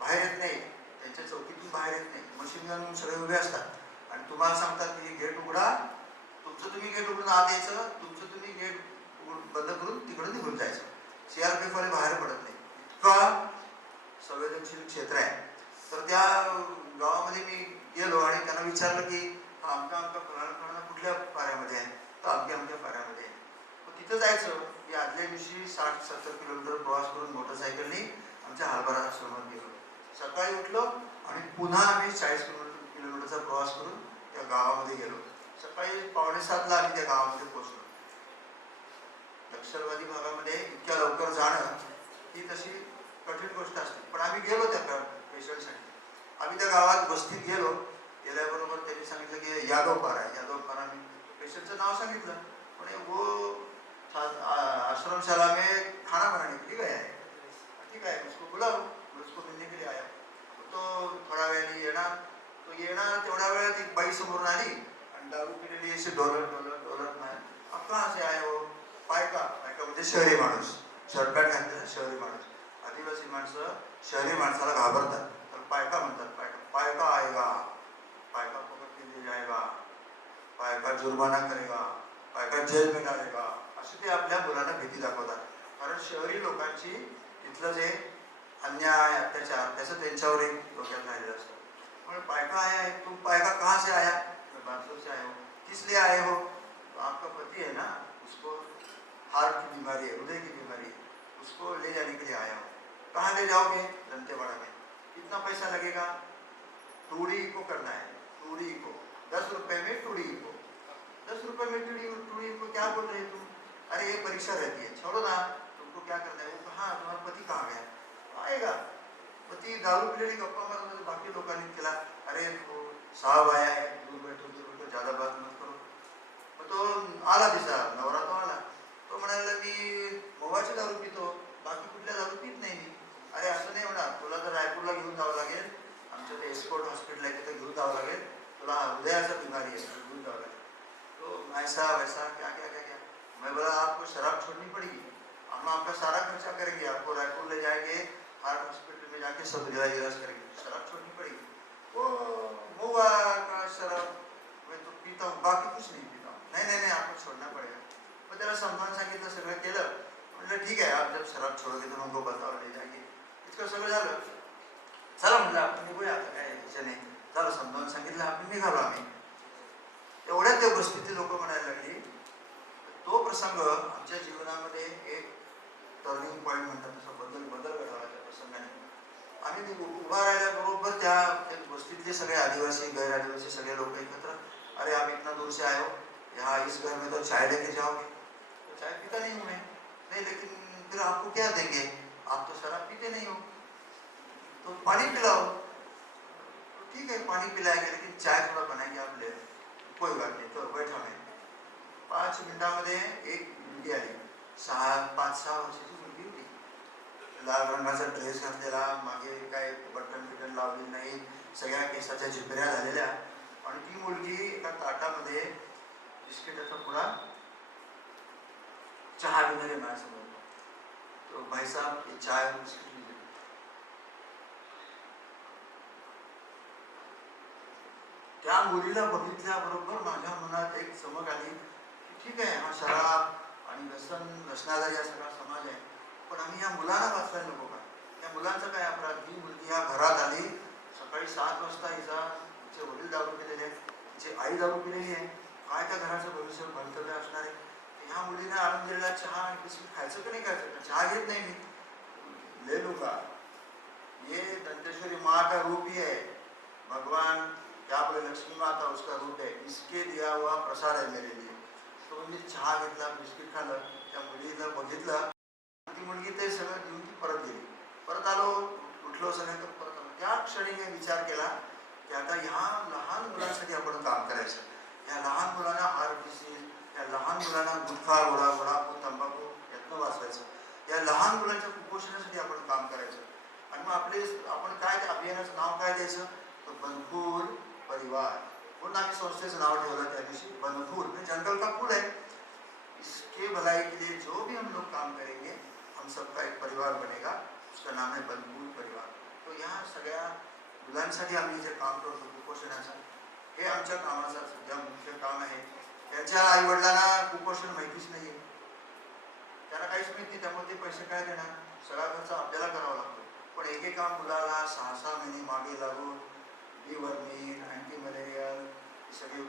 बाहेर येत नाही, त्यांच्या चौकीतून बाहेर येत नाही. मशीन गन सगळे उभे असतात आणि तुम्हाला सांगतात की गेट उघडा, तुमचं तुम्ही गेट उघडून आत यायचं, तुमचं तुम्ही गेट बंद करून तिकडे निघून जायचं. CRPF वाले बाहेर पडत नाही, इतका संवेदनशील क्षेत्र आहे. तर त्या गावामध्ये मी गेलो आणि त्यांना विचारलं की आमच्या फलाना कुठल्या पाऱ्यामध्ये आहे, तर आमच्या पाऱ्यामध्ये आहे. मग तिथं जायचं. मी आदल्या दिवशी 60-70 किलोमीटर प्रवास करून मोटरसायकलनी आमच्या हलबारा आश्रमात गेलो. सकाळी उठलो आणि पुन्हा आम्ही 40 किलोमीटरचा प्रवास करून त्या गावामध्ये गेलो. सकाळी 6:45ला आम्ही त्या गावामध्ये पोहोचलो. नक्षलवादी भागामध्ये इतक्या लवकर जाणं ही तशी कठीण गोष्ट असते, पण आम्ही गेलो त्या पेशंटसाठी. आम्ही त्या गावात वस्तीत गेलो. गेल्याबरोबर त्यांनी सांगितलं की यादव पारा आहे. यादव पारा, मी पेशंटचं नाव सांगितलं. पण वो आश्रमशाला में खाना बनाने के लिए गया है. ठीक आहे, उसको बुलाओ, उसको मिलने के लिए आया. तो थोड्या वेळाने येणार. तो येणार तेवढ्या वेळात एक बाई समोरून आली आणि दारू पिलेली अशी डोलत डोलत डोलत नाही. आप कहाँ से आए हो? पायका. पायका म्हणजे शहरी माणूस, शर्टपॅन्ट घातलेला शहरी माणूस. आदिवासी माणसं शहरी माणसाला घाबरतात, तर पायका म्हणतात. पायका, पायका आएगा, पायका पकड के ले जाएगा, पायका जुर्माना करेगा, पायका जेल में डालेगा, असे ते आपल्या मुलांना भीती दाखवतात. कारण शहरी लोकांची तिथलं जे अन्याय अत्याचार त्याचं त्यांच्यावर एक डोक्यात राहिलेलं असतं. म्हणून पायका आया है, तुम पायका कहाँ से आया? मैं बांसुर से आया हो. किस लिए आए हो? तो आपका पति है ना, उसको हार्ट की बीमारी है, हृदय की बीमारी है, उसको ले जाने के लिए आया हूँ। कहाँ ले जाओगे? दंतेवाड़ा में। कितना पैसा लगेगा? टूड़ी को करना है, टूड़ी को 10 रुपए में टूड़ी को 10 रुपए में टूड़ी को क्या बोल रहे तुम? अरे ये परीक्षा रहती है, छोड़ो ना, तुमको क्या करना है? वो कहाँ, तुम्हारा पति कहाँ गया? आएगा पति, दारू पिलेली गप्पा मारत बाकी लोकांनी केला, अरे तो साहब आया है, दूर बैठो ज्यादा बात मत करो. मग तो आला तिचा नवरा, तो आला, तो म्हणाला मी मोवाची दारू पितो, बाकी कुठल्या दारू पित नाही मी. अरे असं नाही होणार, तुला तर रायपूरला घेऊन जावं लागेल, आमचं ते एस्कॉर्ट हॉस्पिटल आहे तिथे घेऊन जावं लागेल, तुला हृदयाचा बीमारी है, घेऊन जावं लागेल. तो ऐसा वैसा क्या क्या क्या क्या. मैं बोला आपको शराब छोड़नी पड़ेगी, हम आपका सारा खर्चा करेंगे, आपको रायपुर ले जाएंगे, हार्ट हॉस्पिटल में जाके सब इलाज करेंगे, शराब छोड़नी पड़ेगी. वो मोवा का शराब मैं तो पीता हूँ, बाकी कुछ नहीं पीता हूँ. नहीं नहीं नहीं, आपको छोड़ना पड़ेगा. मग त्याला समजावून सांगितलं, सगळं केलं. म्हटलं ठीक आहे, आप जब शराब छोड़ोगे तो हमको बताओ, ले जाएंगे. इतकं सगळं झालं. चला म्हटलं आपण निघूया, आता काय याच्याने झालं, समजावून सांगितलं, आपण निघालो आम्ही. एवढ्यात त्या उपस्थिती लोक म्हणायला लागली. तो प्रसंग आमच्या जीवनामध्ये एक टर्निंग पॉईंट म्हणतात तसा बदल घडवला त्या प्रसंगाने. आम्ही उभा राहिल्याबरोबर त्या वस्तीतले सगळे आदिवासी, गैर आदिवासी सगळे लोक एकत्र, अरे आप इतना दूर से आए हो, यहाँ इस घर में तो चाय लेके जाओगे, तो चाय पीता नहीं हूँ मैं. नहीं लेकिन फिर आपको क्या देंगे, आप तो शराब पीते नहीं हो, तो पानी पिलाओ. ठीक है, पानी पिलाएंगे, लेकिन चाय थोड़ा बनाएंगे आप ले. कोई बात नहीं, तो बैठा मैं. 5 मिनिटांमध्ये एक मुलगी आली, 5-6 वर्षाची मुलगी होती. लाल रंगाचा ड्रेस घातलेला, मागे काय बटन बिटन लावलेली नाही, सगळ्या केसाच्या झिपऱ्या झालेल्या, आणि ती मुलगी एका ताटामध्ये बिस्किटाचा पुडा, चहा घेऊन माझ्यासमोर. तो भाई साहब ये चाय और बिस्किट लीजिए. त्या मुलीला बघितल्याबरोबर माझ्या मनात एक चमक आली, ठीक आहे, हा शराब आणि व्यसनाचा या सगळा समाज आहे, पण आम्ही या मुलांना वाचवायला नको का? या मुलांचा काय अपराध? ही मुलगी या घरात आली, सकाळी 7 वाजता तिचे वडील दारू पिलेले आहेत, तिची आई दारू पिलेली आहे, काय त्या घराचं भवितव्य असणार आहे? ह्या मुलीने आणून दिलेला चहा आणि बिस्किट खायचं की नाही खायचं? चहा घेत नाही मी. ले लूंगा, ये दंतेश्वरी माँ का रूप ही है, भगवान क्या बोले, लक्ष्मी माता उसका रूप है, इसके दिया हुआ प्रसाद है मेरे लिए. तो मी चहा घेतला, बिस्किट खाल्लं, त्या मुलीला बघितलं, ती मुलगी ते सगळं घेऊन ती परत गेली. परत आलो, उठलो, सगळं परत आलो. त्या क्षणी मी विचार केला की आता ह्या लहान मुलांसाठी आपण काम करायचं. या लहान मुलांना हार्ट डिसीज, या लहान मुलांना गुटखा, वडापाव, तंबाखू यातनं वाचवायचं. या लहान मुलांच्या कुपोषणासाठी आपण काम करायचं. आणि मग आपण काय त्या अभियानाचं नाव काय द्यायचं? तो बनफूल परिवार म्हणून आम्ही संस्थेचं नाव ठेवलं त्या दिवशी. बनफूल म्हणजे जंगल का फूल है, इसके भलाई के लिए जो भी हम लोग काम करेंगे, हम सबका एक परिवार बनेगा, उसका नाम है बनफूल परिवार. तो या सगळ्या मुलांसाठी आम्ही जे काम करतो कुपोषणाचं, हे आमच्या कामाचं सध्या मुख्य काम आहे. त्यांच्या आई वडिलांना कुपोषण माहितीच नाही, त्यांना काहीच माहिती नाही, त्यामुळे ते पैसे काय देणार? सगळा खर्च आपल्याला करावा लागतो. पण एकेका मुलाला 6-6 महिने मागे लागून डिवर्मिन, अँटी मलेरियल, सगळे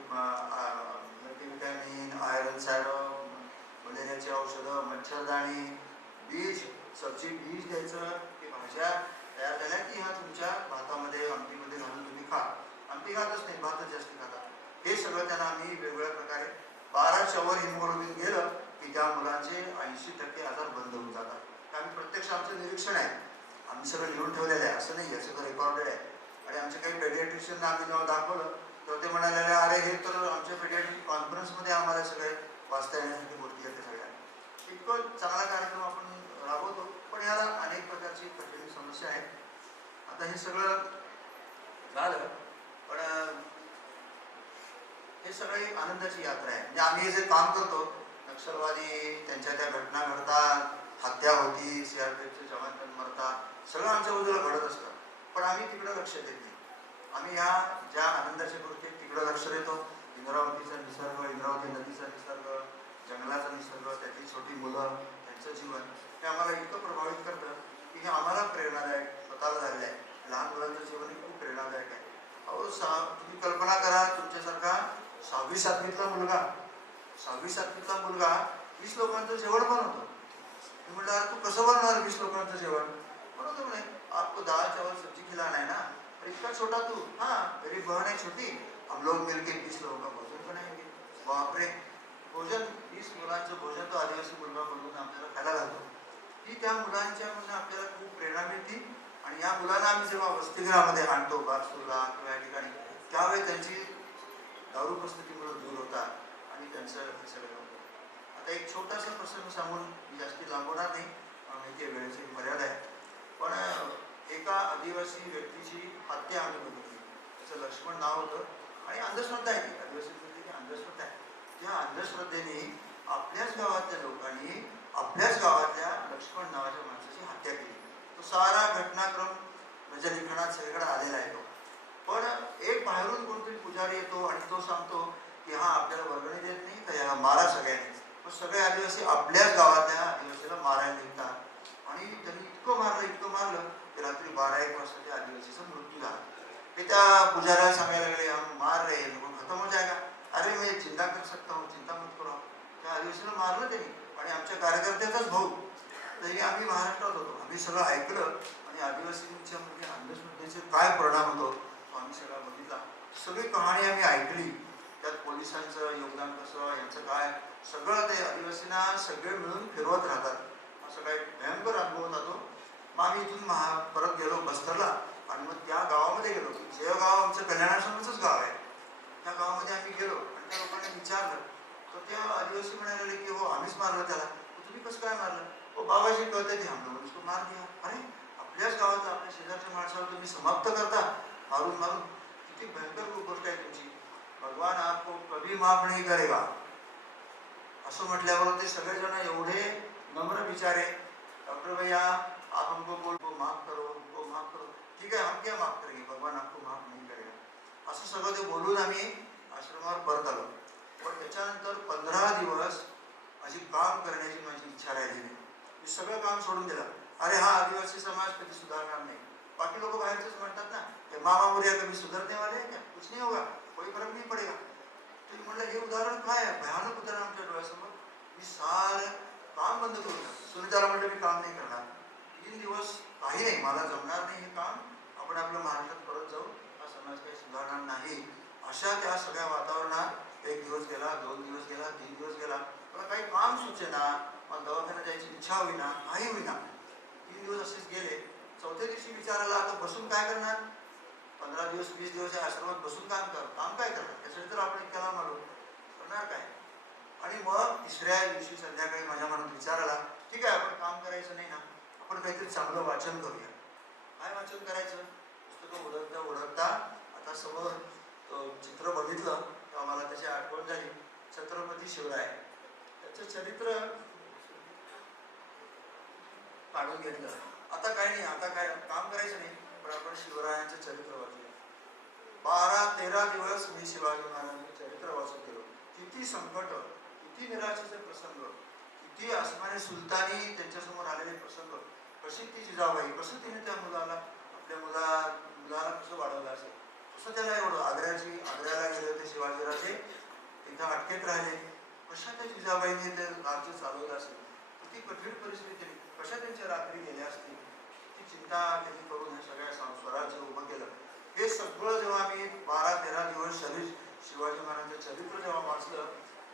मल्टीव्हिटॅमिन, आयरन सॅरम, मलेरियाची औषधं, मच्छरदाणी, बीज, सब्जी बीज द्यायचं, की भाज्या तयार झाल्या की ह्या तुमच्या भातामध्ये, आमटीमध्ये घालून तुम्ही खा. आमटी खातच नाही, भातच जास्त खातात. हे सगळं त्यांना आम्ही वेगवेगळ्या प्रकारे 12च्या वर हिमोग्लोबिन गेलं की त्या मुलांचे 80% आजार बंद होऊन जातात. आम्ही प्रत्यक्ष आमचं निरीक्षण आहे, आम्ही सगळं लिहून ठेवलेलं आहे, असं नाही आहे, सगळं रेकॉर्डेड आहे. आणि आमचे काही पेडियाट्रिशियनना आम्ही जेव्हा दाखवलं तेव्हा ते म्हणाले, अरे हे तर आमच्या पेडियाट्रिक कॉन्फरन्समध्ये आम्हाला सगळे वाचता येण्यासाठी गोष्टी येते सगळ्या. इतकं चांगला कार्यक्रम आपण राबवतो, पण याला अनेक प्रकारची कठीण समस्या आहेत. आता हे सगळं झालं, पण हे सगळी आनंदाची यात्रा आहे. म्हणजे आम्ही हे जे काम करतो, नक्षलवादी त्यांच्या त्या घटना घडतात, हत्या होती, सीआरपीएफचे जवान मरतात, सगळं आमच्या बाजूला घडत असतं, पण आम्ही तिकडं लक्ष देत नाही. आम्ही ह्या ज्या आनंदाच्या गोष्टी तिकडं लक्ष देतो. इंद्रावतीचा निसर्ग, इंद्रावती नदीचा निसर्ग, जंगलाचा निसर्ग, त्याची छोटी मुलं, त्यांचं जीवन, हे आम्हाला इतकं प्रभावित करतं की हे आम्हाला प्रेरणादायक स्वतःला झालेलं आहे. लहान मुलांचं जीवन खूप प्रेरणादायक आहे. अहो तुम्ही कल्पना करा, तुमच्यासारखा 6वी-7वीतला मुलगा 20 लोकांचं जेवण बनवतो. मी म्हटलं अरे तू कसं बनवणार 20 लोकांचं जेवण? बनवतो म्हणे. आपको दाल चावल सब्जी खिलाना है ना, और इतना छोटा तू, हाँ मेरी बहन है छोटी, हम लोग मिलके 20 लोगों का भोजन बनाएंगे. बापरे, भोजन 20 मुलांचं भोजन तो आदिवासी मुलगा म्हणून आपल्याला खायला घालतो. ही त्या मुलांच्या म्हणजे आपल्याला खूप प्रेरणा मिळते. आणि या मुलांना आम्ही जेव्हा वसतिगृहामध्ये आणतो बारसूरला किंवा या ठिकाणी, त्यावेळी त्यांची दारू परिस्थितीमुळे दूर होतात आणि त्यांचं हे सगळं होतं. आता एक छोटासा प्रसंग सांगून मी जास्ती लांबवणार नाही, माहिती आहे वेळेची मर्यादा आहे. पण एका आदिवासी व्यक्तीची हत्या आम्ही बघितली. त्याचं लक्ष्मण नाव होतं आणि अंधश्रद्धा आहे ती आदिवासी पद्धतीने अंधश्रद्धा आहे. त्या अंधश्रद्धेने आपल्याच गावातल्या लोकांनी आपल्याच गावातल्या लक्ष्मण नावाच्या माणसाची हत्या केली. तो सारा घटनाक्रम माझ्या लिखाणात सगळीकडे आलेला आहे. तो पण एक बाहेरून कोणतरी पुजारी येतो आणि तो सांगतो की हा आपल्याला वर्गणी देत नाही तर याला मारा सगळ्यांनी. मग सगळे आदिवासी आपल्याच गावातल्या आदिवासीला मारायला निघतात आणि त्यांनी इतकं मारलं की रात्री 12-1 वाजता त्या आदिवासीचा मृत्यू झाला. ते त्या पुजाऱ्याला सांगायला लागले हम मार रहे हैं, वो खत्म हो जाएगा. अरे मैं चिंता कर सकता हूँ, चिंता मत करो. त्या आदिवासीला मारलं त्यांनी आणि आमच्या कार्यकर्त्याचाच भाऊ. तरी आम्ही महाराष्ट्रात होतो, आम्ही सगळं ऐकलं आणि आदिवासींच्या मध्ये अंधश्रद्धेचे काय परिणाम होतो तो आम्ही सगळा बघितला. सगळी कहाणी आम्ही ऐकली. त्यात पोलिसांचं योगदान कसं, यांचं काय, सगळं ते आदिवासींना सगळे मिळून फिरवत राहतात. असं काही भयंकर अनुभव होता तो. मग आम्ही इथून परत गेलो बस्तरला आणि मग त्या गावामध्ये गेलो. जे गाव आमचं कल्याणाश्रमाचंच गाव आहे, त्या गावामध्ये आम्ही गेलो आणि त्या लोकांनी विचारलं तर त्या आदिवासी म्हणाले की हो आम्हीच मारलं त्याला. तुम्ही कसं काय मारलं? हो बाबाजी कहते थे हम लोगों ने उसको मार दिया. अरे आपल्याच गावात आपल्या शेजारच्या माणसाला तुम्ही समाप्त करता मारून मारून. किती भयंकर गोष्ट आहे तुमची. भगवान आपको कभी माफ नहीं करेगा असं म्हटल्यावर ते सगळेजण एवढे नम्र बिचारे. डॉक्टर भैया आप हमको माफ करो, हमको माफ करो. ठीक है, हम क्या माफ करेंगे, भगवान आपको माफ नहीं करेगा. असं सगळं ते बोलून आम्ही आश्रमावर परत आलो. पण त्याच्यानंतर 15 दिवस माझी काम करण्याची माझी इच्छा राहिली नाही. मी सगळं काम सोडून दिलं. अरे हा आदिवासी समाज कधी सुधारणार नाही. बाकी लोक बाहेरचेच म्हणतात ना हे मामा मुरिया कभी सुधरने वाले हैं क्या, कुछ नहीं होगा, कोई फर्क नहीं पडेगा. तुम्ही म्हटलं हे उदाहरण काय आहे, भयानक उदाहरण आमच्या डोळ्यासमोर. मी सारं काम बंद करून सुनीताला म्हटलं मी काम नाही करणार. 3 दिवस काही नाही, मला जमणार नाही हे काम, आपण आपल्या महाराष्ट्रात परत जाऊ, हा समाज काही सुधारणार नाही. अशा त्या सगळ्या वातावरणात 1 दिवस गेला, 2 दिवस गेला, 3 दिवस गेला. मला काही काम सुचेना, मला दवाखान्यात जायची इच्छा होईना, काही होईना. 3 दिवस असेच गेले. चौथ्या दिवशी विचारायला आता बसून काय करणार, 15 दिवस 20 दिवस या आश्रमात बसून काम काय करणार, त्यासाठी तर आपण इतक्याला मारू करणार काय. आणि मग तिसऱ्या दिवशी संध्याकाळी माझ्या मनात विचार आला, ठीक आहे आपण काम करायचं नाही ना, आपण काहीतरी चांगलं वाचन करूया. काय वाचन करायचं, पुस्तकं ओळखता ओळखता आता समोर चित्र बघितलं तेव्हा मला त्याची आठवण झाली. छत्रपती शिवराय त्याचं चरित्र काढून घेतलं. आता काय नाही, आता काय काम करायचं नाही, पण आपण शिवरायांचं चरित्र वाचूया. 12-13 दिवस मी शिवाजी महाराजांचं चरित्र वाचत गेलो. किती संकट, किती निराशेचे प्रसंग, किती आसमानी सुलतानी त्यांच्यासमोर आलेले प्रसंग, कशी ती जिजाबाई, कसं तिने त्या मुलाला आपल्या मुलाला कसं वाढवलं असेल, कसं त्याला एवढं आग्र्याला गेले होते शिवाजीराजे, तिथं अटकेत राहिले, कशा त्या जिजाबाईने ते राज्य चालवलं असेल, किती कठीण परिस्थिती, कशा त्यांच्या रात्री गेल्या असतील, ती चिंता त्यांनी करून हे सगळ्या स्वराज्य उभं केलं. हे सगळं जेव्हा मी 12-13 दिवस शिवाजी महाराजांचं चरित्र जेव्हा वाचलं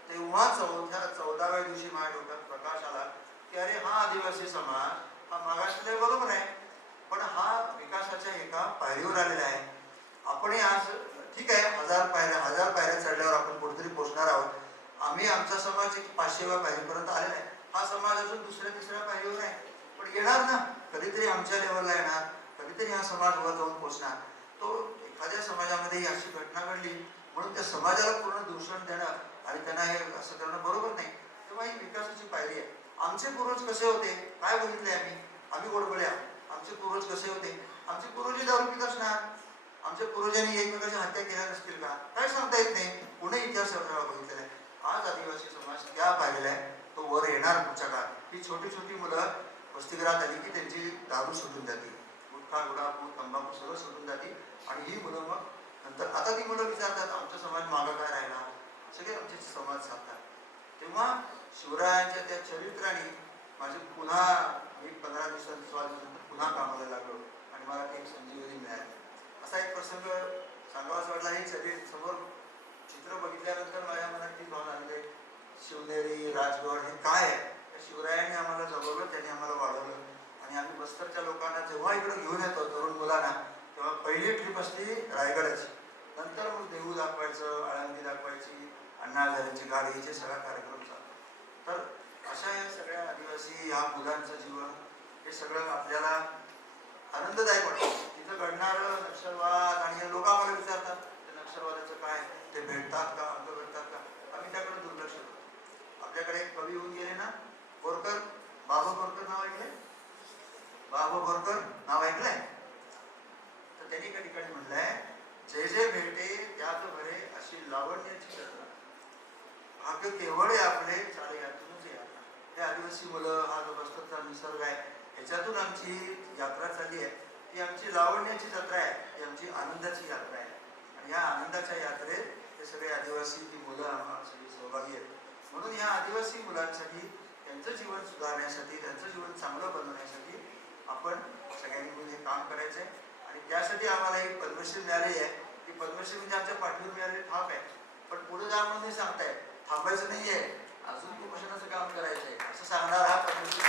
तेव्हा 14व्या दिवशी माझ्या डोक्यात प्रकाश आला की अरे हा आदिवासी समाज हा मागासलेला बरोबर आहे, पण हा विकासाच्या एका पायरीवर आलेला आहे. आपणही आज ठीक आहे 1000 पायऱ्या चढल्यावर आपण कुठेतरी पोहोचणार आहोत. आम्ही आमचा समाज 500व्या पायरीपर्यंत आलेला आहे. हा समाज अजून 2ऱ्या-3ऱ्या पायरीवर आहे, पण येणार ना, कधीतरी आमच्या लेवलला येणार, कधीतरी हा समाज वर जाऊन पोहोचणार. तो एखाद्या समाजामध्ये ही अशी घटना घडली म्हणून त्या समाजाला पूर्ण दूषण देणं आणि त्यांना हे असं करणं बरोबर नाही. तेव्हा ही विकासाची पायरी आहे. आमचे पूर्वज कसे होते काय बघितले आम्ही गोडबोले आहोत. आमचे पूर्वज कसे होते, आमचे पूर्वज दारू पित असणार, आमच्या पूर्वजांनी एकमेकांच्या हत्या केल्या नसतील का, काय सांगता येत नाही. पुणे इतिहास बघितलेला आहे. आज आदिवासी समाज त्या पाहिलेला आहे, तो वर येणार पुढच्या काळात. ही छोटी छोटी मुलं वसतिगृहात आली की त्यांची दारू सुटून जाते, गुटखा गुडाखू तंबाखू सगळं सुटून जाते. आणि ही मुलं मग नंतर आता ती मुलं विचारतात आमचा समाज मागं काय राहिला, सगळे आमचे समाज साधतात. तेव्हा शिवरायांच्या त्या चरित्राने माझी पुन्हा मी 15 दिवसांत 16 दिवसांत पुन्हा कामाला लागलो आणि मला एक संजीवनी मिळाली. असा एक प्रसंग सांगावाच वाटला. हे चरित्र समोर चित्र बघितल्यानंतर माझ्या मनात ती भावना आली, शिवनेरी राजगड हे काय आहे. शिवरायांनी आम्हाला जगवलं, त्यांनी आम्हाला वाढवलं आणि आम्ही बस्तरच्या लोकांना जेव्हा इकडे घेऊन येतो तरुण मुलांना, तेव्हा पहिली ट्रिप असते रायगडाची, नंतर मग देहू दाखवायचं, आळंदी दाखवायची, अण्णा हजारेंची गाडी, हे सगळा कार्यक्रम चालतो. तर अशा या सगळ्या आदिवासी या मुलांचं जीवन हे सगळं आपल्याला आनंददायक वाटतं. तिथं घडणारं नक्षलवाद आणि हे लोक आम्हाला विचारतात ते नक्षलवादाचं काय, ते भेटतात का, अंग भेटतात का, आम्ही त्याकडे दुर्लक्ष करतो. आपल्याकडे एक कवी होऊन गेले ना, बोरकर, बाबा बोरकर नाव ऐकलंय? बाबा बोरकर नाव ऐकलंय? तर त्यांनी एका ठिकाणी म्हणलंय, जे जे भेटे त्यात भरे अशी लावण्याची जत्रा, भाग्य केवळ आपले चाले यातूनच यात्रा. हे आदिवासी मुलं, हा जो बस्तरचा निसर्ग आहे, ह्याच्यातून आमची यात्रा चालली आहे. ती आमची लावण्याची जत्रा आहे, ती आमची आनंदाची यात्रा आहे. आणि या आनंदाच्या यात्रेत हे सगळे आदिवासी, ती मुलं आम्हाला सगळी सहभागी आहेत. म्हणून या आदिवासी मुलांसाठी, त्यांचं जीवन सुधारण्यासाठी, त्यांचं जीवन चांगलं बनवण्यासाठी आपण सगळ्यांनी मिळून हे काम करायचं आहे. आणि त्यासाठी आम्हाला एक पद्मश्री मिळाली आहे. ती पद्मश्री म्हणजे आमच्या पाठीवर मिळालेली थाप आहे. पण पुढे जा म्हणून सांगताय, थांबायचं नाहीये, अजून उपोषणाचं काम करायचं आहे असं सांगणार हा पद्मश्री.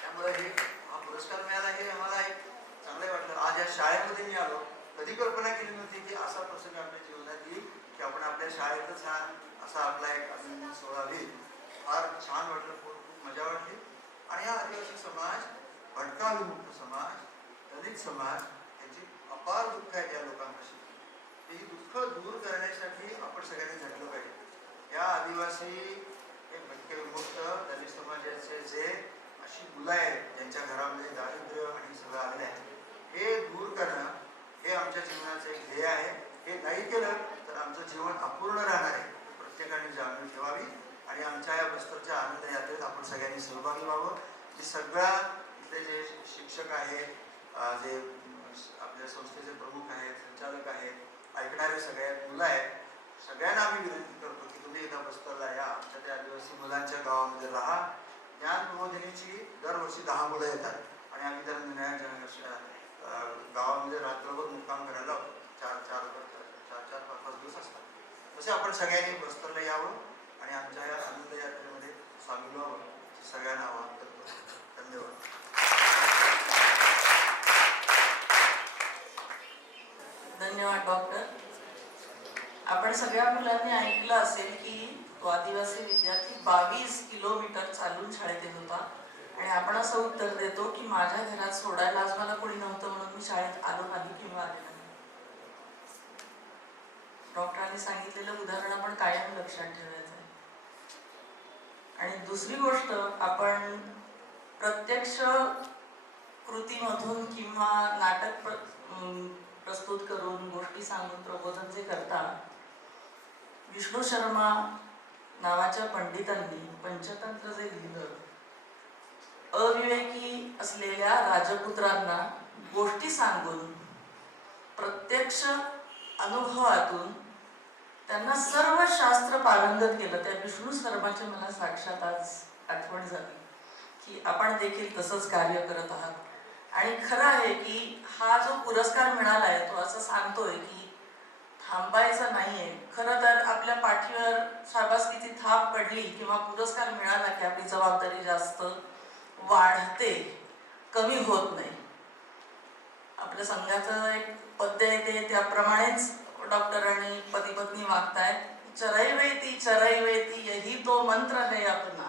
त्यामुळे हे हा पुरस्कार मिळाला हे आम्हाला एक चांगलं वाटलं. आज या शाळेमध्ये मी आलो, कधी कल्पना केली नव्हती की असा प्रसंग आपल्या जीवनात येईल की आपण आपल्या शाळेतच हा असा आपला एक अभिनंदन सोहळा होईल. फार छान वाटलं, खूप मजा वाटली. आणि हा आदिवासी समाज, भटका विमुक्त समाज, दलित समाज यांची अपार दुःख आहे त्या लोकांपाशी. ही दुःख दूर करण्यासाठी आपण सगळ्यांनी झटलं पाहिजे. या आदिवासी हे भटके विमुक्त दलित समाजाचे जे अशी मुलं आहेत ज्यांच्या घरामध्ये दारिद्र्य आणि सगळं आलेलं आहे, हे दूर करणं हे आमच्या जीवनाचं एक ध्येय आहे. हे नाही केलं तर आमचं जीवन अपूर्ण राहणार आहे. प्रत्येकाने जाणून ठेवावी आणि आमच्या या बस्तरच्या आनंद यात्रेत आपण सगळ्यांनी सहभागी व्हावं. की सगळ्या इथले जे शिक्षक आहेत, जे आपल्या संस्थेचे प्रमुख आहेत, संचालक आहेत, ऐकणारे सगळ्यात मुलं आहेत, सगळ्यांना आम्ही विनंती करतो की तुम्ही एकदा बस्तरला या, आमच्या त्या आदिवासी मुलांच्या गावामध्ये राहा. ज्ञान प्रबोधिनीची दरवर्षी 10 मुलं येतात आणि आम्ही त्यांना गावामध्ये रात्रभर मुक्काम करायला 4-5 दिवस असतात. तसे आपण सगळ्यांनी बस्तरला यावं आणि आमच्या या आनंद यात्रेमध्ये सामील व्हावं असं सगळ्यांना आवाहन करतो. धन्यवाद. धन्यवाद डॉक्टर. आपण सगळ्या मुलांनी ऐकलं असेल की तो आदिवासी विद्यार्थी 22 किलोमीटर चालून शाळेत येत होता आणि आपण असं उत्तर देतो की माझ्या घरात सोडायला आज मला कोणी नव्हतं म्हणून मी शाळेत आलो नाही किंवा आले नाही. डॉक्टरांनी सांगितलेलं उदाहरण आपण कायम लक्षात ठेवायचं आहे. आणि दुसरी गोष्ट, आपण प्रत्यक्ष कृतीमधून किंवा नाटक प्रस्तुत करून, गोष्टी सांगून प्रबोधन जे करता, विष्णू शर्मा नावाच्या पंडितांनी पंचतंत्र जे लिहिलं, अविवेकी असलेल्या राजपुत्रांना गोष्टी सांगून प्रत्यक्ष अनुभवातून त्यांना सर्व शास्त्र पारंगत केलं. त्या विष्णू शर्माची मला साक्षात आज आठवण झाली की आपण देखील तसंच कार्य करत आहात. आणि खरं आहे की हा जो पुरस्कार मिळाला आहे तो असं सांगतोय की थांबायचं नाहीये. खरं तर आपल्या पाठीवर शाबासकीची थाप पडली किंवा पुरस्कार मिळाला की आपली जबाबदारी जास्त वाढते, कमी होत नाही. आपल्या संघाचं एक पद्य येते त्याप्रमाणेच डॉक्टरांनी पती पत्नी वागतायत. चरई वेती यही तो मंत्र है अपना,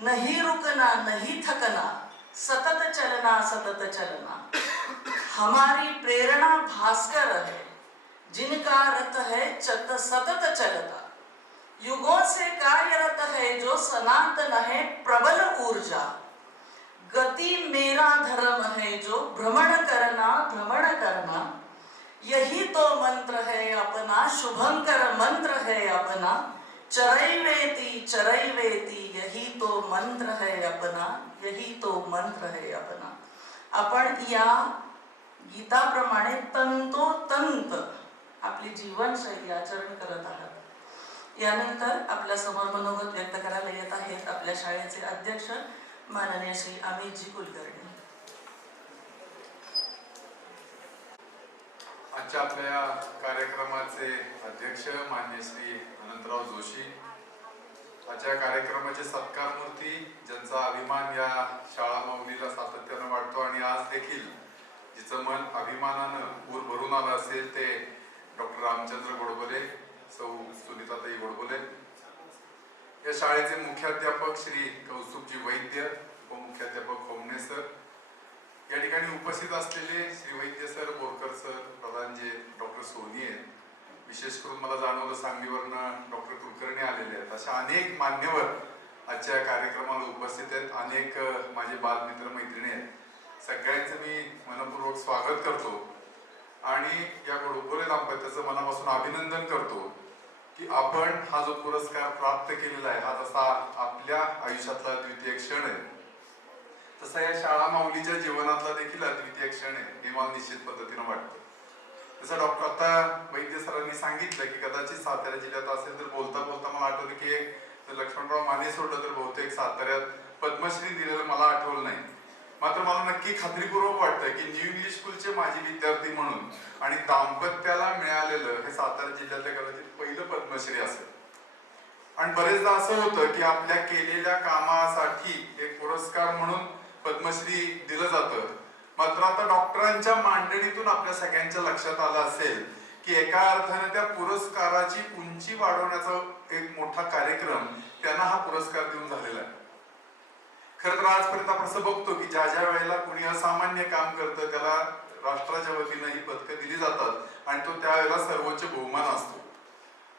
नहीं रुकना नहीं थकना, सतत चलना सतत चलना. हमारी प्रेरणा भास्कर है, जिनका रथ है सतत चलता. युगों से कार्यरत है जो सनातन है प्रबल ऊर्जा. गति मेरा धर्म है जो भ्रमण करना. यही तो मंत्र है अपना, शुभंकर मंत्र है अपना. चरई वेती यही तो मंत्र है अपना, यही तो मंत्र है अपना. आपण या गीताप्रमाणे तंतोतंत आपली जीवनशैली आचरण करत आहात. यानंतर आपल्या समोर मनोगत व्यक्त करायला येत आहेत आपल्या शाळेचे अध्यक्ष माननीय श्री अमितजी कुलकर्णी. आजच्या आपल्या या कार्यक्रमाचे अध्यक्ष मान्य श्री अनंतराव जोशी, आजच्या कार्यक्रमाचे सत्कार मूर्ती ज्यांचा अभिमान या शाळा माऊलीला सातत्यानं वाटतो आणि आज देखील जिचं मन अभिमानानं ऊर भरून आलं असेल ते डॉक्टर रामचंद्र गोडबोले, सौ सुनीताताई गोडबोले. या शाळेचे मुख्याध्यापक श्री कौस्तुभजी वैद्य, उपमुख्याध्यापक होमणे सर, या ठिकाणी उपस्थित असलेले श्री वैद्य सर, बोरकर सर, प्रधानजी डॉक्टर सोनी आहेत. विशेष करून मला जाणवलं सांगलीवरनं डॉक्टर कुलकर्णी आलेले आहेत. अशा अनेक मान्यवर आजच्या कार्यक्रमाला उपस्थित आहेत. अनेक माझे बालमित्र मैत्रिणी आहेत. सगळ्यांचं मी मनपूर्वक स्वागत करतो आणि या गोडबोले दाम्पत्याचं मनापासून अभिनंदन करतो की आपण हा जो पुरस्कार प्राप्त केलेला आहे हा जसा आपल्या आयुष्यातला द्वितीय क्षण आहे तसा या शाळा माऊलीच्या जीवनातला देखील अद्वितीय क्षण आहे हे मला निश्चित पद्धतीनं वाटतं. जसं डॉक्टर आता वैद्य सरांनी सांगितलं की कदाचित सातारा जिल्ह्यात असेल तर बोलता बोलता मला आठवलं की एक लक्ष्मणराव माने सोडलं तर बहुतेक साताऱ्यात पद्मश्री दिलेलं मला आठवलं नाही. मात्र मला नक्की खात्रीपूर्वक वाटतं की न्यू इंग्लिश स्कूलचे माजी विद्यार्थी म्हणून आणि दाम्पत्याला मिळालेलं हे सातारा जिल्ह्यातलं कदाचित पहिलं पद्मश्री असेल. आणि बरेचदा असं होतं की आपल्या केलेल्या कामासाठी एक पुरस्कार म्हणून पद्मश्री दिलं जातं. मात्र आता डॉक्टरांच्या मांडणीतून आपल्या सगळ्यांच्या लक्षात आलं असेल की एका अर्थाने त्या पुरस्काराची उंची वाढवण्याचा एक मोठा कार्यक्रम त्यांना हा पुरस्कार देऊन झालेला आहे. खरं तर आजपर्यंत आपण असं बघतो की ज्या ज्या वेळेला कुणी असामान्य काम करतं त्याला राष्ट्राच्या वतीनं ही पदकं दिली जातात आणि तो त्यावेळेला सर्वोच्च बहुमान असतो.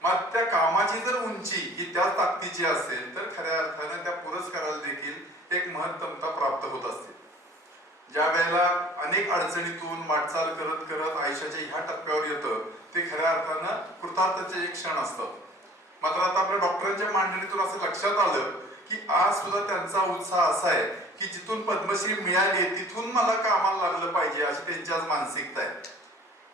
मग त्या कामाची जर उंची ही त्या ताकदीची असेल तर खऱ्या अर्थाने त्या पुरस्काराला देखील एक महत्तमता प्राप्त होत असते. ज्या वेळेला अनेक अडचणीतून वाटचाल करत करत आयुष्याच्या ह्या टप्प्यावर येतं ते खऱ्या अर्थानं कृतार्थाचे एक क्षण असतात. मात्र आता आपल्या डॉक्टरांच्या मांडणीतून असं लक्षात आलं की आज सुद्धा त्यांचा उत्साह असा आहे की जिथून पद्मश्री मिळाली तिथून मला कामाला लागलं पाहिजे अशी त्यांची आज मानसिकता आहे.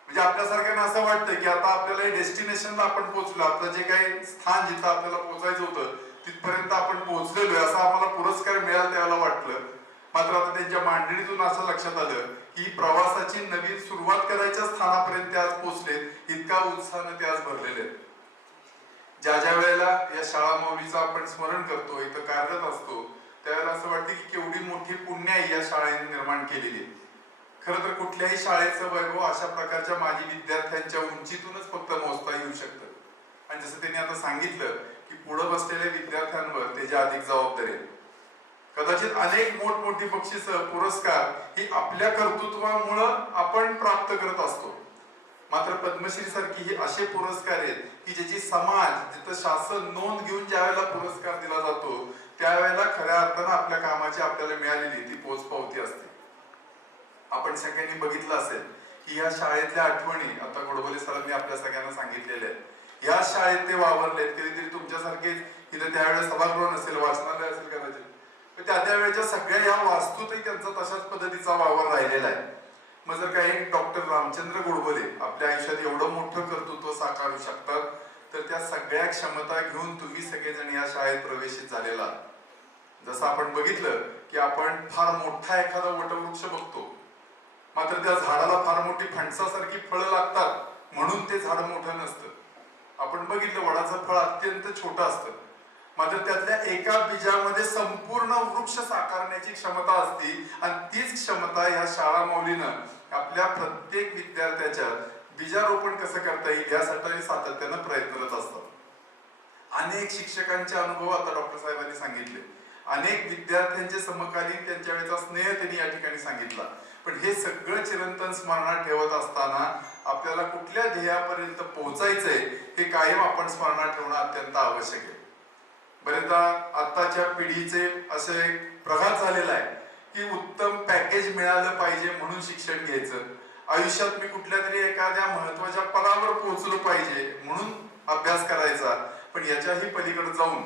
म्हणजे आपल्यासारख्यांना असं वाटतं की आता आपल्याला डेस्टिनेशनला आपण पोहोचलो, आपलं जे काही स्थान जिथं आपल्याला पोहोचायचं होतं तिथपर्यंत आपण पोहोचलेलो आहे असं आम्हाला पुरस्कार मिळाला त्यावेळेला वाटलं. मात्र आता त्यांच्या मांडणीतून असं लक्षात आलं की प्रवासाची नवीन सुरुवात करायच्या स्थानापर्यंत ते आज पोहोचले. इतका उत्साहानं ते आज भरलेले आहेत. ज्या ज्या वेळेला या शाळा माऊलीचं आपण स्मरण करतो, इथं कार्यरत असतो त्यावेळेला असं वाटतं की केवढी मोठी पुण्याई या शाळेने निर्माण केलेली आहे. खरं तर कुठल्याही शाळेचं वैभव अशा प्रकारच्या माजी विद्यार्थ्यांच्या उंचीतूनच फक्त मोजता येऊ शकतं. आणि जसं त्यांनी आता सांगितलं की पुढे बसलेल्या विद्यार्थ्यांवर त्याची अधिक जबाबदारी आहे. कदाचित अनेक मोठमोठी बक्षीस पुरस्कार ही आपल्या कर्तृत्वामुळं आपण प्राप्त करत असतो. मात्र पद्मश्री सारखी ही असे पुरस्कार आहेत की ज्याची समाज जिथं शासन नोंद घेऊन ज्या वेळेला पुरस्कार दिला जातो त्यावेळेला खऱ्या अर्थानं आपल्या कामाची आपल्याला मिळालेली ती पोचपावती असते. आपण सगळ्यांनी बघितलं असेल की या शाळेतल्या आठवणी आता गोडबोले सरांनी आपल्या सगळ्यांना सांगितलेल्या आहेत. या शाळेत ते वावरलेत. कधीतरी तुमच्यासारखेच इथं त्यावेळेला सभागृह नसेल, वाचनालय असेल कदाचित, पण त्या वेळेच्या सगळ्या या वास्तूतही त्यांचा तशाच पद्धतीचा वावर राहिलेला आहे. मग जर काही डॉक्टर रामचंद्र गोडबोले आपल्या आयुष्यात एवढं मोठं कर्तृत्व साकारू शकतात तर त्या सगळ्या क्षमता घेऊन तुम्ही सगळेजण या शाळेत प्रवेशित झालेला. जसं आपण बघितलं की आपण फार मोठा एखादा वटवृक्ष बघतो मात्र त्या झाडाला फार मोठी फणसासारखी फळं लागतात म्हणून ते झाड मोठं नसतं. आपण बघितलं वडाचं फळ अत्यंत छोटं असतं मात्र त्यातल्या एका बीजामध्ये संपूर्ण वृक्ष साकारण्याची क्षमता असते आणि तीच क्षमता या शाळा माऊलीनं आपल्या प्रत्येक विद्यार्थ्याच्या बीजारोपण कसं करता येईल यासाठी सातत्यानं प्रयत्नरत असतात. अनेक शिक्षकांचे अनुभव आता डॉक्टर साहेबांनी सांगितले, अनेक विद्यार्थ्यांचे समकालीन त्यांच्या वेळेचा स्नेह त्यांनी या ठिकाणी सांगितला. पण हे सगळं चिरंतन स्मरणात ठेवत असताना आपल्याला कुठल्या ध्येयापर्यंत पोहोचायचंय हे कायम आपण स्मरणात ठेवणं अत्यंत आवश्यक आहे. बरेचदा आताच्या पिढीचे असे एक प्रघात झालेला आहे की उत्तम पॅकेज मिळालं पाहिजे म्हणून शिक्षण घ्यायचं, आयुष्यात मी कुठल्या तरी एखाद्या महत्वाच्या पदावर पोहोचलो पाहिजे म्हणून अभ्यास करायचा. पण याच्याही पलीकडे जाऊन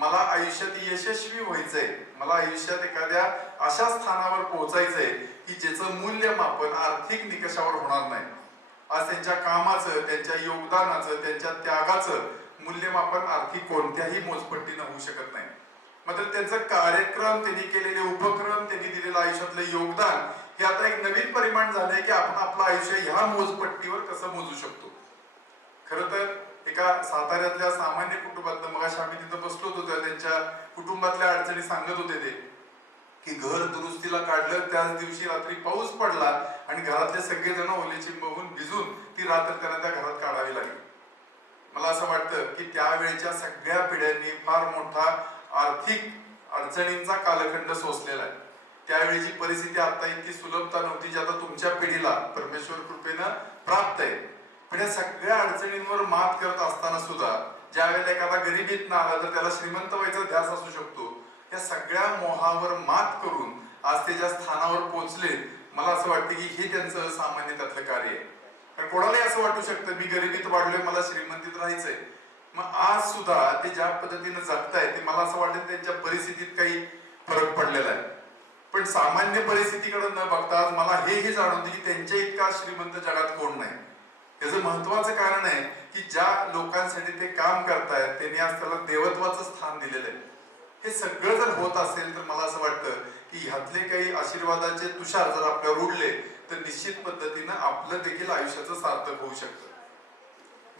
मला आयुष्यात यशस्वी व्हायचंय, मला आयुष्यात एखाद्या अशा स्थानावर पोहोचायचंय की ज्याचं मूल्यमापन आर्थिक निकषावर होणार नाही. आज त्यांच्या कामाचं, त्यांच्या योगदानाचं, त्यांच्या त्यागाचं मूल्यमापन आर्थिक कोणत्याही मोजपट्टीनं होऊ शकत नाही. मात्र त्यांचा कार्यक्रम, त्यांनी केलेले उपक्रम, त्यांनी दिलेलं आयुष्यातलं योगदान हे आता एक नवीन परिमाण झालंय की आपण आपलं आयुष्य ह्या मोजपट्टीवर कसं मोजू शकतो. खरं तर एका साताऱ्यातल्या सामान्य कुटुंबातलं, मग आम्ही तिथं बसलो होतो, त्यांच्या कुटुंबातल्या अडचणी सांगत होते ते की घर दुरुस्तीला काढलं, त्याच दिवशी रात्री पाऊस पडला आणि घरातले सगळेजण ओलेचिंब होऊन भिजून ती रात्र त्यांना त्या घरात काढावी लागली. मला असं वाटतं की त्यावेळेच्या सगळ्या पिढ्यांनी फार मोठा आर्थिक अडचणींचा कालखंड सोसलेला आहे. त्यावेळीची परिस्थिती आता इतकी सुलभता नव्हती जी आता तुमच्या पिढीला परमेश्वर कृपेनं प्राप्त आहे. पण या सगळ्या अडचणींवर मात करत असताना सुद्धा ज्या वेळेला एखादा गरिबीत ना आला तर त्याला श्रीमंत व्हायचा ध्यास असू शकतो. या सगळ्या मोहावर मात करून आज ते ज्या स्थानावर पोहोचले, मला असं वाटतं की हे त्यांचं सामान्य त्यातलं कार्य आहे. कारण कोणालाही असं वाटू शकतं मी गरिबीत वाढलोय, मला श्रीमंतीत राहायचंय. मग आज सुद्धा ते ज्या पद्धतीने जगताय ते मला असं वाटतं त्यांच्या परिस्थितीत काही फरक पडलेला आहे. पण सामान्य परिस्थितीकडे न बघता मला हे जाणवतं की त्यांच्या इतका श्रीमंत जगात कोण नाही. याचं महत्वाचं कारण आहे की ज्या लोकांसाठी ते काम करतायत त्यांनी आज त्याला देवत्वाचं स्थान दिलेलं आहे. हे सगळं जर होत असेल तर मला असं वाटतं की ह्यातले काही आशीर्वादाचे तुषार जर आपल्यावर उडले तर निश्चित पद्धतीनं आपलं देखील आयुष्याचं सार्थक होऊ शकतं.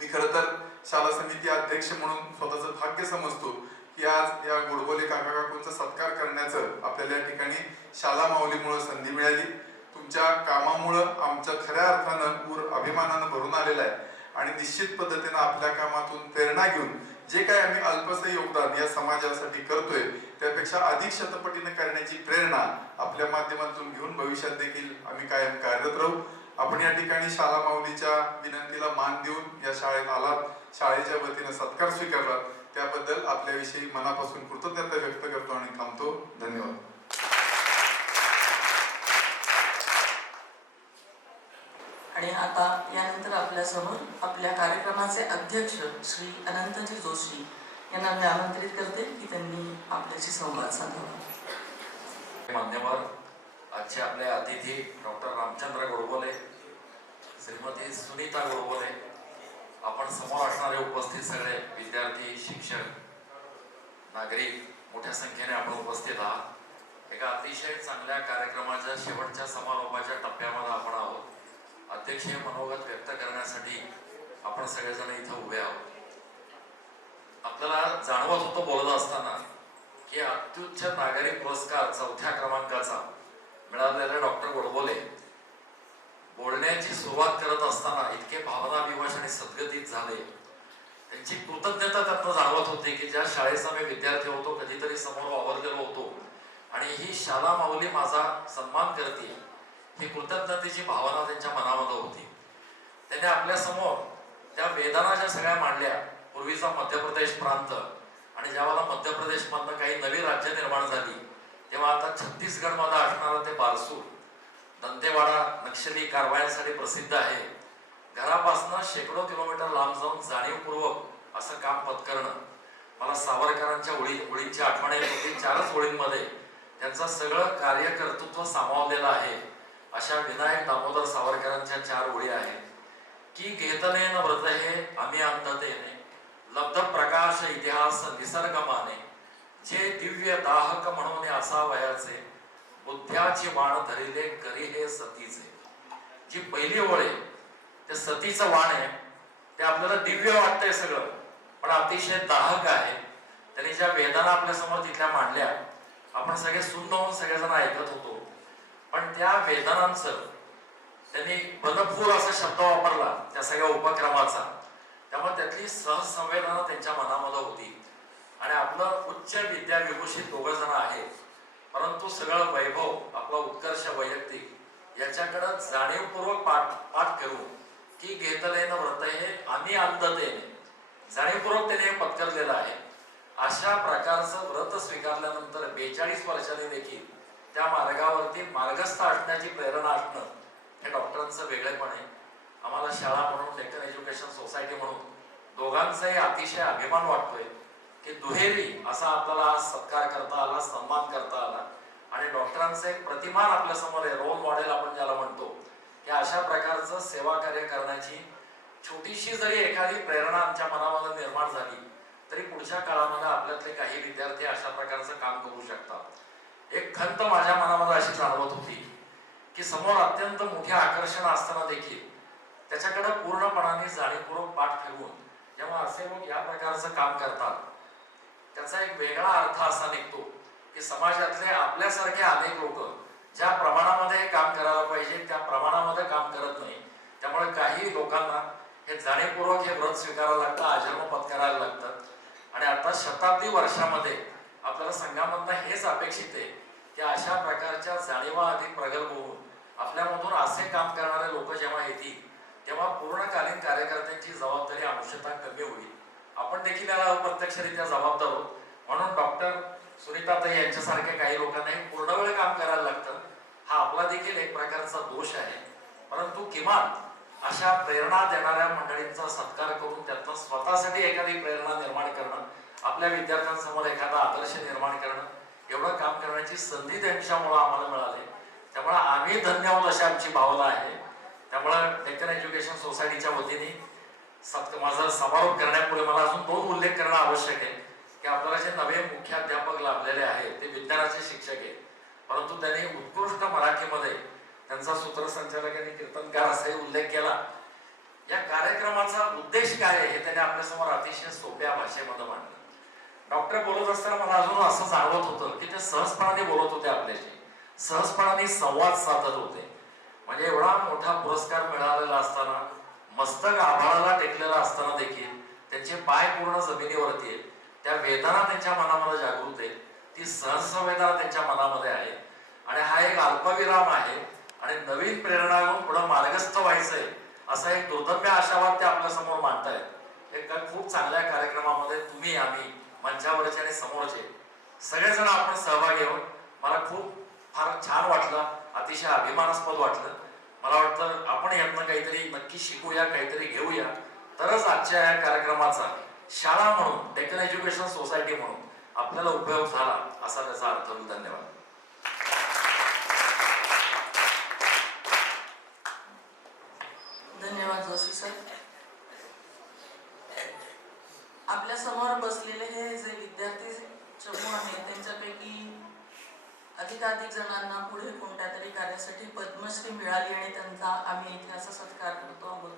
मी खरं तर शाला समिती अध्यक्ष म्हणून स्वतःचं भाग्य समजतो की आज या गोडबोले काका काकूंचा सत्कार करण्याचं आपल्याला या ठिकाणी शाला माऊलीमुळे संधी मिळाली. तुमच्या कामामुळं आमच्या खऱ्या अर्थानं ऊर अभिमानानं भरून आलेला आहे आणि निश्चित पद्धतीनं आपल्या कामातून प्रेरणा घेऊन जे काही आम्ही अल्पसं योगदान या समाजासाठी करतोय त्यापेक्षा अधिक शतपटीने करण्याची प्रेरणा आपल्या माध्यमातून घेऊन भविष्यात देखील आम्ही कायम कार्यरत राहू. आपण या ठिकाणी शाला माऊलीच्या विनंतीला मान देऊन या शाळेत आलात, शाळेच्या वतीनं सत्कार स्वीकारला, त्याबद्दल आपल्याविषयी मनापासून कृतज्ञता व्यक्त करतो आणि थांबतो. धन्यवाद. आणि आता यानंतर आपल्यासमोर आपल्या कार्यक्रमाचे अध्यक्ष श्री अनंतजी जोशी यांना मी आमंत्रित करते की त्यांनी आपल्याशी संवाद साधावा. मान्यवर, आजचे आपले अतिथी डॉक्टर रामचंद्र गोडबोले, श्रीमती सुनीता गोडबोले, आपण समोर असणारे उपस्थित सगळे विद्यार्थी, शिक्षक, नागरिक, मोठ्या संख्येने आपण उपस्थित आहात. एका अतिशय चांगल्या कार्यक्रमाच्या शेवटच्या समारोपाच्या टप्प्यामध्ये आपण आहोत. अध्यक्षीय मनोगत व्यक्त करण्यासाठी आपण सगळेजण इथं उभे आहोत. आपल्याला जाणवत होतं बोलत असताना की अत्युच्च नागरी पुरस्कार 4थ्या क्रमांकाचा मिळालेले डॉक्टर गोडबोले बोलण्याची सुरुवात करत असताना इतके भावनाविवश आणि सद्गतीत झाले. त्यांची कृतज्ञता त्यातनं जाणवत होती की ज्या शाळेचा मी विद्यार्थी होतो, कधीतरी समोर वावरलेलो होतो आणि ही शाला माऊली माझा सन्मान करते, ही कृतज्ञतेची भावना त्यांच्या मनामध्ये होती. त्यांनी आपल्या समोर त्या वेदना ज्या सगळ्या मांडल्या, पूर्वीचा मध्य प्रदेश प्रांत आणि ज्यावेळेला मध्य प्रदेशमधनं काही नवी राज्य निर्माण झाली तेव्हा आता छत्तीसगडमध्ये असणारा ते बारसूर, दंतेवाडा नक्षली कारवायांसाठी प्रसिद्ध आहे. घरापासून शेकडो किलोमीटर लांब जाऊन जाणीवपूर्वक असं काम पत्करणं, मला सावरकरांच्या ओळींची आठवण येत होती. 4च ओळींमध्ये त्यांचं सगळं कार्यकर्तृत्व सामावलेलं आहे. अशा विनायक दामोदर सावरकरांच्या 4 ओळी आहेत की घेतले न व्रत हे आम्ही अंधतेने, लब्ध प्रकाश इतिहास निसर्गमाने, जे दिव्य दाहक म्हणून असावयाचे, बुद्ध्याची वाण धरिले करी हे सतीचे. जी पहिली ओळ आहे ते सतीचं वाण आहे, ते आपल्याला दिव्य वाटतंय सगळं, पण अतिशय दाहक आहे. त्यांनी ज्या वेदना आपल्या समोर तिथल्या मांडल्या, आपण सगळे सुन्न होऊन सगळेजण ऐकत होतो. पण त्या वेदनांचं त्यांनी बलपूर असा शब्द वापरला त्या सगळ्या उपक्रमाचा. त्यामुळे त्यातली सहसंवेदना त्यांच्या मनामध्ये होती. आणि आपलं उच्च विद्या विभूषित 2 जण आहेत, परंतु सगळं वैभव, आपला उत्कर्ष वैयक्तिक याच्याकडं जाणीवपूर्वक पाठ करू की घेतले न व्रत हे आम्ही अंधतेने, जाणीवपूर्वक त्याने हे पत्करलेलं आहे. अशा प्रकारचं व्रत स्वीकारल्यानंतर 42 वर्षांनी देखील त्या मार्गावरती मार्गस्थ असण्याची प्रेरणा असणं हे डॉक्टरांचं वेगळेपण आहे. आम्हाला शाळा म्हणून, डेक्कन एज्युकेशन सोसायटी म्हणून दोघांचाही अतिशय अभिमान वाटतोय की दुहेरी असा आपल्याला आज सत्कार करता आला, सन्मान करता आला. आणि डॉक्टरांचं एक प्रतिमान आपल्या समोर आहे, रोल मॉडेल आपण ज्याला म्हणतो की अशा प्रकारचं सेवा कार्य करण्याची छोटीशी जरी एखादी प्रेरणा आमच्या मनामध्ये निर्माण झाली तरी पुढच्या काळामध्ये आपल्यातले काही विद्यार्थी अशा प्रकारचं काम करू शकतात. एक खंत माझ्या मनामध्ये अशी जाणवत होती की समोर अत्यंत मोठे आकर्षण असताना देखील त्याच्याकडे पूर्णपणाने जाणीवपूर्वक पाठ फिरवून जेव्हा असे लोक या प्रकारचं काम करतात त्याचा एक वेगळा अर्थ असा निघतो की समाजातले आपल्यासारखे अनेक लोक ज्या प्रमाणामध्ये हे काम करायला पाहिजे त्या प्रमाणामध्ये काम करत नाही. त्यामुळे काही लोकांना हे जाणीवपूर्वक हे व्रत स्वीकारायला लागतं, आजन्म पत्करायला लागतं. आणि आता शताब्दी वर्षामध्ये आपल्याला संघामधनं हेच अपेक्षित आहे की अशा प्रकारच्या जाणीवा अधिक प्रगल्भ होऊन आपल्यामधून असे काम करणारे लोक जेव्हा येतील तेव्हा पूर्णकालीन कार्यकर्त्यांची जबाबदारी अंशतः कमी होईल. आपण देखील याला अप्रत्यक्षरित्या जबाबदार आहोत. म्हणून डॉक्टर सुनीताताई यांच्यासारख्या काही लोकांना हे पूर्ण वेळ काम करायला लागतं. हा आपला देखील एक प्रकारचा दोष आहे. परंतु किमान अशा प्रेरणा देणाऱ्या मंडळींचा सत्कार करून त्यातनं स्वतःसाठी एखादी प्रेरणा निर्माण करणं, आपल्या विद्यार्थ्यांसमोर एखादा आदर्श निर्माण करणं, एवढं काम करण्याची संधी त्यांच्यामुळे आम्हाला मिळाली. त्यामुळे आम्ही धन्यवाद अशी आमची भावना आहे. त्यामुळे डेक्कन एज्युकेशन सोसायटीच्या वतीने माझा समारोप करण्यापूर्वी मला अजून 2 उल्लेख करणं आवश्यक आहे की आपल्याला जे नवे मुख्याध्यापक लाभलेले आहेत ते विज्ञानाचे शिक्षक आहेत, परंतु त्यांनी उत्कृष्ट मराठीमध्ये त्यांचा सूत्रसंचालक आणि कीर्तनकार असाही उल्लेख केला. या कार्यक्रमाचा उद्देश काय आहे हे त्याने आपल्यासमोर अतिशय सोप्या भाषेमध्ये मांडलं. डॉक्टर बोलत असताना मला अजून असं जाणवत होतं की ते सहजपणाने बोलत होते, आपल्याशी सहजपणाने संवाद साधत होते. म्हणजे एवढा मोठा पुरस्कार मिळालेला असताना, मस्तक आभाळाला टेकलेला असताना देखील त्यांचे पाय पूर्ण जमिनीवरती आहेत. त्या वेदना त्यांच्या मनामध्ये जागृत आहेत, ती सहजसंवेदना त्यांच्या मनामध्ये आहे. आणि हा एक अल्पविराम आहे आणि नवीन प्रेरणा घेऊन पुढे मार्गस्थ व्हायचंय असा एक दुर्दम्य आशावाद ते आपल्या समोर मांडतायत. एक खूप चांगल्या कार्यक्रमामध्ये तुम्ही, आम्ही मंचावरचे आणि समोरचे सगळेजण आपण सहभागी आहोत. मला फार छान वाटलं, अतिशय अभिमानास्पद वाटलं. मला वाटतं आपण यातनं काहीतरी नक्की शिकूया, काहीतरी घेऊया, तरच आजच्या या कार्यक्रमाचा शाळा म्हणून, डेक्कन एज्युकेशन सोसायटी म्हणून आपल्याला उपयोग झाला असा त्याचा अर्थ होईल. धन्यवाद. धन्यवाद जोशी सर. आपल्या समोर बसलेले हे जे विद्यार्थी समूह आहे त्यांच्यापैकी अधिकाधिक जणांना पुढे कोणत्या तरी कार्यासाठी पद्मश्री मिळाली आणि त्यांचा आम्ही इथे असा सत्कार करतो आहोत.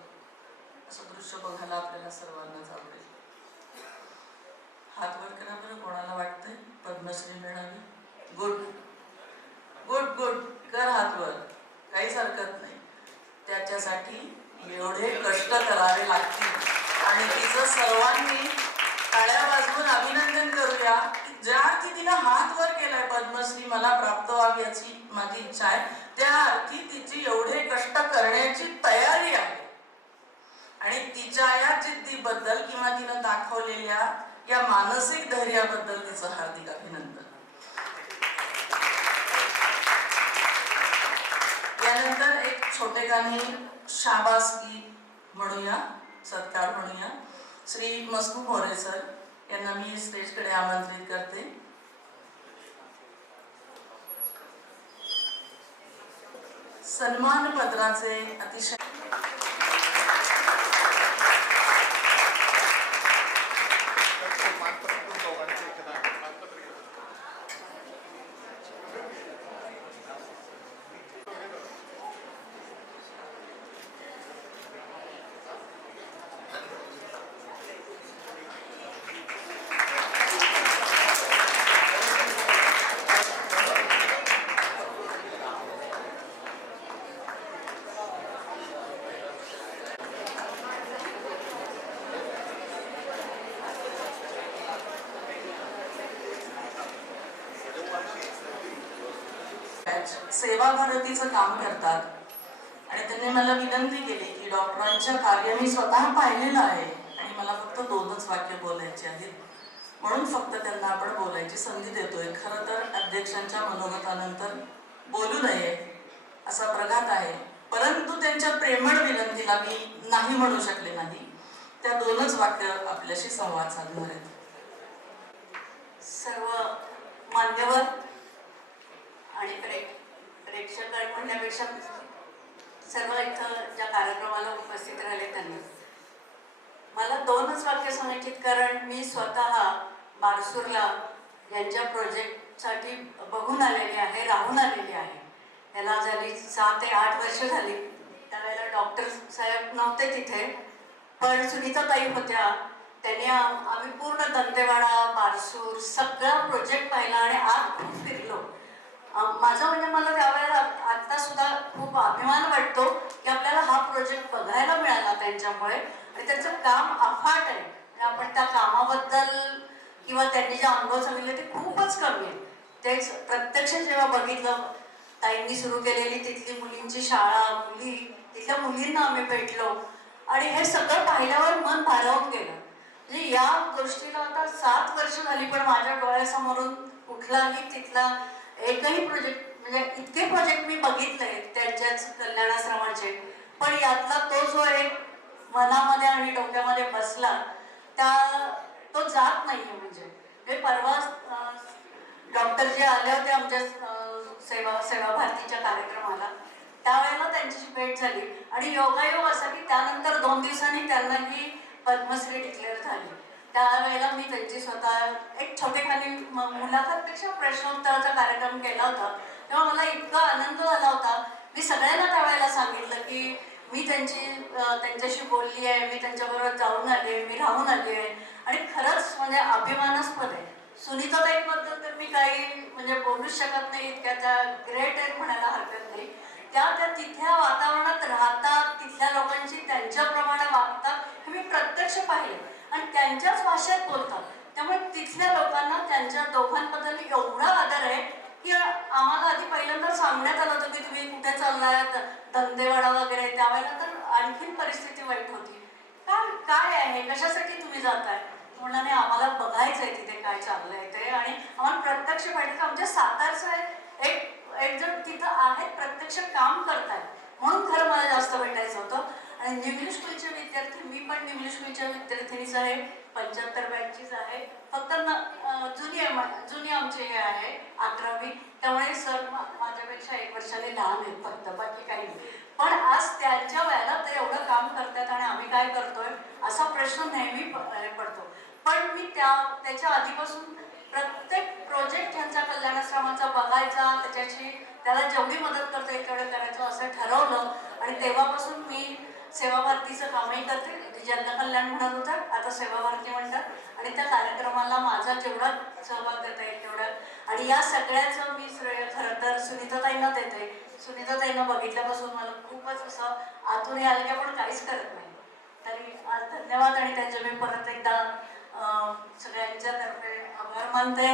असं दृश्य बघायला आपल्याला सर्वांनाच आवडेल. हात वर करा बरं, कोणाला वाटतंय पद्मश्री मिळावी? गुड गुड गुड, कर हात वर, काहीच हरकत नाही. त्याच्यासाठी एवढे कष्ट करावे लागतील आणि तिचं सर्वांनी टाळ्या वाजवून अभिनंदन करूया. ज्या अर्थी तिनं हात वर केलाय पद्मश्री मला प्राप्त व्हावी याची माझी इच्छा आहे, त्या अर्थी तिची एवढे कष्ट करण्याची तयारी आहे. आणि तिच्या या जिद्दीबद्दल किंवा तिनं दाखवलेल्या या मानसिक धैर्याबद्दल तिचं हार्दिक अभिनंदन. यानंतर एक छोटेखानी शाबासकी म्हणूया, सत्कार म्हणूया. श्री मस्तू मोरे सर यांना मी स्टेजकडे आमंत्रित करते. सन्मान पत्राचे अतिशय सेवा भारतीचं काम करतात आणि त्यांनी मला विनंती केली की डॉक्टरांच्या कार्य मी स्वतः पाहिलेलं आहे आणि मला फक्त 2च वाक्य बोलायची आहेत, म्हणून फक्त त्यांना आपण बोलायची संधी देतोय. खरं तर अध्यक्षांच्या मनोगतानंतर बोलू नये असा प्रघात आहे, परंतु त्यांच्या प्रेमळ विनंतीला मी नाही म्हणू शकले नाही. त्या 2च वाक्य आपल्याशी संवाद साधणार आहेत. सर्व मान्यवर आणि प्रेक्षक म्हणण्यापेक्षा सर्व इथं ज्या कार्यक्रमाला उपस्थित राहिले त्यांना मला 2च वाक्य सांगायची, कारण मी स्वतः बारसूरला यांच्या प्रोजेक्टसाठी बघून आलेली आहे, राहून आलेली आहे. याला झाली 6 ते 8 वर्ष झाली. त्यावेळेला डॉक्टर साहेब नव्हते तिथे, पण सुनीताताई होत्या. त्यांनी आम्ही पूर्ण दंतेवाडा, बारसूर सगळा प्रोजेक्ट पाहिला आणि आज खूप फिरलो. माझं म्हणजे मला त्यावेळेला आत्ता सुद्धा खूप अभिमान वाटतो की आपल्याला हा प्रोजेक्ट बघायला मिळाला त्यांच्यामुळे. आणि त्याचं काम अफाट आहे. म्हणजे आपण त्या कामाबद्दल किंवा त्यांनी जे अनुभव सांगितले ते खूपच कमी आहे. तेच प्रत्यक्ष जेव्हा बघितलं, ताईंनी सुरू केलेली तिथली मुलींची शाळा, मुली, तिथल्या मुलींना आम्ही भेटलो आणि हे सगळं पाहिल्यावर मन भारावून गेलं. म्हणजे या गोष्टीला आता 7 वर्ष झाली, पण माझ्या डोळ्यासमोरून कुठलाही तिथला एकही प्रोजेक्ट, म्हणजे इतके प्रोजेक्ट मी बघितले त्यांच्याच कल्याणाश्रमाचे, पण यातला तो जो एक मनामध्ये आणि डोक्यामध्ये बसला तो जात नाहीये. म्हणजे हे परवा डॉक्टर जे आले होते आमच्या सेवा भारतीच्या कार्यक्रमाला, त्यावेळेला त्यांची भेट झाली आणि योगायोग असा की त्यानंतर 2 दिवसांनी त्यांना ही पद्मश्री डिक्लेअर झाली. त्यावेळेला मी त्यांची स्वतः एक छोटेखानी मुलाखतपेक्षा प्रश्नोत्तराचा कार्यक्रम केला होता. तेव्हा मला इतका आनंद झाला होता. मी सगळ्यांना त्यावेळेला सांगितलं की मी त्यांच्याशी बोलली आहे, मी त्यांच्याबरोबर जाऊन आली आहे, मी राहून आली आहे आणि खरंच म्हणजे अभिमानास्पद आहे. सुनीताताईंबद्दल तर मी काही म्हणजे बोलूच शकत नाही, इतक्या त्या ग्रेट आहेत म्हणायला हरकत नाही. त्या तिथल्या वातावरणात राहतात, तिथल्या लोकांची त्यांच्याप्रमाणे वागतात हे मी प्रत्यक्ष पाहिले आणि त्यांच्याच भाषेत बोलतात. त्यामुळे तिथल्या लोकांना त्यांच्या दोघांबद्दल एवढा आदर आहे की आम्हाला आधी पहिल्यांदा सांगण्यात आलं होतं की तुम्ही कुठे चाललात, दंतेवाडा वगैरे. त्यावेळेला तर आणखीन परिस्थिती वाईट होती. काय आहे, कशासाठी तुम्ही जाताय म्हणलं, नाही आम्हाला बघायचं आहे तिथे काय चाललंय ते, आणि आम्हाला प्रत्यक्ष पाहिजे. आमच्या सातारचं एक जण तिथं आहेत, प्रत्यक्ष काम करतायत, म्हणून खरं मला जास्त भेटायचं होतं. आणि इंग्लिश स्कूलचे विद्यार्थी, मी पण इंग्लिश स्कूलच्या विद्यार्थिनीच आहे, 75 बॅचचीच आहे. फक्त जुनी आमची हे आहे 11वी, त्यामुळे सर माझ्यापेक्षा 1 वर्षाने लहान आहेत फक्त, बाकी काही नाही. पण आज त्यांच्या वयाला ते एवढं काम करतात आणि आम्ही काय करतोय असा प्रश्न नेहमी पडतो. पण मी त्याच्या आधीपासून प्रत्येक प्रोजेक्ट ह्यांचा कल्याणाश्रमाचा बघायचा, त्याला जेवढी मदत करता येईल तेवढं करायचं असं ठरवलं आणि तेव्हापासून मी सेवा भारतीचं कामही करते. जनकल्याण म्हणत होतात, आता सेवा भारती म्हणतात. आणि त्या कार्यक्रमाला माझा जेवढा सहभाग देता येईल तेवढा, आणि या सगळ्याचं मी श्रेय खरं तर सुनीताताईंना देते. सुनीताताईंना बघितल्यापासून मला खूपच असं आतून आलं की आपण काहीच करत नाही. तरी आज धन्यवाद आणि त्यांचे मी परत एकदा सगळ्यांच्या तर्फे आभार मानते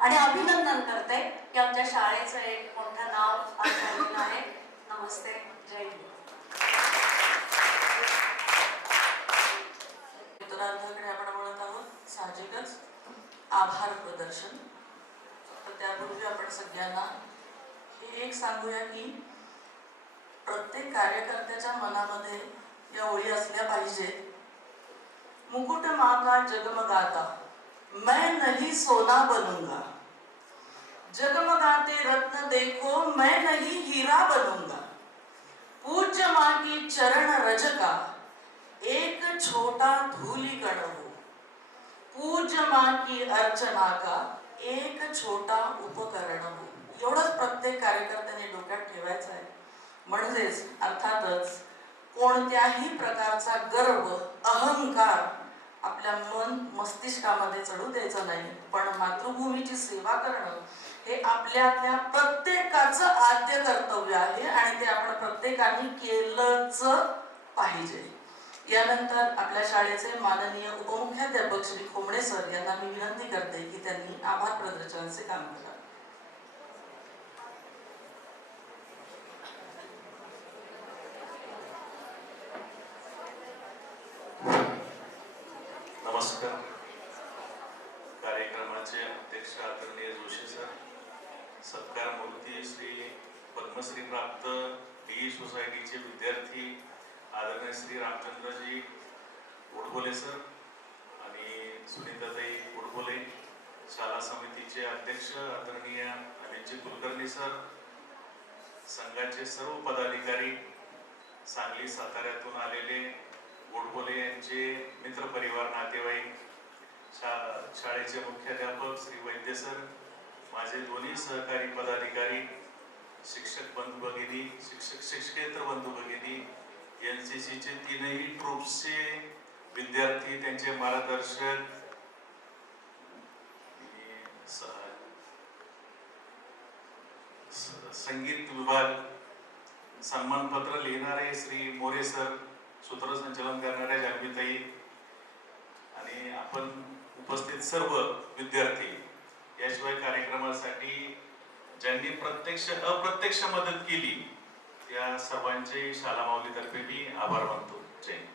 आणि अभिनंदन करते की आमच्या शाळेचं एक मोठं नाव आज झालेलं आहे. नमस्ते, जय हिंद. उत्तरार्धाकडे आपण म्हणत आहोत, साहजिकच आभार प्रदर्शन. तर त्यापूर्वी आपण सगळ्यांना हे एक सांगूया की प्रत्येक कार्यकर्त्याच्या मनामध्ये या ओळी असल्या पाहिजेत. मुकुट मागा जगमगाता, मैं नहीं सोना बनूंगा, जगमगाते रत्न देखो मैं नहीं हीरा बनूंगा, पूज्य माँ की चरण रज का एक छोटा धूलि कण हो, पूज्य माँ की अर्चना का एक छोटा उपकरण हो. एवढंच प्रत्येक कार्यकर्त्याने डोक्यात ठेवायचं आहे. म्हणजेच अर्थातच कोणत्याही प्रकारचा गर्व, अहंकार आपल्या मस्तिष्कामध्ये चढू द्यायचं नाही. पण मातृभूमीची सेवा करणं हे आपल्यातल्या प्रत्येकाचं आद्य कर्तव्य आहे आणि ते आपण प्रत्येकाने केलंच पाहिजे. यानंतर आपल्या शाळेचे माननीय उपमुख्याध्यापक श्री खोमणे सर यांना मी विनंती करते की त्यांनी आभार प्रदर्शनाचे काम करावे. नमस्कार. कार्यक्रमाचे अध्यक्ष आदरणीय जोशी सर, सत्कार मूर्ती श्री पद्मश्री प्राप्त डी सोसायटीचे विद्यार्थी आदरणीय श्री रामचंद्रजी गोडबोले सर आणि सुनीताताई गोडबोले, शाळा समितीचे अध्यक्ष आदरणीय अमितजी कुलकर्णी सर, संघाचे सर्व पदाधिकारी, सांगली साताऱ्यातून आलेले गोडबोले यांचे मित्रपरिवार, नातेवाईक, शाळेचे मुख्याध्यापक श्री वैद्य सर, माझे दोन्ही सहकारी पदाधिकारी, शिक्षक बंधू भगिनी, शिक्षकेतर बंधू भगिनी, NCCचे तीनही ट्रूप्सचे विद्यार्थी, त्यांचे मार्गदर्शक, संगीत विभाग, सन्मानपत्र लिहिणारे श्री मोरे सर, सूत्रसंचालन करणाऱ्या जान्हवीताई आणि आपण उपस्थित सर्व विद्यार्थी, याशिवाय कार्यक्रमासाठी ज्यांनी प्रत्यक्ष अप्रत्यक्ष मदत केली त्या सर्वांचे शाळा माऊलीतर्फे मी आभार मानतो. जय हिंद.